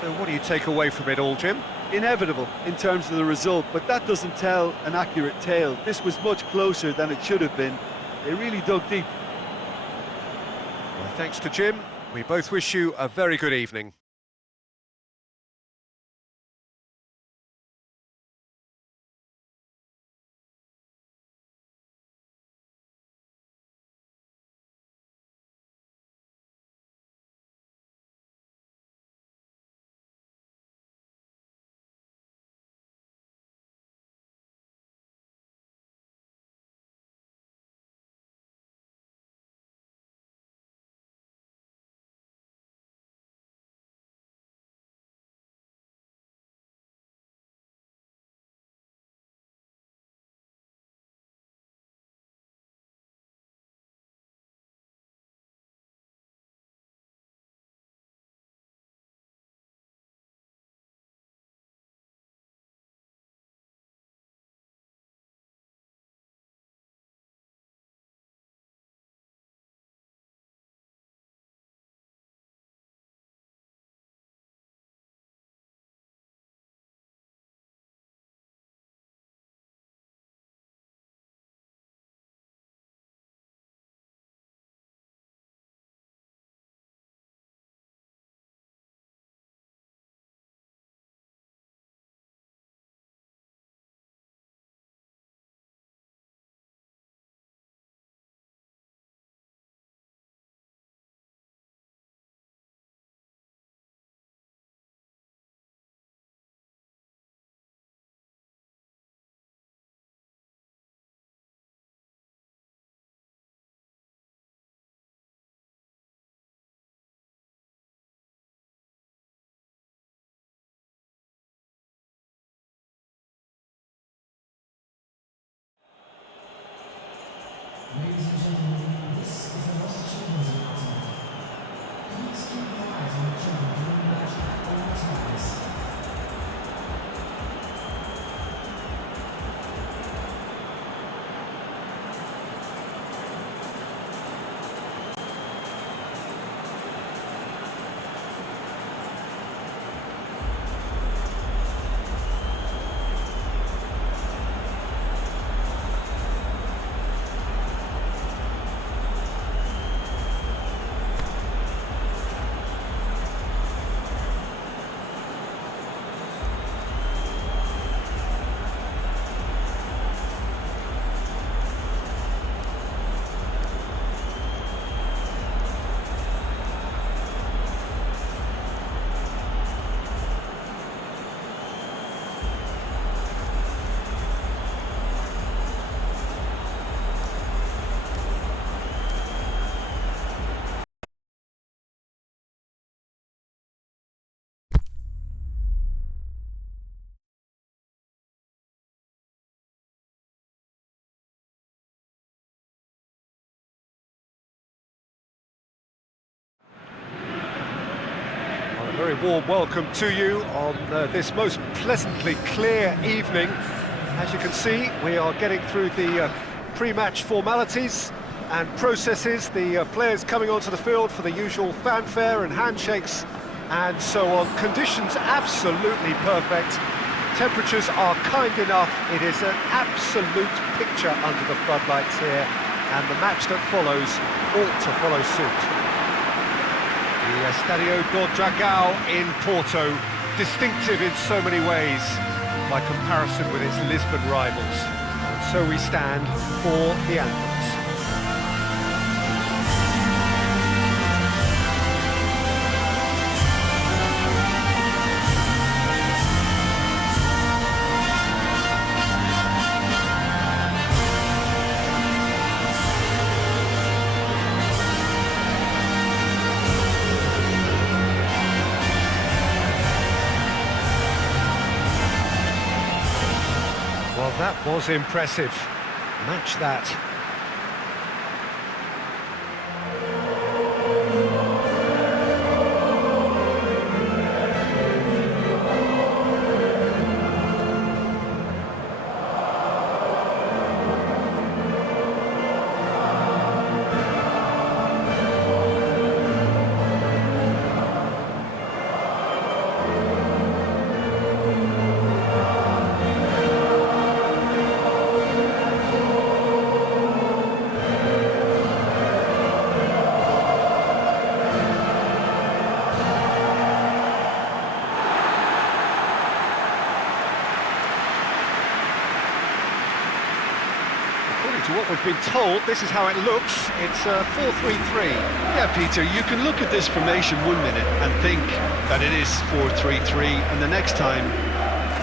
So what do you take away from it all, Jim? Inevitable in terms of the result, but that doesn't tell an accurate tale. This was much closer than it should have been. They really dug deep. Well, thanks to Jim. We both wish you a very good evening. very warm welcome to you on this most pleasantly clear evening. As you can see, we are getting through the pre-match formalities and processes, the players coming onto the field for the usual fanfare and handshakes and so on. Conditions absolutely perfect. Temperatures are kind enough. It is an absolute picture under the floodlights here, and the match that follows ought to follow suit. The Estadio do Dragão in Porto, distinctive in so many ways by comparison with its Lisbon rivals. And so we stand for the anthems. Well, that was impressive. Match that. To what we've been told, this is how it looks. It's 4-3-3. Yeah, Peter, you can look at this formation 1 minute and think that it is 4-3-3, and the next time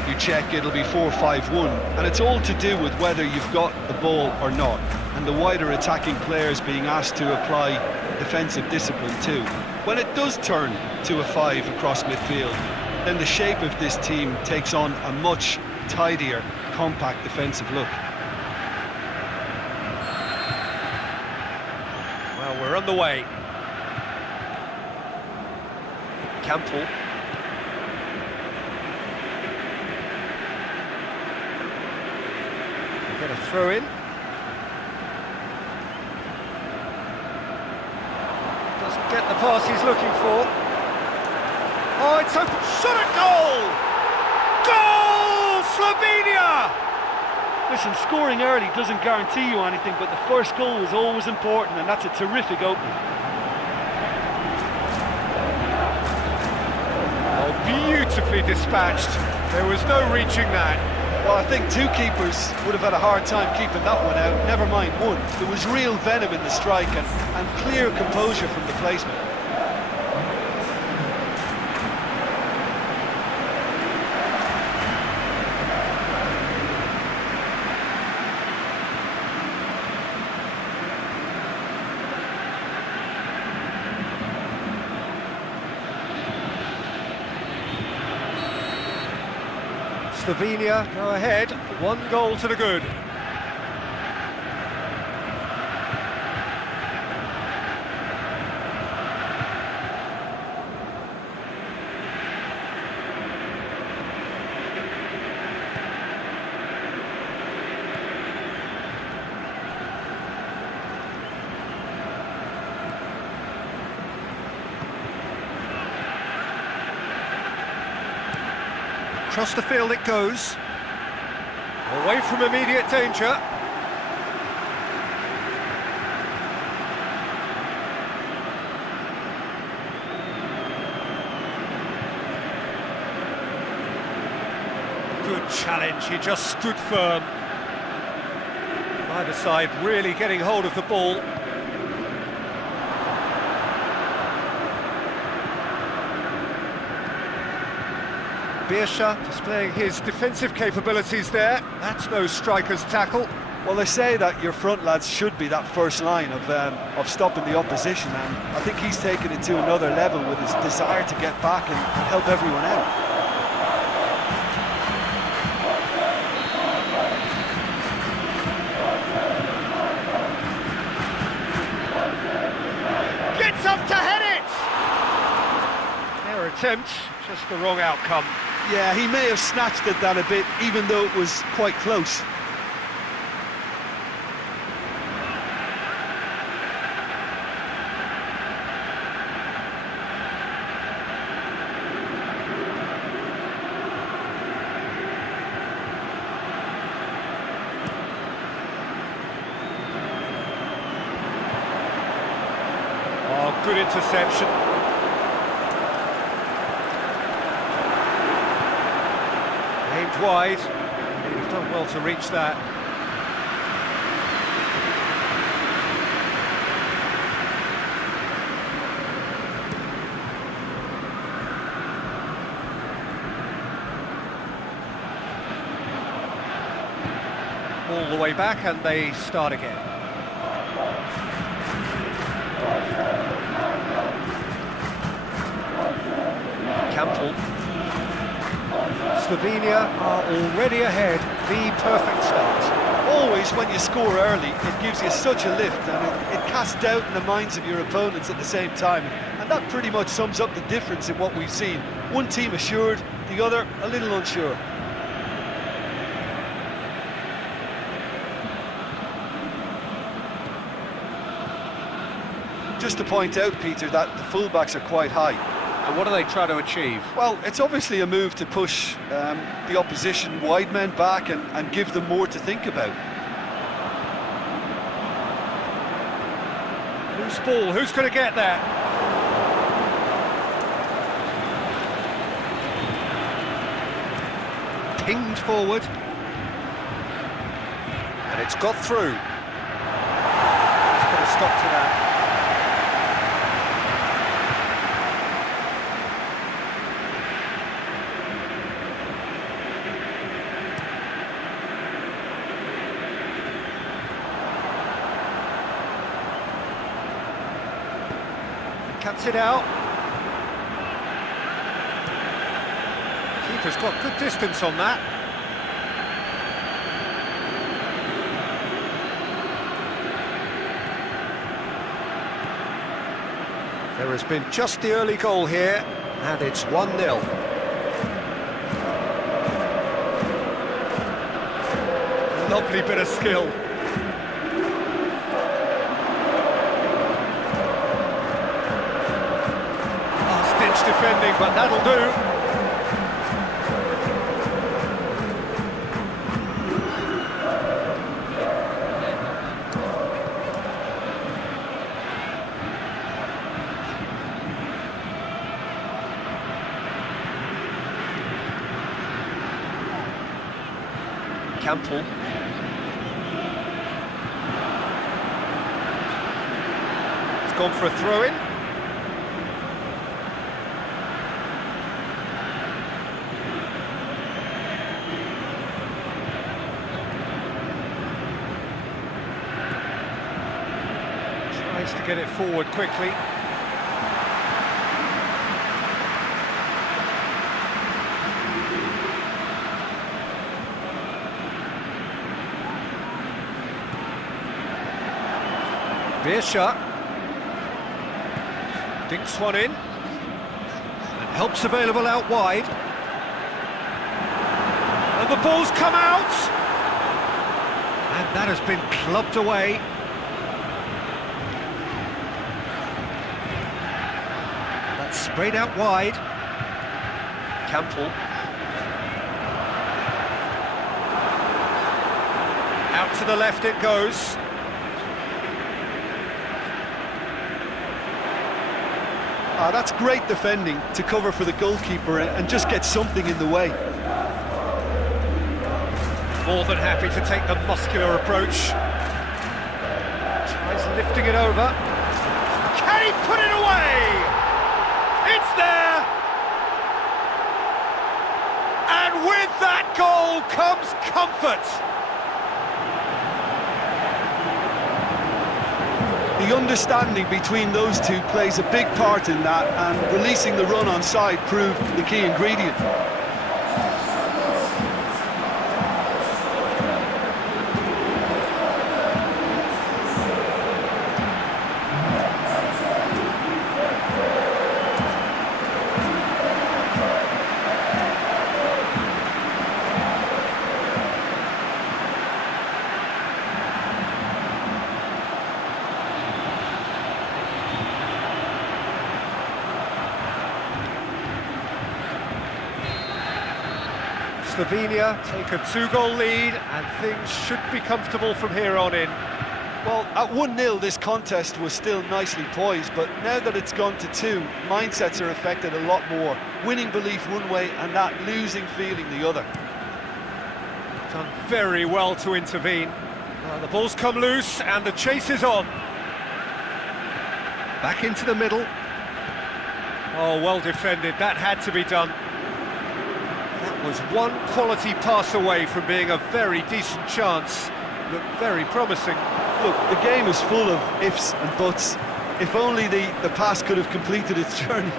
you check it'll be 4-5-1, and it's all to do with whether you've got the ball or not, and the wider attacking players being asked to apply defensive discipline too. When it does turn to a 5 across midfield, then the shape of this team takes on a much tidier, compact defensive look. Well, we're on the way. Campbell. Get a throw in. Doesn't get the pass he's looking for. Oh, it's open. Shot at goal! Goal! Slovenia! Listen, scoring early doesn't guarantee you anything, but the first goal is always important, and that's a terrific opening. Oh, beautifully dispatched. There was no reaching that. Well, I think two keepers would have had a hard time keeping that one out, never mind one. There was real venom in the strike and clear composure from the placement. Slovenia go ahead, 1 goal to the good. Across the field it goes, away from immediate danger. Good challenge, he just stood firm. Either side really getting hold of the ball. Birsha displaying his defensive capabilities there. That's no striker's tackle. Well, they say that your front lads should be that first line of stopping the opposition, and I think he's taken it to another level with his desire to get back and help everyone out. Gets up to head it! Fair attempt, just the wrong outcome. Yeah, he may have snatched at that a bit, even though it was quite close. Oh, good interception. Aimed wide. He'd have done well to reach that. All the way back, and they start again. Campbell. Slovenia are already ahead, the perfect start. Always, when you score early, it gives you such a lift, and it casts doubt in the minds of your opponents at the same time. And that pretty much sums up the difference in what we've seen. One team assured, the other a little unsure. Just to point out, Peter, that the fullbacks are quite high. And what are they trying to achieve? Well, it's obviously a move to push the opposition wide men back and give them more to think about. Loose ball, who's going to get that? Pinged forward. And it's got through. Let's put a stop to that. Cuts it out. Keeper's got good distance on that. There has been just the early goal here, and it's 1-0. Lovely bit of skill. Defending, but that'll do. Campbell. It's gone for a throw-in. To get it forward quickly. Beersha dinks one in, and help's available out wide. And the ball's come out, and that has been clubbed away. Sprayed out wide. Campbell. Out to the left it goes. That's great defending to cover for the goalkeeper and just get something in the way. More than happy to take the muscular approach. Tries lifting it over. Can he put it away? It's there! And with that goal comes comfort! The understanding between those two plays a big part in that, and releasing the run on side proved the key ingredient. Slovenia take a 2-goal lead, and things should be comfortable from here on in. Well, at 1-0 this contest was still nicely poised, but now that it's gone to 2, mindsets are affected a lot more. Winning belief one way and that losing feeling the other. Done very well to intervene. Well, the ball's come loose and the chase is on. Back into the middle. Oh, well defended, that had to be done. That was one quality pass away from being a very decent chance. Looked very promising. Look, the game is full of ifs and buts. If only the pass could have completed its journey.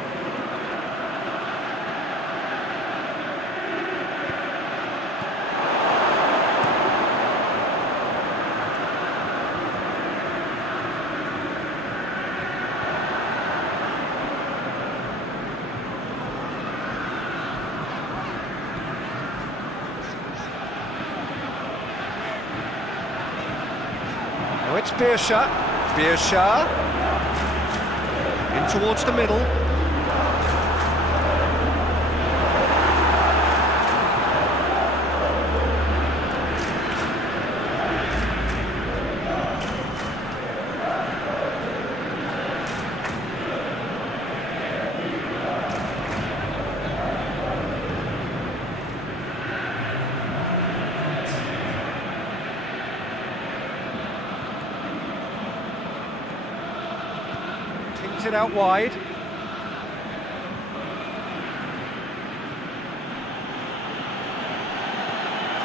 Oh, it's Birsha. Birsha. In towards the middle. It out wide.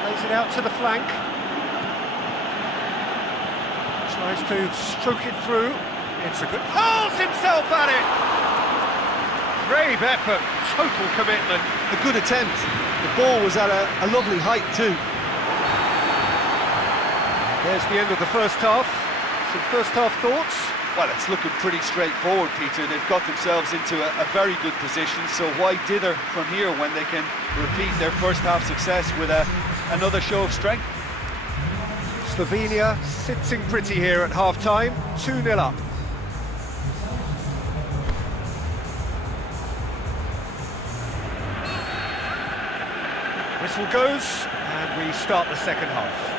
Plays it out to the flank. Tries to stroke it through. It's a good... Hurls himself at it! Brave effort, total commitment. A good attempt. The ball was at a lovely height too. There's the end of the first half. Some first half thoughts? Well, it's looking pretty straightforward, Peter. They've got themselves into a very good position, so why dither from here when they can repeat their first half success with another show of strength? Slovenia sitting pretty here at half-time, 2-0 up. Whistle goes, and we start the second half.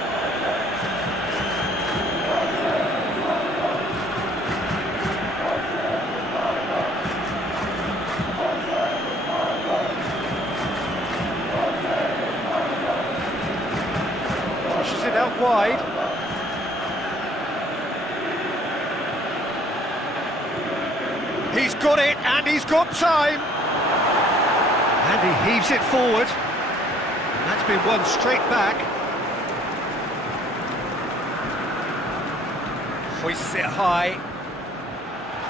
Out wide. He's got it, and he's got time. And he heaves it forward. That's been won straight back. Hoists it high.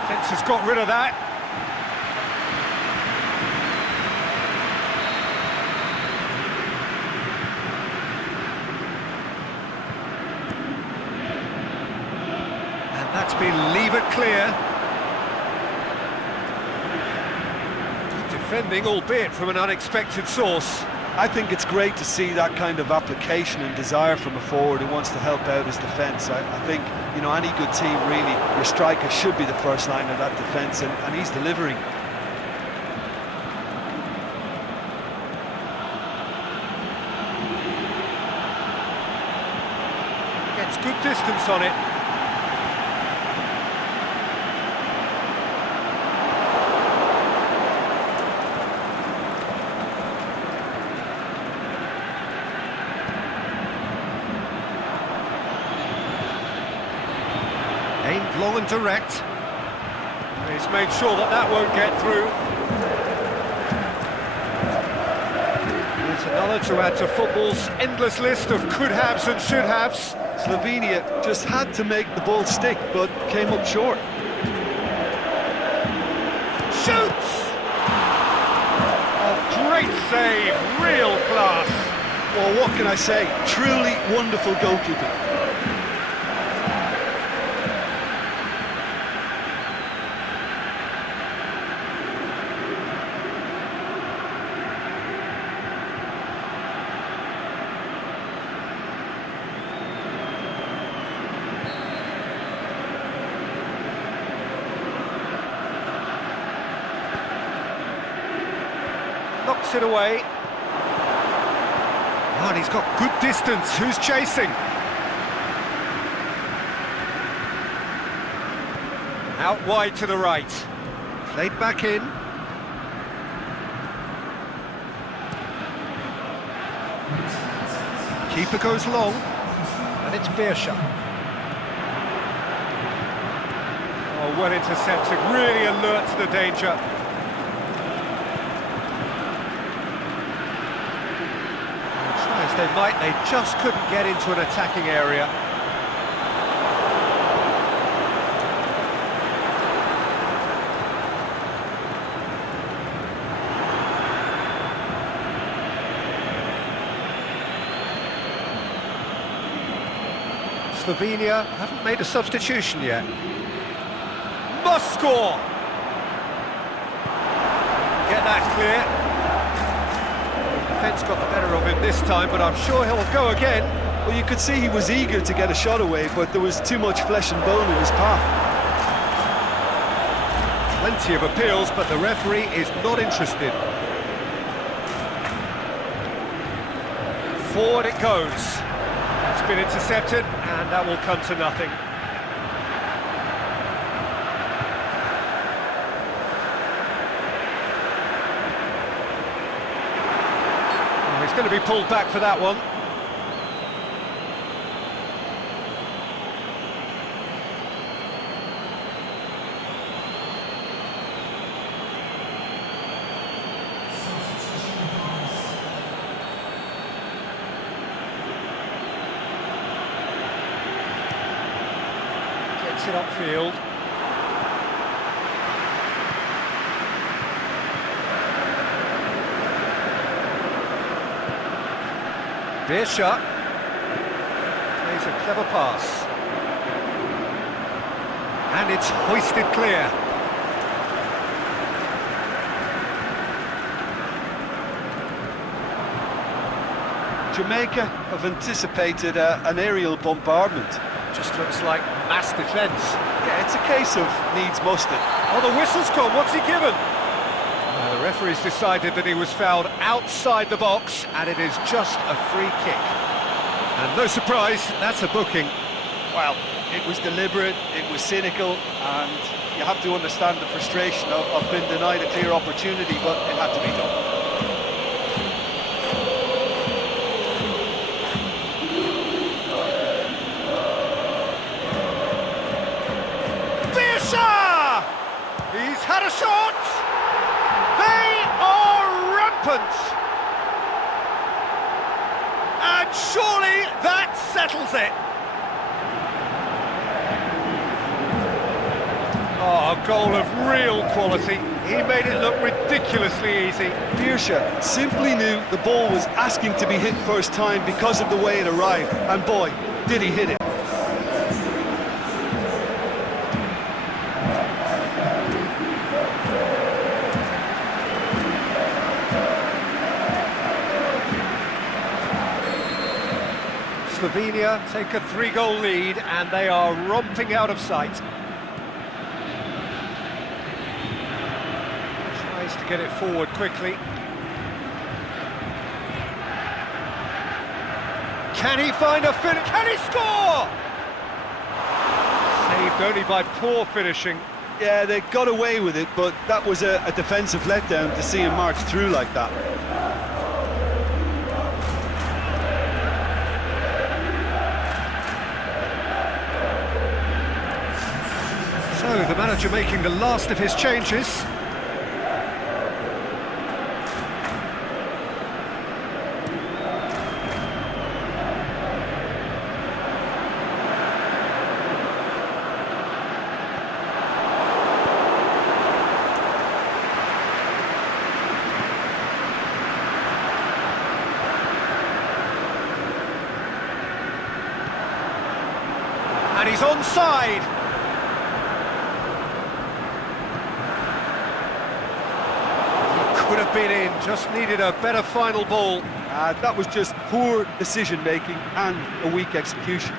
Fence has got rid of that. That's been leave it clear. Good defending, albeit from an unexpected source. I think it's great to see that kind of application and desire from a forward who wants to help out his defence. I think, you know, any good team really, your striker should be the first line of that defence, and he's delivering. Gets good distance on it. Aimed long and direct. He's made sure that won't get through. Here's another to add to football's endless list of could-haves and should-haves. Slovenia just had to make the ball stick, but came up short. Shoots! A great save, real class. Well, what can I say? Truly wonderful goalkeeping. Knocks it away. Oh, and he's got good distance. Who's chasing? Out wide to the right. Played back in. Keeper goes long. And it's Beersha. Oh, well intercepted. Really alert to the danger. Try as they might, they just couldn't get into an attacking area. Slovenia haven't made a substitution yet. Must score! Get that clear. Defence got the better of him this time, but I'm sure he'll go again. Well, you could see he was eager to get a shot away, but there was too much flesh and bone in his path. Plenty of appeals, but the referee is not interested. Forward it goes. It's been intercepted, and that will come to nothing. Oh, he's going to be pulled back for that one. It upfield. Beersha plays a clever pass. And it's hoisted clear. Jamaica have anticipated an aerial bombardment. Just looks like mass defence. Yeah, it's a case of needs must it. Oh, the whistle's gone. What's he given? The referee's decided that he was fouled outside the box, and it is just a free kick. And no surprise, that's a booking. Well, it was deliberate, it was cynical, and you have to understand the frustration of being denied a clear opportunity, but it had to be done. He's had a shot! They are rampant! And surely that settles it! Oh, a goal of real quality. He made it look ridiculously easy. Beersha simply knew the ball was asking to be hit first time because of the way it arrived. And boy, did he hit it. Slovenia take a 3-goal lead and they are romping out of sight. Tries to get it forward quickly. Can he find a finish? Can he score? Saved only by poor finishing. Yeah, they got away with it, but that was a defensive letdown to see him march through like that. So, the manager making the last of his changes. And he's onside. Could have been in, just needed a better final ball. That was just poor decision-making and a weak execution.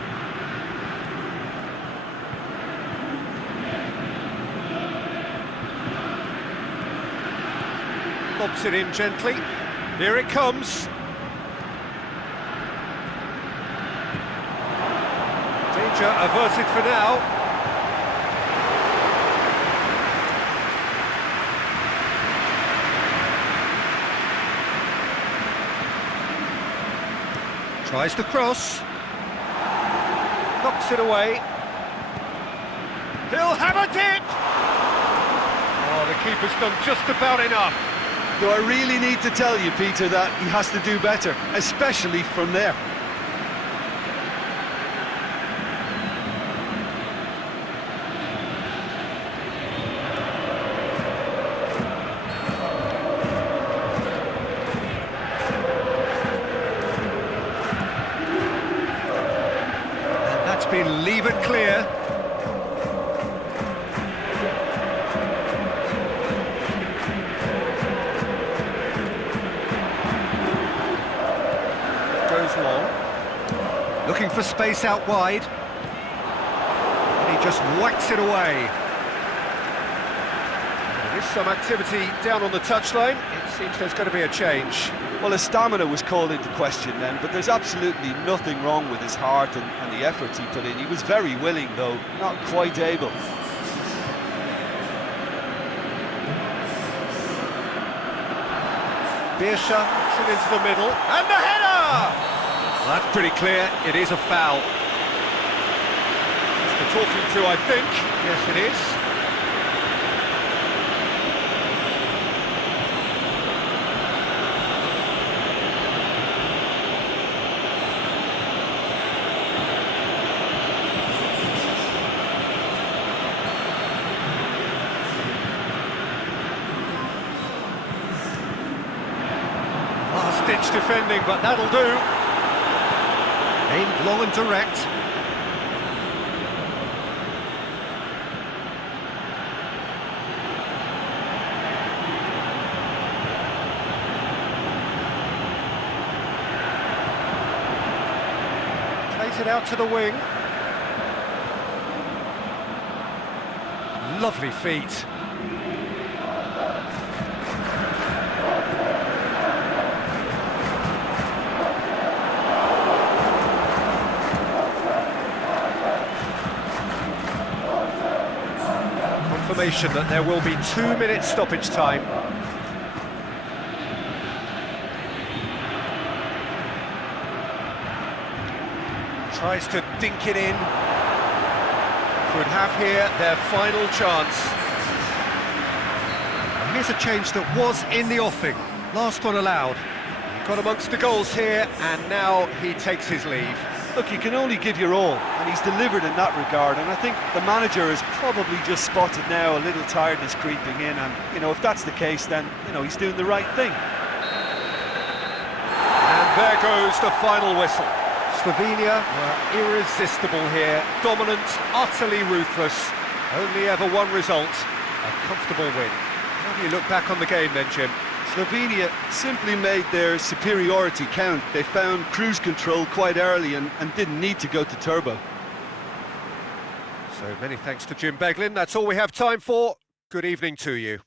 Lobs it in gently. Here it comes. Danger averted for now. Tries the cross. Knocks it away. He'll have a dip! Oh, the keeper's done just about enough. Do I really need to tell you, Peter, that he has to do better, especially from there? Been levered clear. Goes long. Looking for space out wide. And he just whacks it away. There is some activity down on the touchline. It seems there's going to be a change. Well, his stamina was called into question then, but there's absolutely nothing wrong with his heart and the efforts he put in. He was very willing, though, not quite able. Birsha puts it into the middle, and the header! Well, that's pretty clear, it is a foul. It's the talking to, I think. Yes, it is. Last-ditch defending, but that'll do. Aimed long and direct. Plays it out to the wing. Lovely feet. Confirmation that there will be 2 minutes stoppage time. Tries to dink it in. Could have here their final chance. And here's a change that was in the offing. Last one allowed. Got amongst the goals here, and now he takes his leave. Look, you can only give your all, and he's delivered in that regard, and I think the manager has probably just spotted now a little tiredness creeping in, and, you know, if that's the case, then, you know, he's doing the right thing. And there goes the final whistle. Slovenia were irresistible here, dominant, utterly ruthless. Only ever one result, a comfortable win. How do you look back on the game then, Jim? Slovenia simply made their superiority count. They found cruise control quite early and didn't need to go to turbo. So many thanks to Jim Beglin. That's all we have time for. Good evening to you.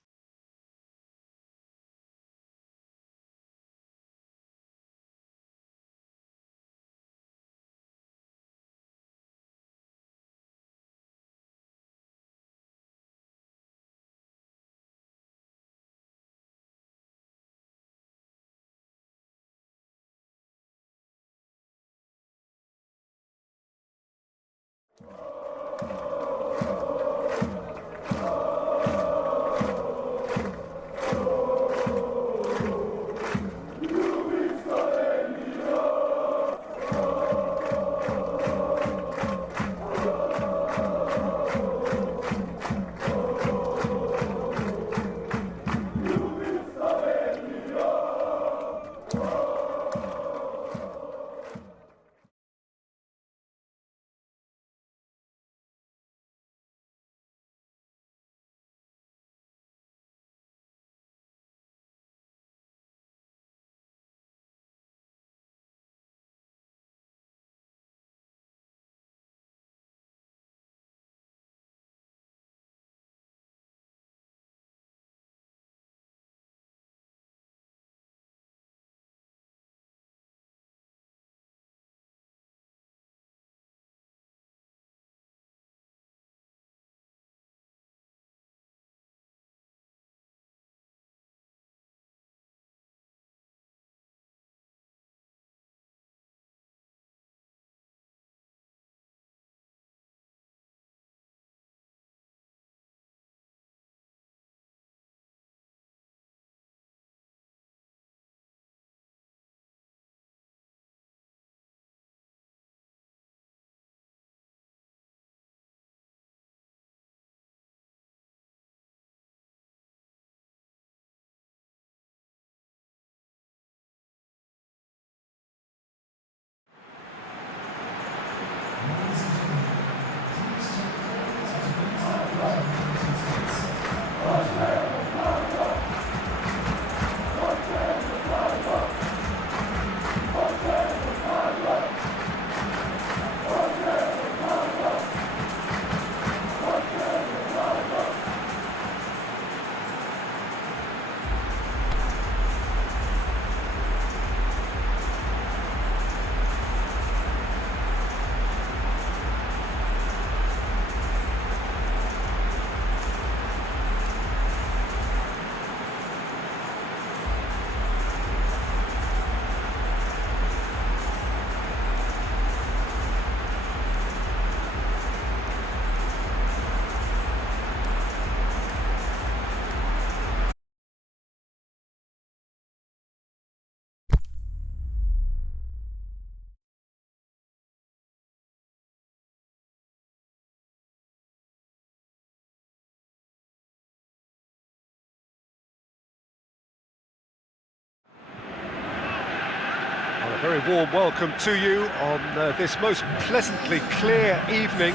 Very warm welcome to you on this most pleasantly clear evening.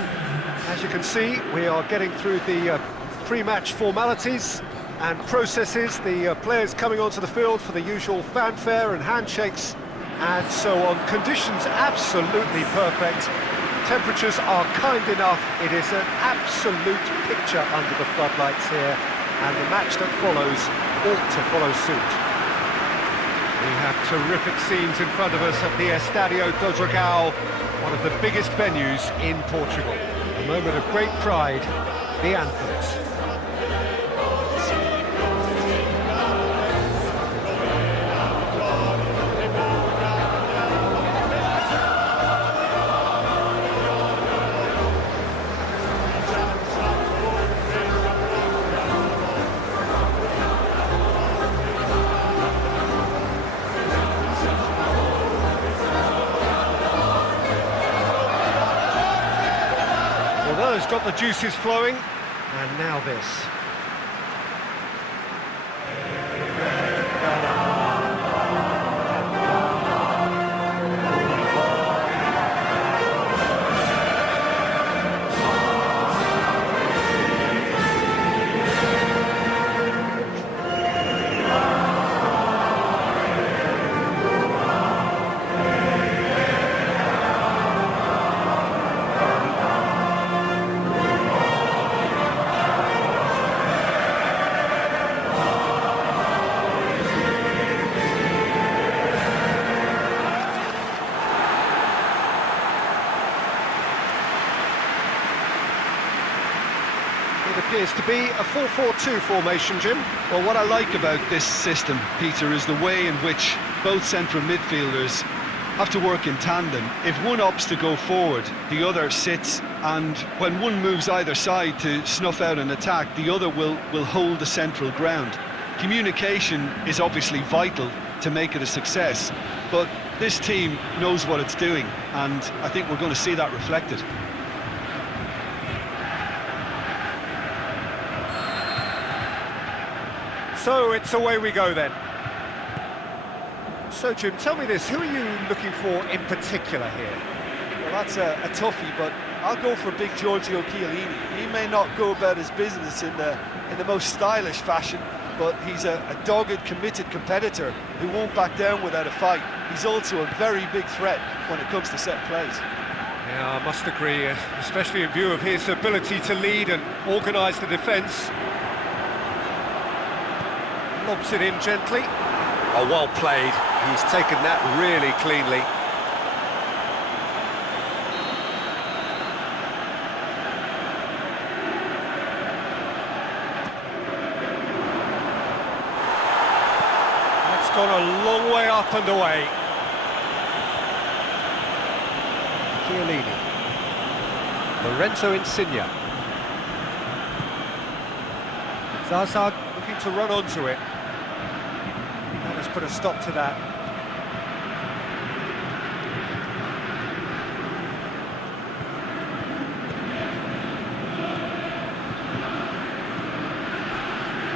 As you can see, we are getting through the pre-match formalities and processes, the players coming onto the field for the usual fanfare and handshakes and so on. Conditions absolutely perfect. Temperatures are kind enough. It is an absolute picture under the floodlights here, and the match that follows ought to follow suit. We have terrific scenes in front of us at the Estadio do Dragão, one of the biggest venues in Portugal. A moment of great pride, the anthems. Well, it's got the juices flowing, and now this. It appears to be a 4-4-2 formation, Jim. Well, what I like about this system, Peter, is the way in which both central midfielders have to work in tandem. If one opts to go forward, the other sits, and when one moves either side to snuff out an attack, the other will hold the central ground. Communication is obviously vital to make it a success, but this team knows what it's doing, and I think we're going to see that reflected. So it's away we go then. So Jim, tell me this, who are you looking for in particular here? Well, that's a toughie, but I'll go for big Giorgio Chiellini. He may not go about his business in the most stylish fashion, but he's a dogged, committed competitor who won't back down without a fight. He's also a very big threat when it comes to set plays. Yeah, I must agree, especially in view of his ability to lead and organise the defence. Lobs it in gently. Oh, well played. He's taken that really cleanly. That's gone a long way up and away. Chiellini. Lorenzo Insigne. Zaza looking to run onto it. Let's put a stop to that.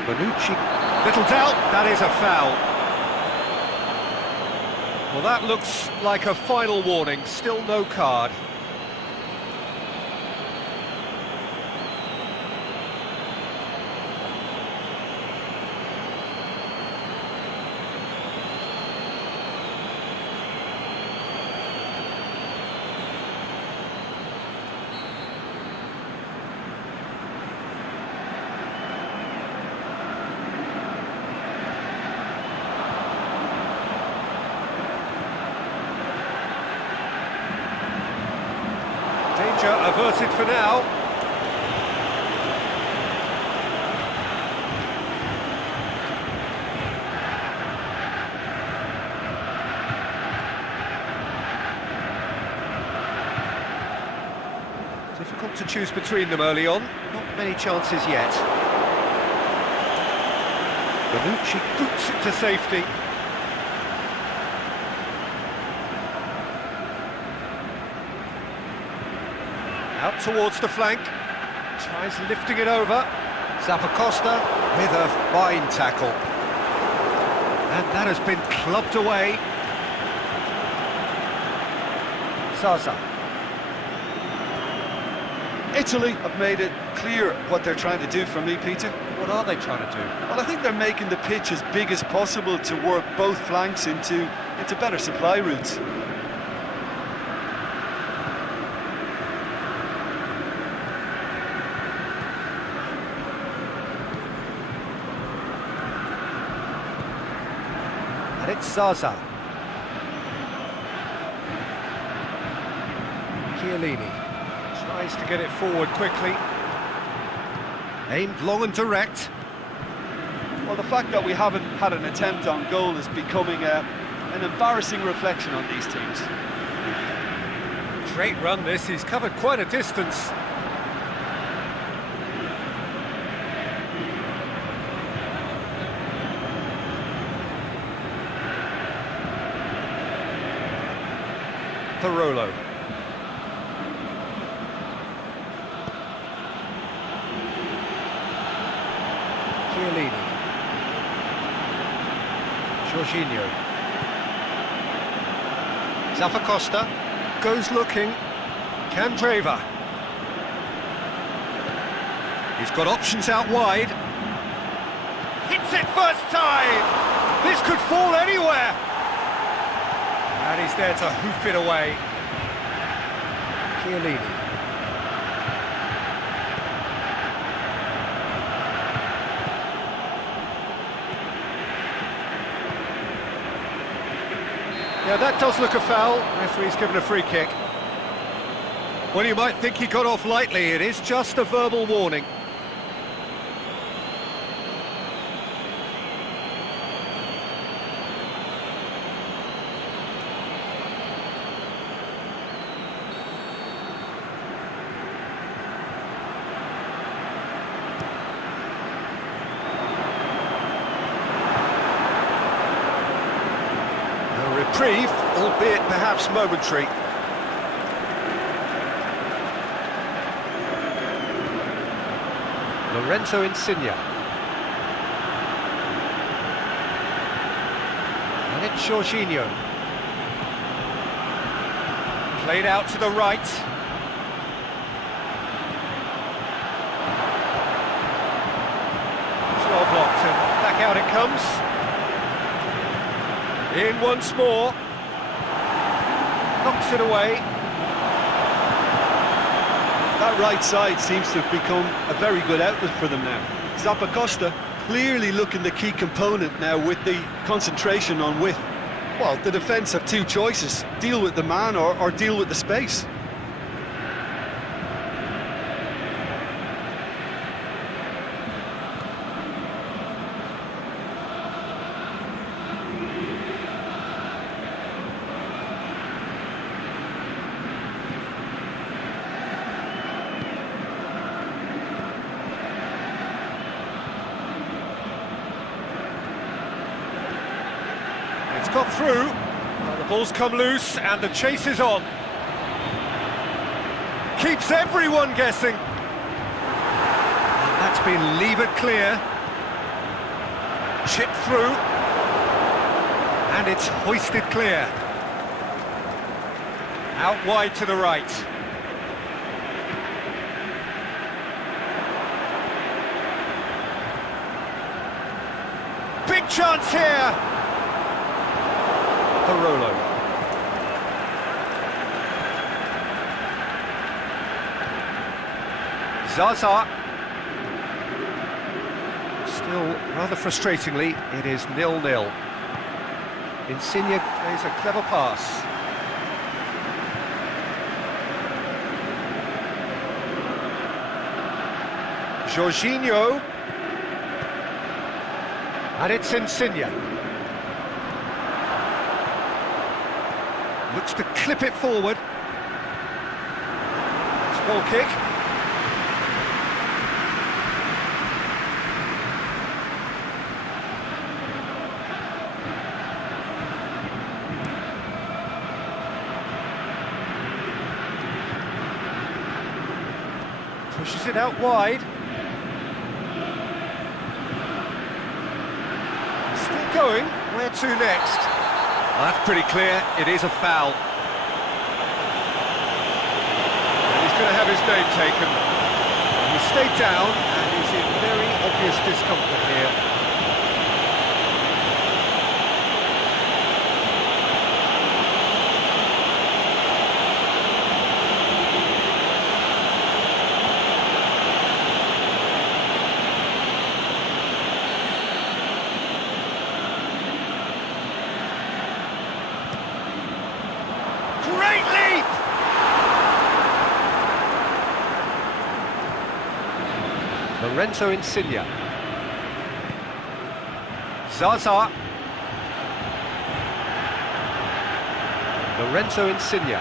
Bonucci, little doubt, that is a foul. Well, that looks like a final warning, still no card. Danger averted for now. Difficult to choose between them early on. Not many chances yet. Bonucci boots it to safety. Out towards the flank, tries lifting it over. Zappacosta with a fine tackle. And that has been clubbed away. Zaza. Italy have made it clear what they're trying to do for me, Peter. What are they trying to do? Well, I think they're making the pitch as big as possible to work both flanks into better supply routes. And it's Zaza. Chiellini tries to get it forward quickly. Aimed long and direct. Well, the fact that we haven't had an attempt on goal is becoming an embarrassing reflection on these teams. Great run this, he's covered quite a distance. Parolo. Chiellini. Jorginho. Zappacosta goes looking. Candreva. He's got options out wide. Hits it first time! This could fall anywhere! And he's there to hoof it away. Chiellini. Yeah, that does look a foul. Referee's given a free kick. Well, you might think he got off lightly. It is just a verbal warning. Reprieve, albeit perhaps momentary. Lorenzo Insigne. And it's Jorginho. Played out to the right. It's well blocked and back out it comes. In once more. Knocks it away. That right side seems to have become a very good outlet for them now. Zappacosta clearly looking the key component now with the concentration on width. Well, the defence have two choices: deal with the man or deal with the space. It's got through, the ball's come loose and the chase is on. Keeps everyone guessing. And that's been levered clear. Chipped through. And it's hoisted clear. Out wide to the right. Big chance here. Parolo. Zaza. Still, rather frustratingly, it is 0-0. Insigne plays a clever pass. Jorginho. And it's Insigne. Looks to clip it forward. It's a goal kick. Pushes it out wide. Still going. Where to next? Well, that's pretty clear. It is a foul. his name taken. He stayed down and he's in very obvious discomfort here. Great leap! Lorenzo Insigne. Zaza. Lorenzo Insigne.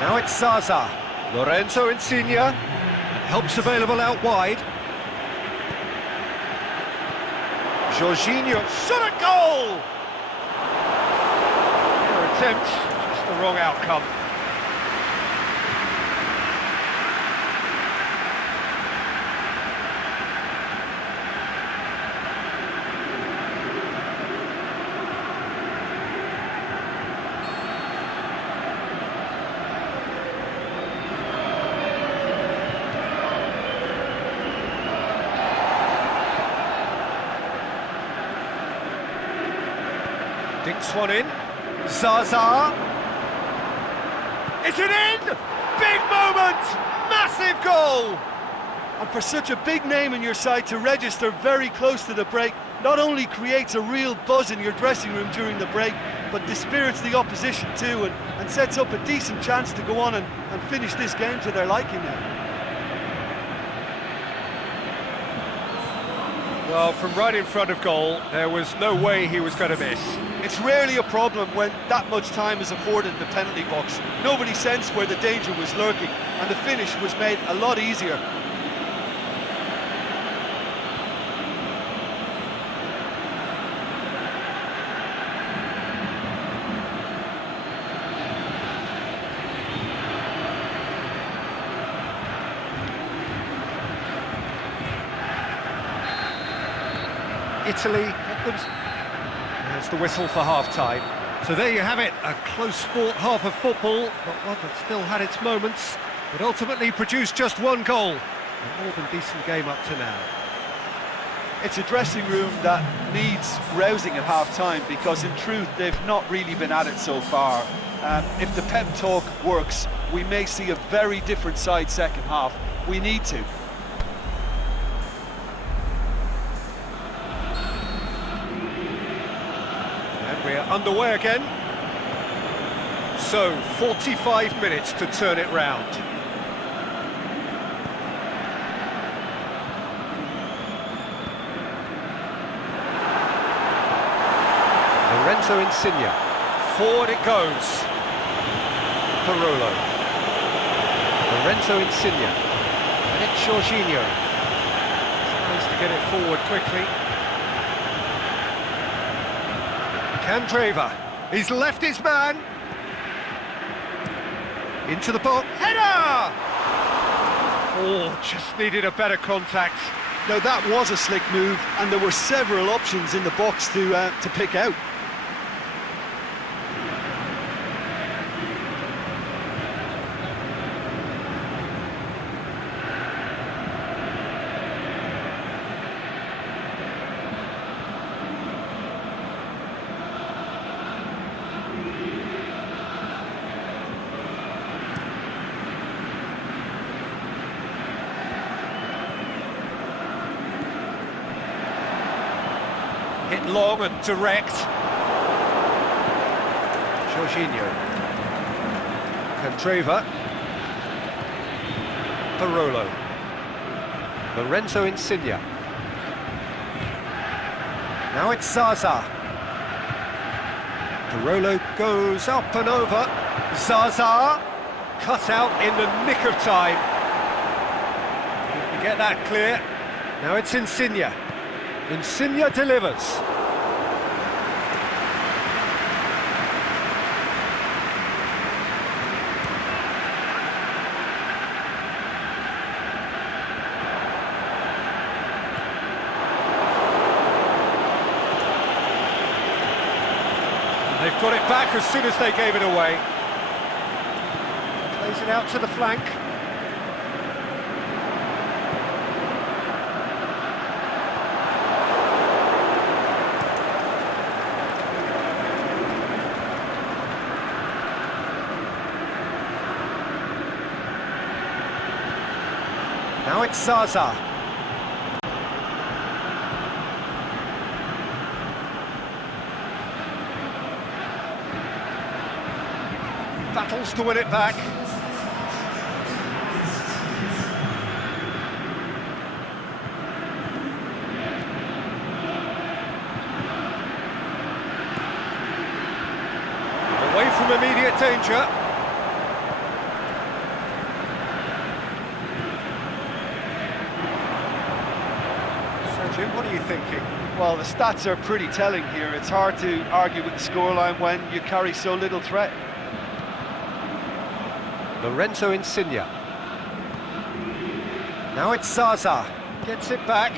Now it's Zaza. Lorenzo Insigne. Helps available out wide. Jorginho. Shot at goal! Fair attempt, just the wrong outcome. Dinks one in. Zaza. Is it in? Big moment! Massive goal! And for such a big name in your side to register very close to the break, not only creates a real buzz in your dressing room during the break, but dispirits the opposition too, and sets up a decent chance to go on and finish this game to their liking now. Well, from right in front of goal, there was no way he was going to miss. It's rarely a problem when that much time is afforded in the penalty box. Nobody sensed where the danger was lurking, and the finish was made a lot easier. Italy get them. There's the whistle for half-time. So there you have it, a close-fought half of football, but one that still had its moments, but ultimately produced just one goal. A more than decent game up to now. It's a dressing room that needs rousing at half-time, because in truth they've not really been at it so far. If the pep talk works, we may see a very different side second half. We need to. We're underway again. So, 45 minutes to turn it round. Lorenzo Insigne. Forward it goes. Parolo. Lorenzo Insigne. And it's Jorginho. Tries to get it forward quickly. Candreva, he's left his man. Into the box, header! Oh, just needed a better contact. Now that was a slick move, and there were several options in the box to pick out. Hit long and direct. Jorginho. Candreva. Parolo. Lorenzo Insigne. Now it's Zaza. Parolo goes up and over. Zaza. Cut out in the nick of time. You can get that clear. Now it's Insigne. Insigne delivers. They've got it back as soon as they gave it away. Brings it out to the flank. Now it's Zaza. Battles to win it back. Away from immediate danger. Jim, what are you thinking? Well, the stats are pretty telling here. It's hard to argue with the scoreline when you carry so little threat. Lorenzo Insigne. Now it's Zaza. Gets it back.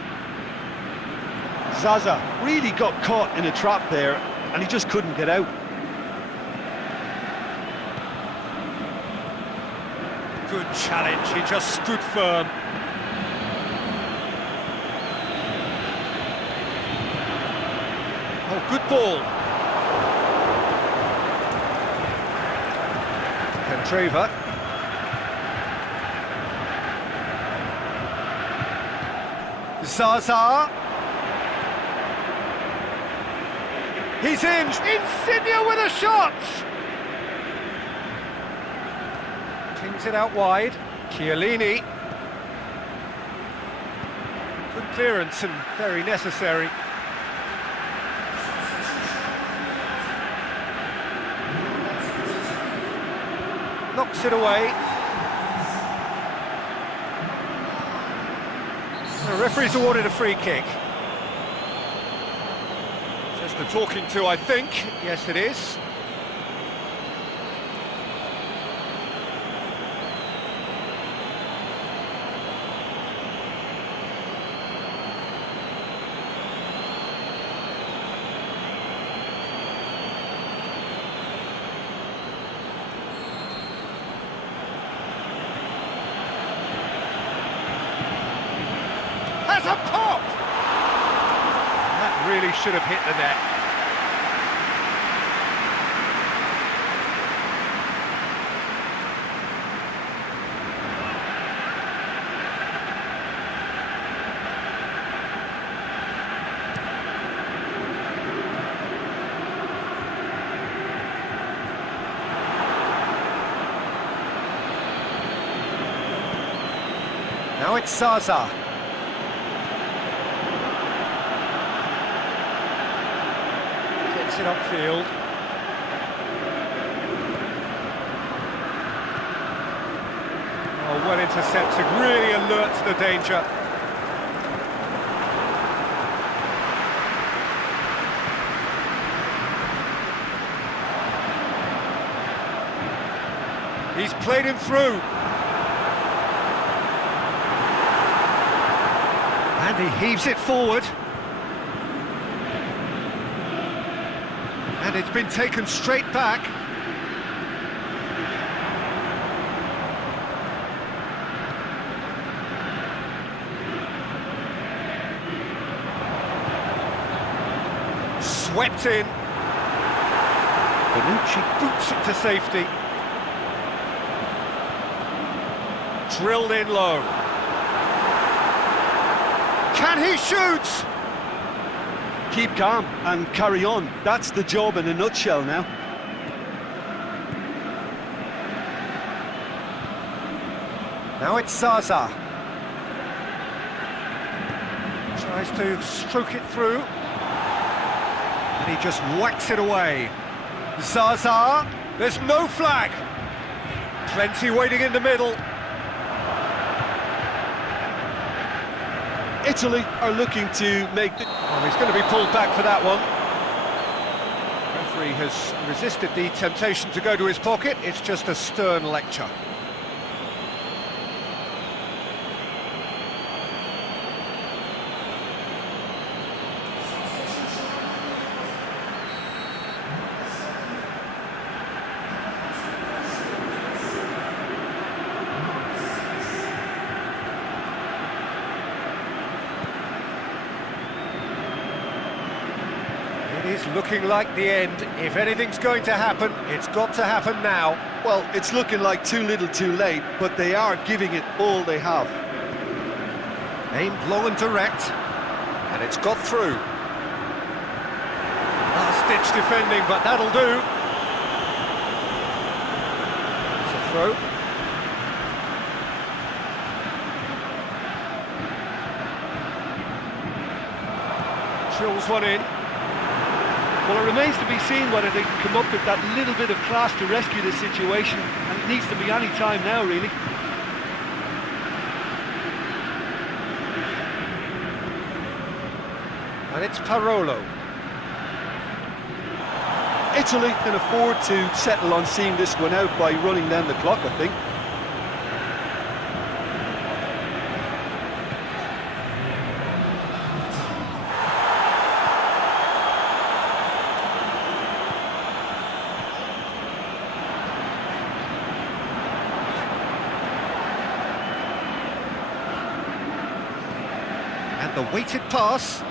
Zaza really got caught in a trap there, and he just couldn't get out. Good challenge, he just stood firm. Oh, good ball. Candreva. Zaza. He's in. Insigne with a shot. Pings it out wide. Chiellini. Good clearance and very necessary. Knocks it away. The referee's awarded a free kick. Just a talking to, I think. Yes, it is. Has a pop! That really should have hit the net. Now it's Zaza. Gets it upfield. Oh, well intercepted, really alert to the danger. He's played him through. And he heaves it forward. And it's been taken straight back. Swept in. Bonucci boots it to safety. Drilled in low. Can he shoot? Keep calm and carry on. That's the job in a nutshell now. Now it's Zaza. Tries to stroke it through. And he just whacks it away. Zaza, there's no flag. Plenty waiting in the middle. Italy are looking to make the... Oh, he's going to be pulled back for that one. Referee has resisted the temptation to go to his pocket. It's just a stern lecture. is looking like the end. If anything's going to happen, it's got to happen now. Well, it's looking like too little too late, but they are giving it all they have. Aimed long and direct, and it's got through. Last-ditch defending, but that'll do. It's a throw. Drills one in. Well, it remains to be seen whether they can come up with that little bit of class to rescue this situation, and it needs to be any time now, really. And it's Parolo. Italy can afford to settle on seeing this one out by running down the clock, I think. And the weighted pass.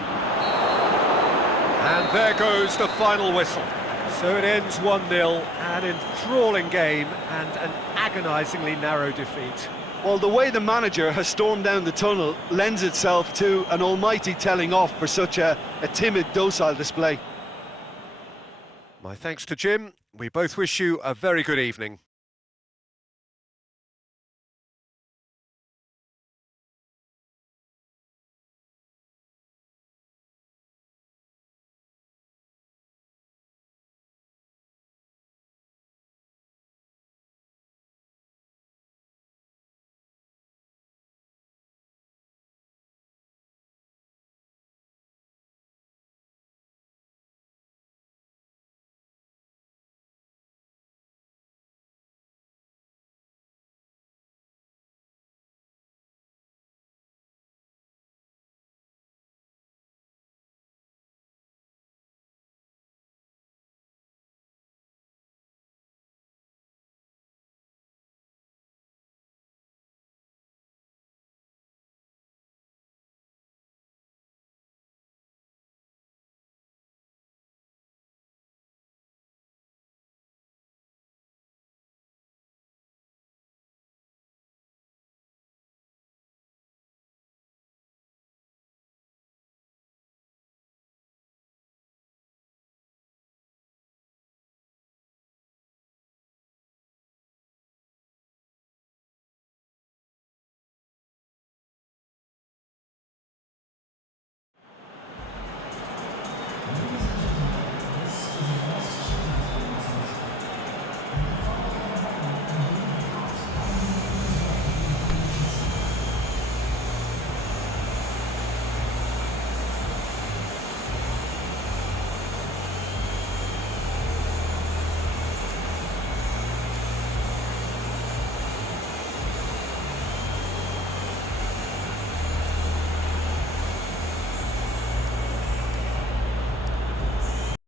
And there goes the final whistle. So it ends 1-0, an enthralling game and an agonisingly narrow defeat. Well, the way the manager has stormed down the tunnel lends itself to an almighty telling off for such a timid, docile display. My thanks to Jim. We both wish you a very good evening.